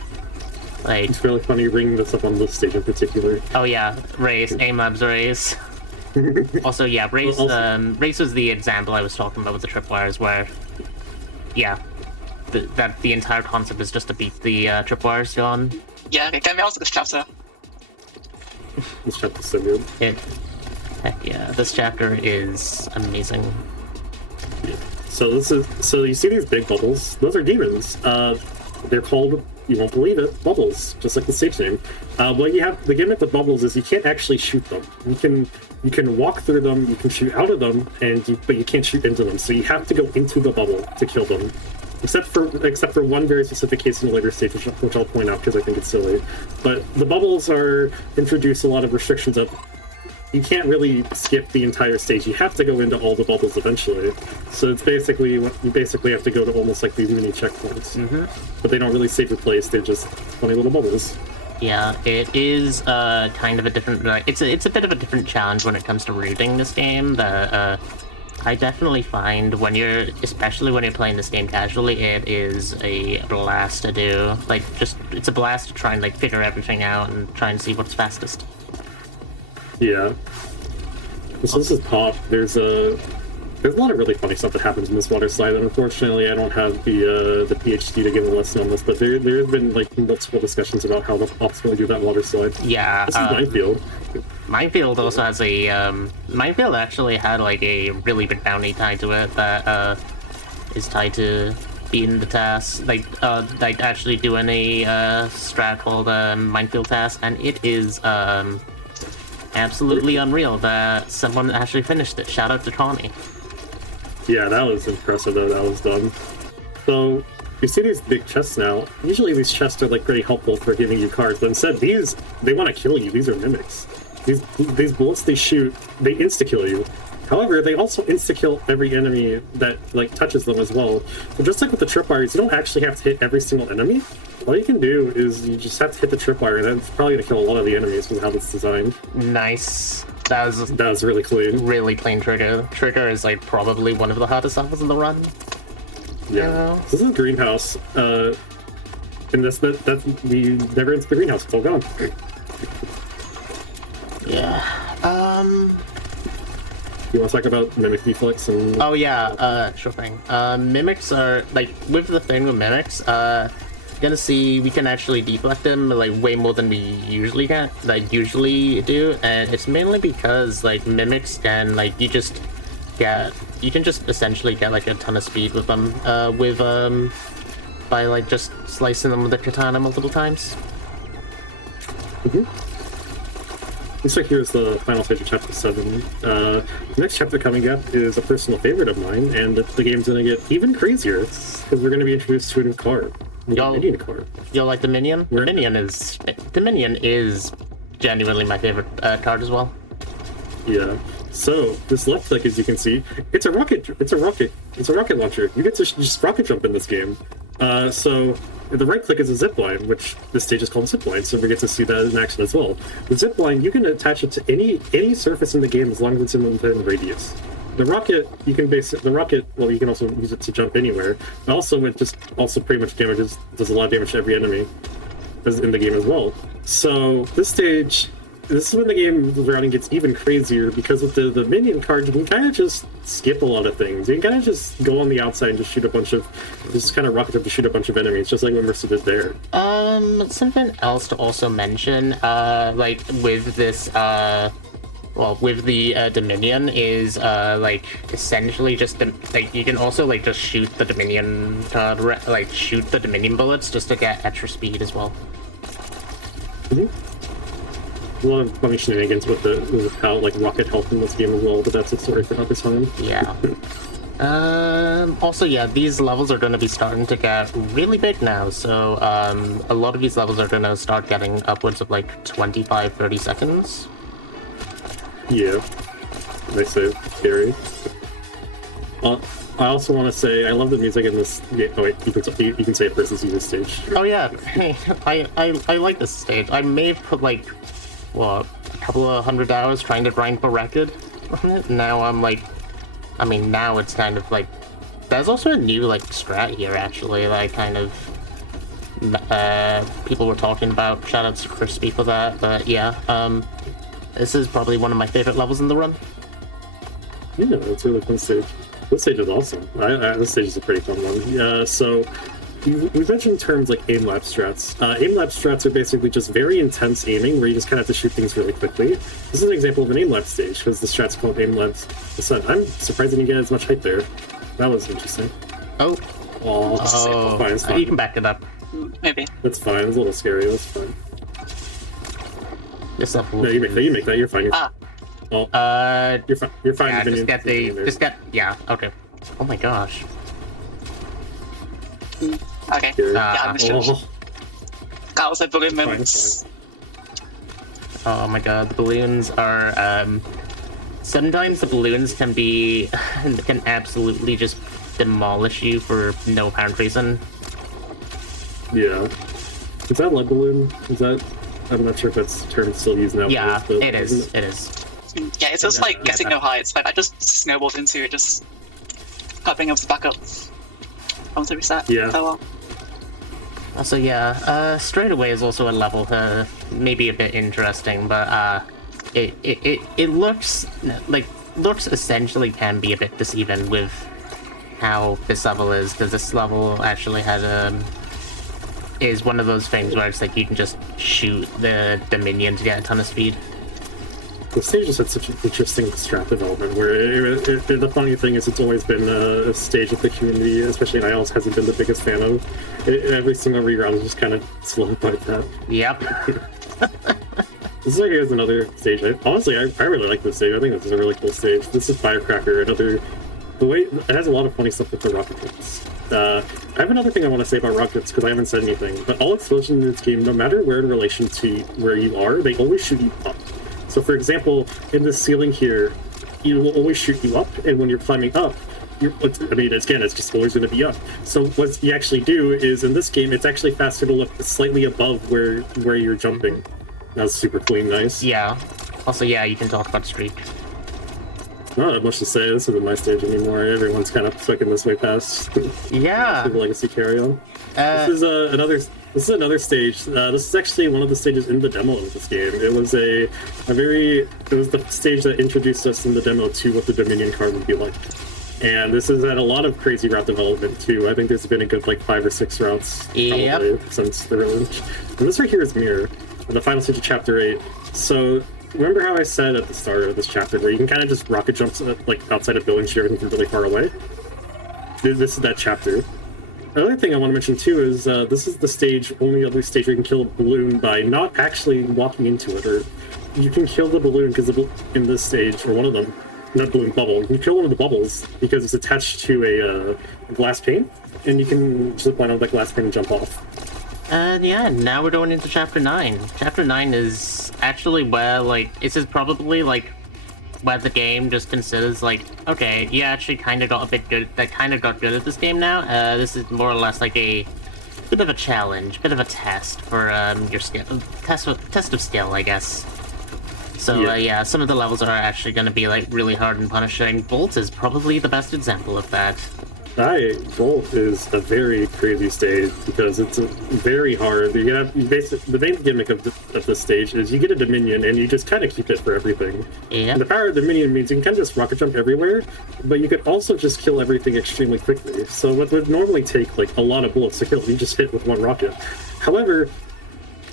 Like, it's really funny bringing this up on this stage in particular. Oh yeah, Race, AMAB's Race. Also, yeah, Race was the example I was talking about with the tripwires, where, yeah, the entire concept is just to beat the tripwires gone. Yeah, okay, get me out of this chapter. This chapter's so good. Heck yeah, this chapter is amazing. Yeah. So you see these big bubbles? Those are demons. They're called, you won't believe it, bubbles, just like the stage name. The gimmick with bubbles is you can't actually shoot them. You can walk through them, you can shoot out of them, but you can't shoot into them. So you have to go into the bubble to kill them. Except for one very specific case in the later stage, which I'll point out because I think it's silly. But the bubbles introduce a lot of restrictions of, you can't really skip the entire stage. You have to go into all the bubbles eventually. So it's basically, you basically have to go to almost like these mini checkpoints. But they don't really save your place, they're just funny little bubbles. Yeah, it is kind of a different, it's a bit of a different challenge when it comes to routing this game. I definitely find especially when you're playing this game casually, it is a blast to do. Like, it's a blast to try and like figure everything out and try and see what's fastest. Yeah. So this is Pop. There's a lot of really funny stuff that happens in this water slide, and unfortunately I don't have the PhD to give a lesson on this, but there have been like multiple discussions about how to optimally do that water slide. Yeah. This is Minefield. Minefield also has Minefield actually had like a really big bounty tied to it that is tied to beating the task, like actually doing a strat called Minefield task, and it is absolutely unreal that someone actually finished it. Shout out to Connie. Yeah, that was impressive though that was done. So you see these big chests now. Usually these chests are like pretty helpful for giving you cards, but instead these, they want to kill you. These are mimics. These bullets they shoot, they insta-kill you. However, they also insta-kill every enemy that like touches them as well. So just like with the tripwires, you don't actually have to hit every single enemy. All you can do is you just have to hit the tripwire, and that's probably gonna kill a lot of the enemies with how it's designed. Nice. That was really clean. Really clean trigger. Trigger is like probably one of the hardest levels in the run. Yeah. This is a greenhouse. And that's we never into the greenhouse. It's all gone. Yeah. You want to talk about mimic deflex and? Oh yeah. Sure thing. Mimics are like with the thing with mimics. You're gonna see we can actually deflect them like way more than we usually do, and it's mainly because like mimics can like you can just essentially get like a ton of speed with them by like just slicing them with the katana multiple times. Looks like here's the final stage of chapter 7. The next chapter coming up is a personal favorite of mine, and the game's gonna get even crazier because we're gonna be introduced to a new card. Minion card. You'll like the minion? The minion is genuinely my favorite card as well. Yeah. So this left click, as you can see, it's a rocket launcher. You get to just rocket jump in this game. So the right click is a zip line, which this stage is called zip line, so we get to see that in action as well. The zip line, you can attach it to any surface in the game as long as it's within radius. The rocket, you can you can also use it to jump anywhere. And also, it just pretty much does a lot of damage to every enemy in the game as well. So this stage, this is when the game routing gets even crazier, because with the minion card, you can kind of just skip a lot of things. You can kind of just go on the outside and just kind of rocket up to shoot a bunch of enemies, just like what Marissa did there. Something else to also mention, like with this, with the Dominion is like essentially just like you can also like just shoot the Dominion shoot the Dominion bullets just to get extra speed as well. A lot of funny shenanigans with how like rocket health in this game as well, but that's a story for another time. Yeah. Also, yeah, these levels are going to be starting to get really big now, so a lot of these levels are going to start getting upwards of like 25-30 seconds. Yeah, they say scary. I also want to say I love the music in this. Oh wait, you can say it versus this stage. Oh yeah, I like this stage. I may have put like a couple of 100 hours trying to grind for record on it. Now I'm like, now it's kind of like there's also a new like strat here actually. Like kind of people were talking about. Shoutouts to Crispy for that, but yeah. This is probably one of my favorite levels in the run. Yeah, it's a really fun stage. This stage is awesome. This stage is a pretty fun one. So, we've mentioned terms like aim-lab strats. Aim-lab strats are basically just very intense aiming, where you just kind of have to shoot things really quickly. This is an example of an aim-lab stage, because the strat's called aim-lab. I'm surprised I didn't get as much height there. That was interesting. Oh. It's fine. You can back it up. Maybe. That's fine. It's a little scary. That's fine. No, you make that. You're fine. You're fine. You're fine. Yeah, yeah. Okay. Oh my gosh. Okay. Yeah, I missed it. That was a balloon moment. Oh my god, the balloons are. Sometimes the balloons can absolutely just demolish you for no apparent reason. Yeah. Is that lead balloon? I'm not sure if that's a term still used now. Yeah, it is. It is. Yeah, it's just like getting no heights. Like I just snowballed into it, just not being able to back up. I want to reset. Yeah. So Also, yeah, straight away is also a level maybe a bit interesting, but it looks essentially can be a bit deceiving with how this level is, because this level actually has is one of those things where it's like you can just shoot the minion to get a ton of speed. The stage has had such an interesting strat development, where the funny thing is it's always been a stage that the community, especially in IELTS, hasn't been the biggest fan of. Every single reround is just kind of slow by that. Yep. This is like here's another stage. Honestly, I really like this stage. I think this is a really cool stage. This is Firecracker, the way it has a lot of funny stuff with the rocket jumps. I have another thing I want to say about rockets because I haven't said anything, but all explosions in this game, no matter where in relation to where you are, they always shoot you up. So for example, in this ceiling here, it will always shoot you up, and when you're climbing up, it's just always going to be up. So what you actually do is, in this game, it's actually faster to look slightly above where you're jumping. That's super clean, nice. Yeah. Also, yeah, you can talk about Streak. Not much to say. This isn't my stage anymore. Everyone's kind of clicking this way past. Yeah. The Legacy carry-on. This is another stage. This is actually one of the stages in the demo of this game. It was it was the stage that introduced us in the demo to what the Dominion card would be like. And this has had a lot of crazy route development too. I think there's been a good 5 or 6 routes probably since the release. And this right here is Mirror, the final stage of Chapter 8. So remember how I said at the start of this chapter where you can kind of just rocket jump outside of buildings, shoot everything from really far away? This is that chapter. Another thing I want to mention too is this is the only other stage where you can kill a balloon by not actually walking into it, or you can kill the balloon because in this stage, or one of them, not balloon, bubble. You can kill one of the bubbles because it's attached to a glass pane, and you can zip line on that glass pane and jump off. Yeah, now we're going into Chapter 9. Chapter 9 is actually where, this is probably, where the game just considers, okay, you actually kind of got good at this game now. This is more or less like a bit of a challenge, bit of a test for your skill, test of skill, I guess. So, yeah, some of the levels are actually going to be, really hard and punishing. Bolt is probably the best example of that. Bolt is a very crazy stage because it's very hard. The main gimmick of this stage is you get a Dominion and you just kind of keep it for everything. Yeah. And the power of Dominion means you can kind of just rocket jump everywhere, but you could also just kill everything extremely quickly. So what would normally take a lot of bullets to kill, you just hit with one rocket. However,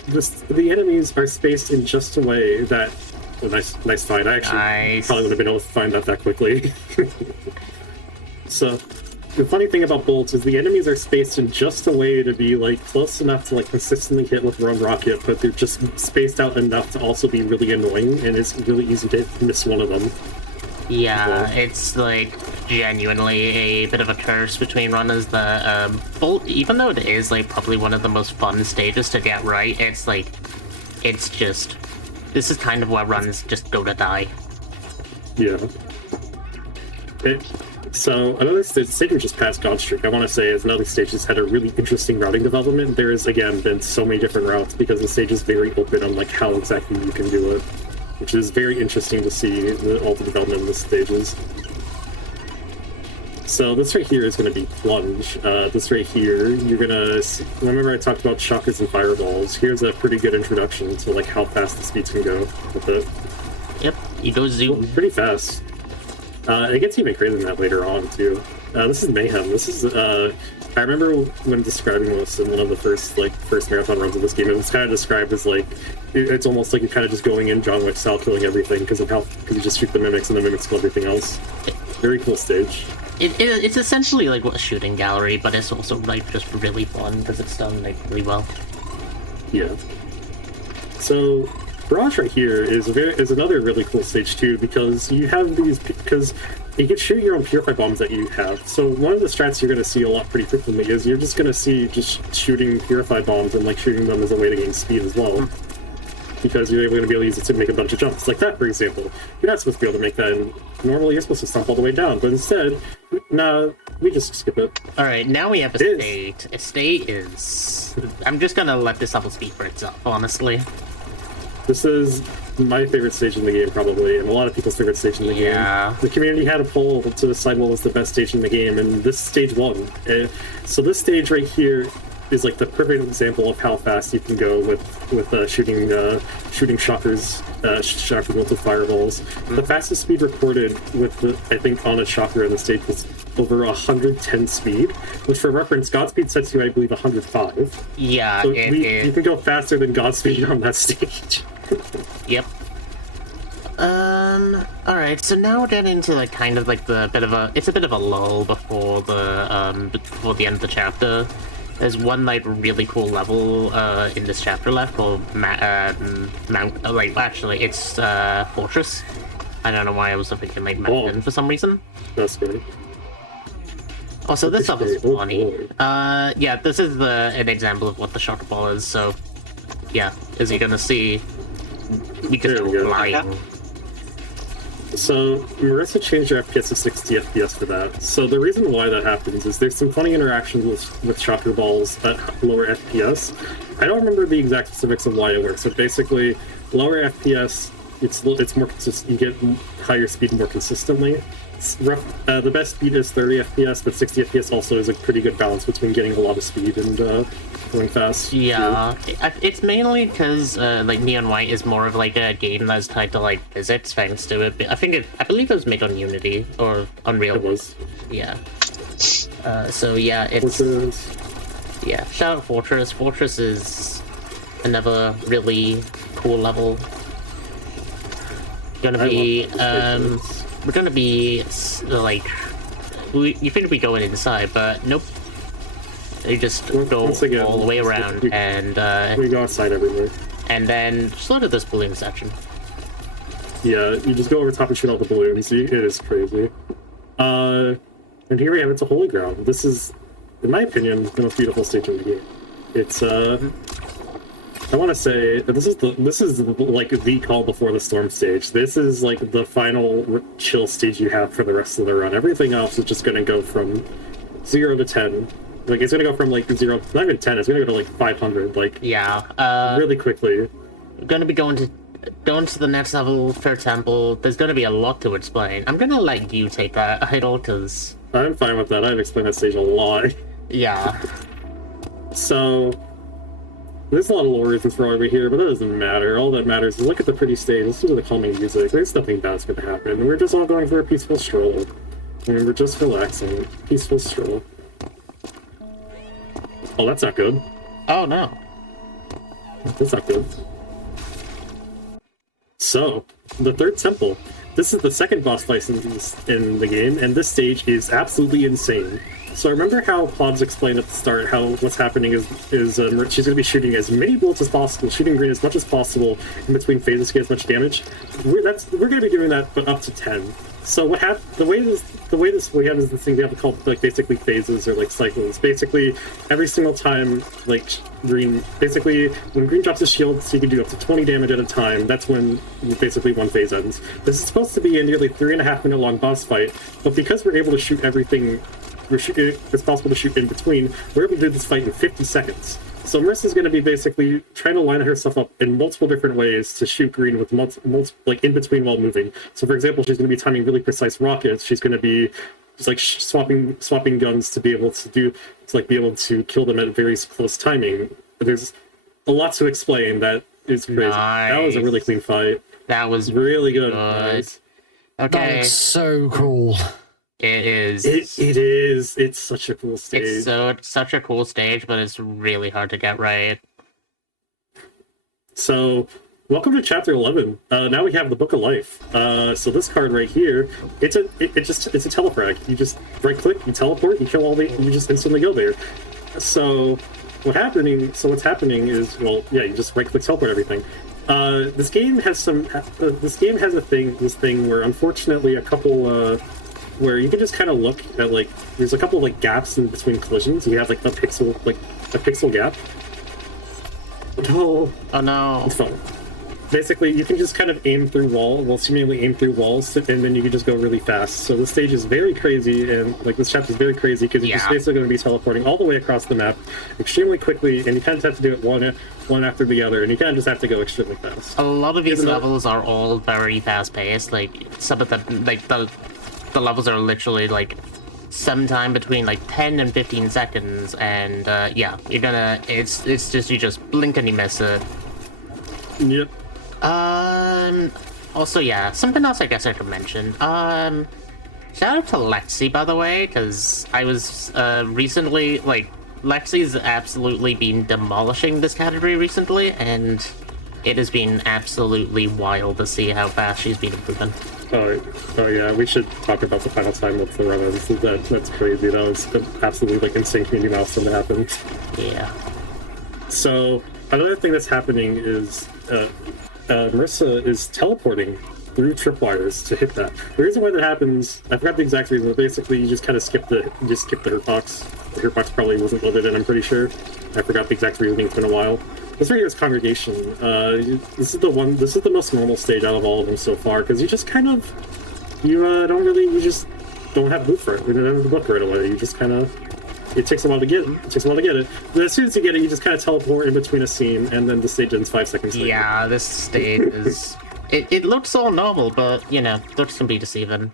the enemies are spaced in just a way that... Oh, nice find. I actually probably would have been able to find that quickly. So... the funny thing about bolts is the enemies are spaced in just a way to be close enough to consistently hit with one rocket, but they're just spaced out enough to also be really annoying, and it's really easy to miss one of them. Yeah, it's genuinely a bit of a curse between runners. The bolt, even though it is probably one of the most fun stages to get right, it's just this is kind of where runs just go to die. Yeah. So another stage just past Godstreak, I want to say, is another stage that's had a really interesting routing development. There has, again, been so many different routes because the stage is very open on how exactly you can do it, which is very interesting to see all the development of the stages. So this right here is going to be Plunge. This right here, you're going to... Remember I talked about shockers and fireballs? Here's a pretty good introduction to how fast the speeds can go with it. Yep, you go zoom. Pretty fast. It gets even crazier than that later on, too. This is Mayhem. This is, I remember when describing this in one of the first marathon runs of this game, it was kind of described as, it's almost like you're kind of just going in John Wick style, killing everything, because you just shoot the mimics, and the mimics kill everything else. Very cool stage. It's essentially like a shooting gallery, but it's also, just really fun, because it's done, really well. Yeah. So... Barrage right here is another really cool stage too, because you have because you can shoot your own Purify bombs that you have. So one of the strats you're going to see a lot pretty frequently is you're just going to see shooting Purify bombs and shooting them as a way to gain speed as well, because you're going to be able to use it to make a bunch of jumps like that, for example. You're not supposed to be able to make that. Normally you're supposed to stomp all the way down, but instead, no, we just skip it. All right, now we have a state. A state is. I'm just going to let this level speak for itself, honestly. This is my favorite stage in the game, probably, and a lot of people's favorite stage in the game. The community had a poll to decide what was the best stage in the game, and this stage won. So this stage right here is the perfect example of how fast you can go with shooting shockers, shocker bolts with fireballs. The fastest speed recorded I think on a shocker in the stage was over 110 speed, which for reference, Godspeed sets you, I believe, 105. Yeah, so you can go faster than Godspeed on that stage. Yep. Alright, so now we're getting into it's a bit of a lull before the end of the chapter. There's one really cool level in this chapter left called it's Fortress. I don't know why I was thinking Mountain for some reason. That's great. Oh, so this stuff is Oh, funny. boy. Yeah, this is an example of what the shock ball is. So, yeah, as you're gonna see, we just There we go go. flying. So Marissa changed her FPS to 60 FPS for that. So the reason why that happens is there's some funny interactions with shocker balls at lower FPS. I don't remember the exact specifics of why it works, but basically, lower FPS, it's more consistent. You get higher speed more consistently. The best speed is 30 FPS, but 60 FPS also is a pretty good balance between getting a lot of speed and going fast. Yeah, it's mainly because like Neon White is more of like a game that's tied to like physics, thanks to it. I believe it was made on Unity or Unreal. It was. Yeah. So yeah, it's yeah. Shout out Fortress. Fortress is another really cool level. Gonna be we're gonna be like you think we're going inside, but nope. You just go again, all the way around and we go outside everywhere. and then just look at this balloon section. Yeah, you just go over top and shoot all the balloons. It is crazy. And here we have it's a holy ground. This is, in my opinion, the most beautiful stage in the game. It's I want to say this is like the call before the storm stage. This is like the final chill stage you have for the rest of the run. Everything else is just going to go from 0 to 10. Like it's going to go from like 0, not even 10. It's going to go to like 500. Like Yeah. really quickly. We're gonna be going to the next level, Fair Temple. There's gonna be a lot to explain. I'm gonna let you take that idol, cause I'm fine with that. I've explained that stage a lot. yeah. So there's a lot of lore reasons for why we're here, but that doesn't matter. All that matters is look at the pretty stage, listen to the calming music. There's nothing bad's gonna happen. We're just all going for a peaceful stroll. And we're just relaxing. Peaceful stroll. Oh, that's not good. Oh no. That's not good. So, the third temple. This is the second boss fight in the game, and this stage is absolutely insane. So remember how Pods explained at the start how what's happening is she's going to be shooting as many bullets as possible, shooting green as much as possible in between phases to get as much damage. We're going to be doing that, but up to 10. So the way we have is this thing we have called like basically phases or like cycles. Basically, every single time like green, basically when green drops a shield, so you can do up to 20 damage at a time. That's when basically one phase ends. This is supposed to be a nearly 3.5 minute long boss fight, but because we're able to shoot everything, it's possible to shoot in between. We're able to do this fight in 50 seconds. So Marissa's going to be basically trying to line herself up in multiple different ways to shoot green with like in between while moving. So for example, she's going to be timing really precise rockets. She's going to be just like swapping guns to be able to kill them at very close timing. There's a lot to explain. That is crazy. Nice. That was a really clean fight. That was really good. Nice. That Okay. looks so cool. It is. It is. It's such a cool stage. It's such a cool stage, but it's really hard to get right. So, welcome to Chapter 11. Now we have the Book of Life. So this card right here, it's a telefrag. You just right click, you teleport, you kill you just instantly go there. So what's happening is, well, yeah, you just right click, teleport everything. This game has this thing where unfortunately a couple where you can just kind of look at like there's a couple of like gaps in between collisions. You have like a pixel gap. Oh no. It's fun. Basically, you can just kind of seemingly aim through walls, and then you can just go really fast. So this stage is very crazy, and like this chapter is very crazy because you're just basically going to be teleporting all the way across the map extremely quickly, and you kind of have to do it one after the other, and you kind of just have to go extremely fast. A lot of these levels are all very fast paced. Like some of them, like the levels are literally like sometime between like 10 and 15 seconds, and yeah, it's just you just blink and you miss it. Yep. Also, yeah, something else I guess I could mention. Shout out to Lexi, by the way, because I was recently like Lexi's absolutely been demolishing this category recently, and it has been absolutely wild to see how fast she's been improving. Oh yeah, we should talk about the final time with the run-ins. That's crazy. That was an absolutely like insane community milestone that happened. Yeah. So another thing that's happening is Marissa is teleporting through tripwires to hit that. The reason why that happens, I forgot the exact reason, but basically you just kind of skip the hurt box. The hurt box probably wasn't loaded in, I'm pretty sure. I forgot the exact reasoning, it's been a while. This right here is Congregation. This is the most normal stage out of all of them so far, because you just kind of, you just don't have the book for it. You don't have the book right away. You just kind of, it takes a while to get it. But as soon as you get it, you just kind of teleport in between a scene, and then the stage ends 5 seconds later. Yeah, this stage is... it looks all normal, but, you know, looks can be deceiving.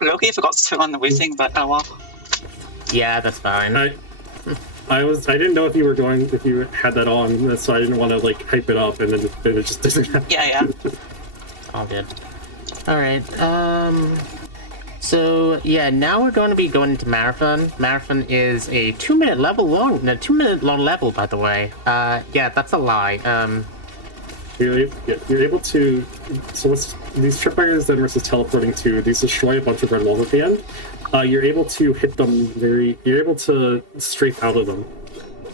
Loki forgot to turn on the waiting, but oh well. Yeah, that's fine. I didn't know if you had that on, so I didn't want to, like, hype it up, and then it just doesn't happen. Yeah. All good. Alright, so, yeah, now we're going to be going into Marathon. Marathon is a 2-minute long level, by the way. Yeah, that's a lie. You're able to... So what's these tripwires then versus teleporting to, these destroy a bunch of red walls at the end. You're able to hit them you're able to strafe out of them.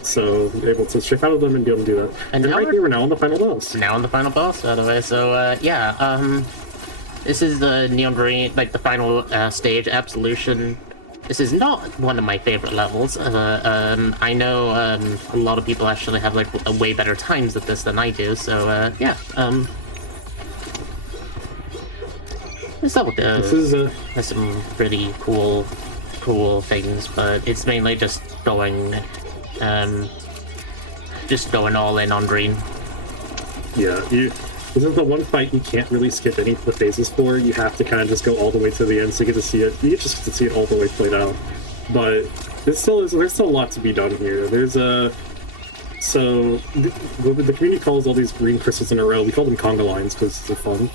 So you're able to strafe out of them and be able to do that. And right here, we're now on the final boss. Now on the final boss, by the way. So, yeah, this is the Neon Green, like the final stage, Absolution. This is not one of my favorite levels. I know a lot of people actually have like way better times at this than I do. So yeah, this level has some pretty cool things, but it's mainly just going all in on green. Yeah, this is the one fight you can't really skip any of the phases for. You have to kind of just go all the way to the end so you get to see it. You just get to see it all the way played out. But there's still a lot to be done here. The community calls all these green crystals in a row. We call them conga lines because they're fun.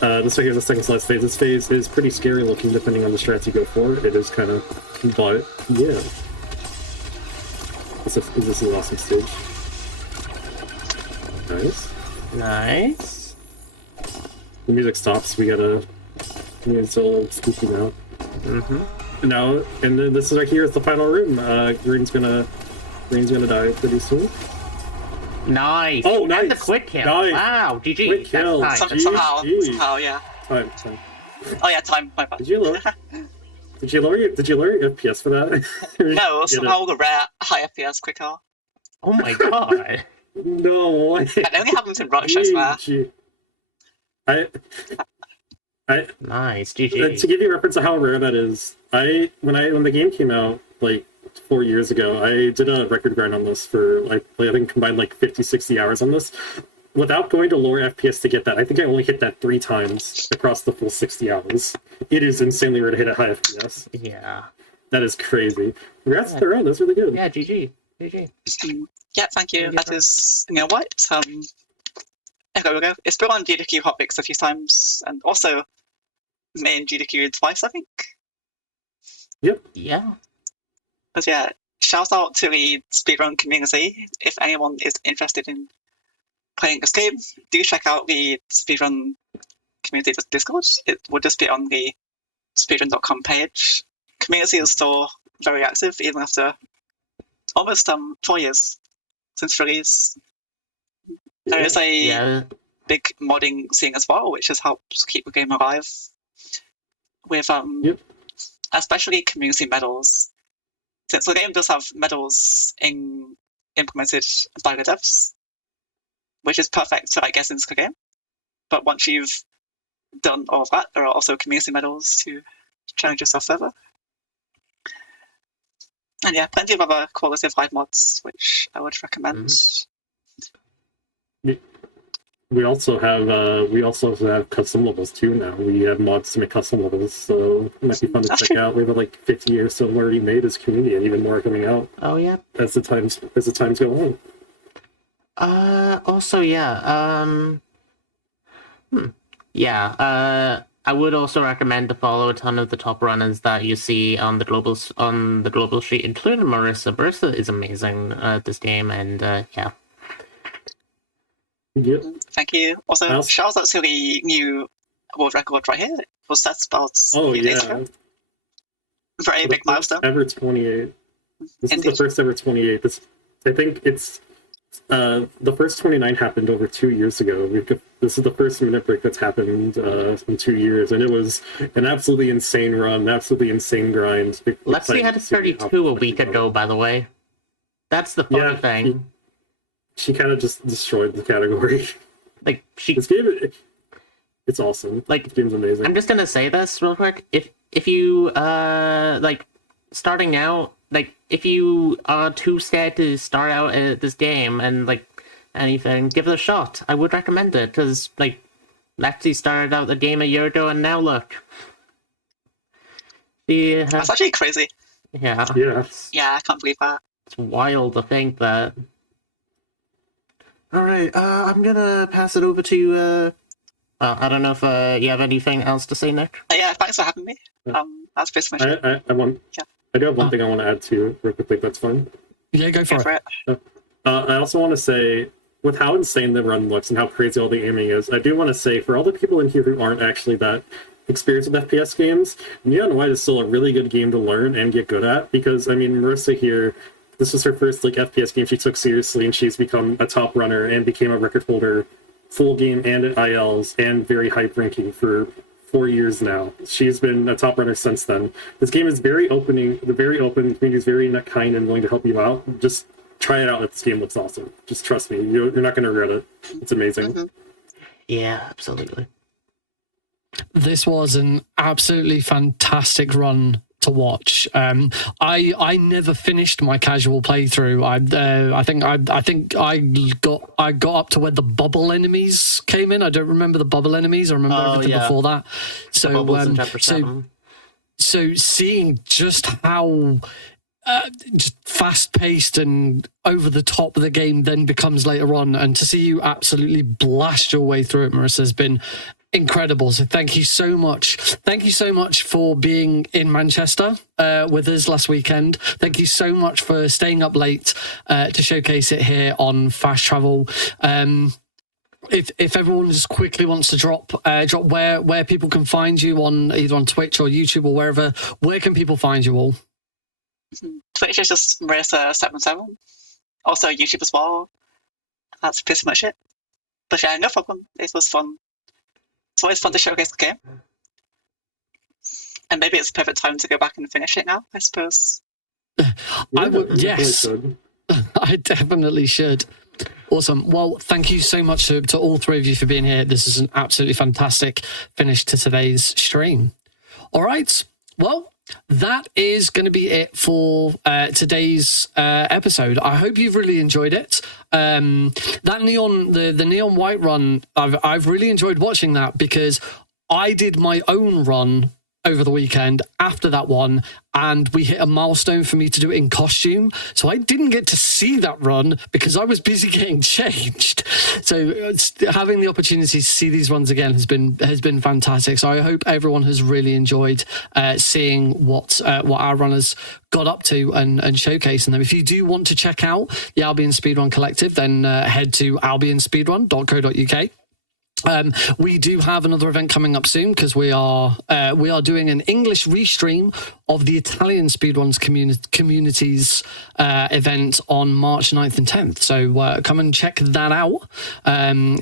This right here is the second to last phase. This phase is pretty scary looking depending on the strats you go for. It is kind of, but yeah. This is an awesome stage. Nice. The music stops. It's a little spooky now. Now, and then this is right here is the final room. Green's gonna die pretty soon. Nice. Oh, nice. And the quick kill. Nice. Wow. GG. Quick kill. Somehow, yeah. Time. Oh yeah, time. My bad. Did you lower your FPS for that? No, somehow the rare high FPS quick kill. Oh my god. No way. It only happens in Rush, I swear. Nice, GG. To give you a reference of how rare that is, when the game came out like 4 years ago, I did a record grind on this for like I think combined like 50-60 hours on this. Without going to lower FPS to get that, I think I only hit that 3 times across the full 60 hours. It is insanely rare to hit a high FPS. Yeah. That is crazy. Congrats to the round, that's really good. Yeah, GG. Yeah, thank you. That is White. There we go. It's been on GDQ Hotfix a few times, and also main GDQ twice, I think. Yep. Yeah. But yeah, shout out to the speedrun community. If anyone is interested in playing this game, do check out the speedrun community Discord. It would just be on the speedrun.com page. Community is still very active, even after almost 4 years since release. There is a big modding scene as well, which has helped keep the game alive. With especially community medals. Since the game does have medals implemented by the devs, which is perfect to get into the game. But once you've done all of that, there are also community medals to challenge yourself further. And yeah, plenty of other quality of life mods, which I would recommend. We also have custom levels too now. We have mods to make custom levels, so it might be fun to check out. We have like 50 or so already made as community, and even more coming out. Oh yeah. As the times go on. Also, I would also recommend to follow a ton of the top runners that you see on the global sheet, including Marissa. Marissa is amazing at this game, and yeah. Yep. Thank you. Also, shout out to the new world record right here. It was set about a few days ago. Very big milestone. Ever 28. This is the first ever 28. I think it's The first 29 happened over 2 years ago. This is the first minute break that's happened in 2 years, and it was an absolutely insane run, an absolutely insane grind. Lexi had 32 a week ago, by the way. That's the funny thing. She kind of just destroyed the category. Like, This game, it's awesome. Like, this game's amazing. I'm just gonna say this real quick. If you like starting out, like if you are too scared to start out this game and like anything, give it a shot. I would recommend it because like Lexi started out the game a year ago and now look. That's actually crazy. Yeah. Yeah, I can't believe that. It's wild to think that. All right, I'm gonna pass it over to. I don't know if you have anything else to say, Nick. Yeah, thanks for having me. That's basically my I do have one thing I want to add to real quickly. That's fine. Yeah, go for it. I also want to say, with how insane the run looks and how crazy all the aiming is, I do want to say for all the people in here who aren't actually that experienced with FPS games, Neon White is still a really good game to learn and get good at, because I mean, Marissa here, this was her first like FPS game she took seriously, and she's become a top runner and became a record holder, full game and at ILs and very high ranking for 4 years now. She's been a top runner since then. This game is very opening, the community is very kind and willing to help you out. Just try it out. This game looks awesome. Just trust me, you're not going to regret it. It's amazing. Yeah, absolutely. This was an absolutely fantastic run to watch. I never finished my casual playthrough. I think I got up to where the bubble enemies came in. I don't remember the bubble enemies. I remember everything before that. So seeing just how just fast-paced and over the top the game then becomes later on, and to see you absolutely blast your way through it, Marissa, has been incredible. So thank you so much. Thank you so much for being in Manchester with us last weekend. Thank you so much for staying up late to showcase it here on Fast Travel. If everyone just quickly wants to drop where people can find you on either on Twitch or YouTube or wherever, where can people find you all? Twitch is just Marissa77. Also YouTube as well. That's pretty much it. But yeah, no problem. It was fun. It's always fun to showcase the game. And maybe it's the perfect time to go back and finish it now, I suppose. I would, yes. I definitely should. Awesome. Well, thank you so much to all three of you for being here. This is an absolutely fantastic finish to today's stream. All right. Well, that is going to be it for today's episode. I hope you've really enjoyed it. That the neon white run, I've really enjoyed watching that, because I did my own run over the weekend after that one, and we hit a milestone for me to do it in costume. So I didn't get to see that run because I was busy getting changed. So having the opportunity to see these runs again has been fantastic. So I hope everyone has really enjoyed seeing what our runners got up to and showcasing them. If you do want to check out the Albion Speedrun Collective, then head to albionspeedrun.co.uk. We do have another event coming up soon, because we are doing an English restream of the Italian Speedruns communities event on March 9th and 10th. So come and check that out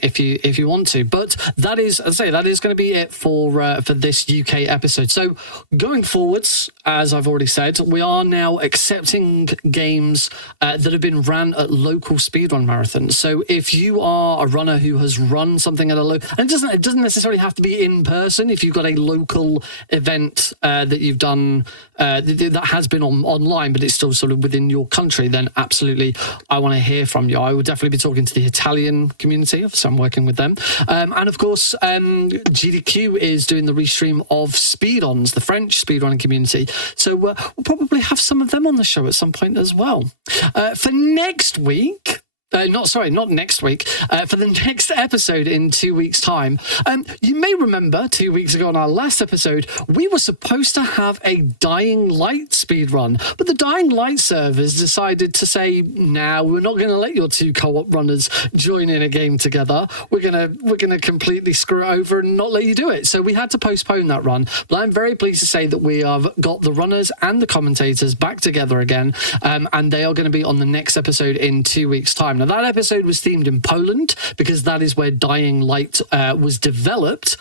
if you want to. But that is, as I say, that is going to be it for this UK episode. So going forwards, as I've already said, we are now accepting games that have been ran at local speedrun marathons. So if you are a runner who has run something at a local, and it doesn't necessarily have to be in person. If you've got a local event that you've done that has been online, but it's still sort of within your country, then absolutely, I want to hear from you. I will definitely be talking to the Italian community, so I'm working with them. And of course, GDQ is doing the restream of Speedruns, the French speedrunning community. So we'll probably have some of them on the show at some point as well. For next week... not next week. For the next episode in 2 weeks' time. You may remember 2 weeks ago on our last episode, we were supposed to have a Dying Light speedrun, but the Dying Light servers decided to say, "Nah, we're not going to let your two co-op runners join in a game together. We're gonna completely screw it over and not let you do it." So we had to postpone that run. But I'm very pleased to say that we have got the runners and the commentators back together again, and they are going to be on the next episode in 2 weeks' time. Now, Now, that episode was themed in Poland because that is where Dying Light was developed.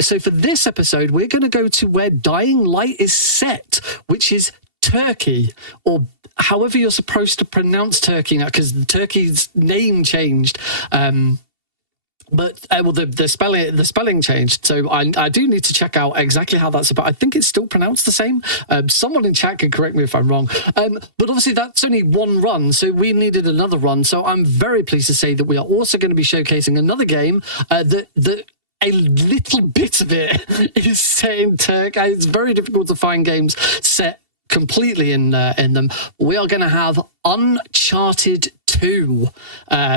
So for this episode, we're going to go to where Dying Light is set, which is Turkey, or however you're supposed to pronounce Turkey now, because Turkey's name changed. But well, the spelling changed, so I do need to check out exactly how that's about. I think it's still pronounced the same. Someone in chat can correct me if I'm wrong. But obviously that's only one run, so we needed another run. So I'm very pleased to say that we are also going to be showcasing another game that a little bit of it is set in Turkey. It's very difficult to find games set completely in them. We are going to have Uncharted 2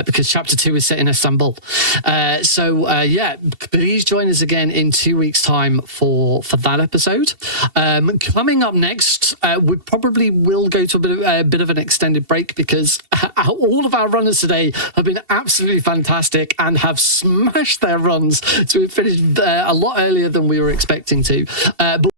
because Chapter 2 is set in Istanbul. Yeah, please join us again in 2 weeks' time for that episode. Coming up next, we probably will go to a bit of an extended break because all of our runners today have been absolutely fantastic and have smashed their runs. So we finished a lot earlier than we were expecting to. But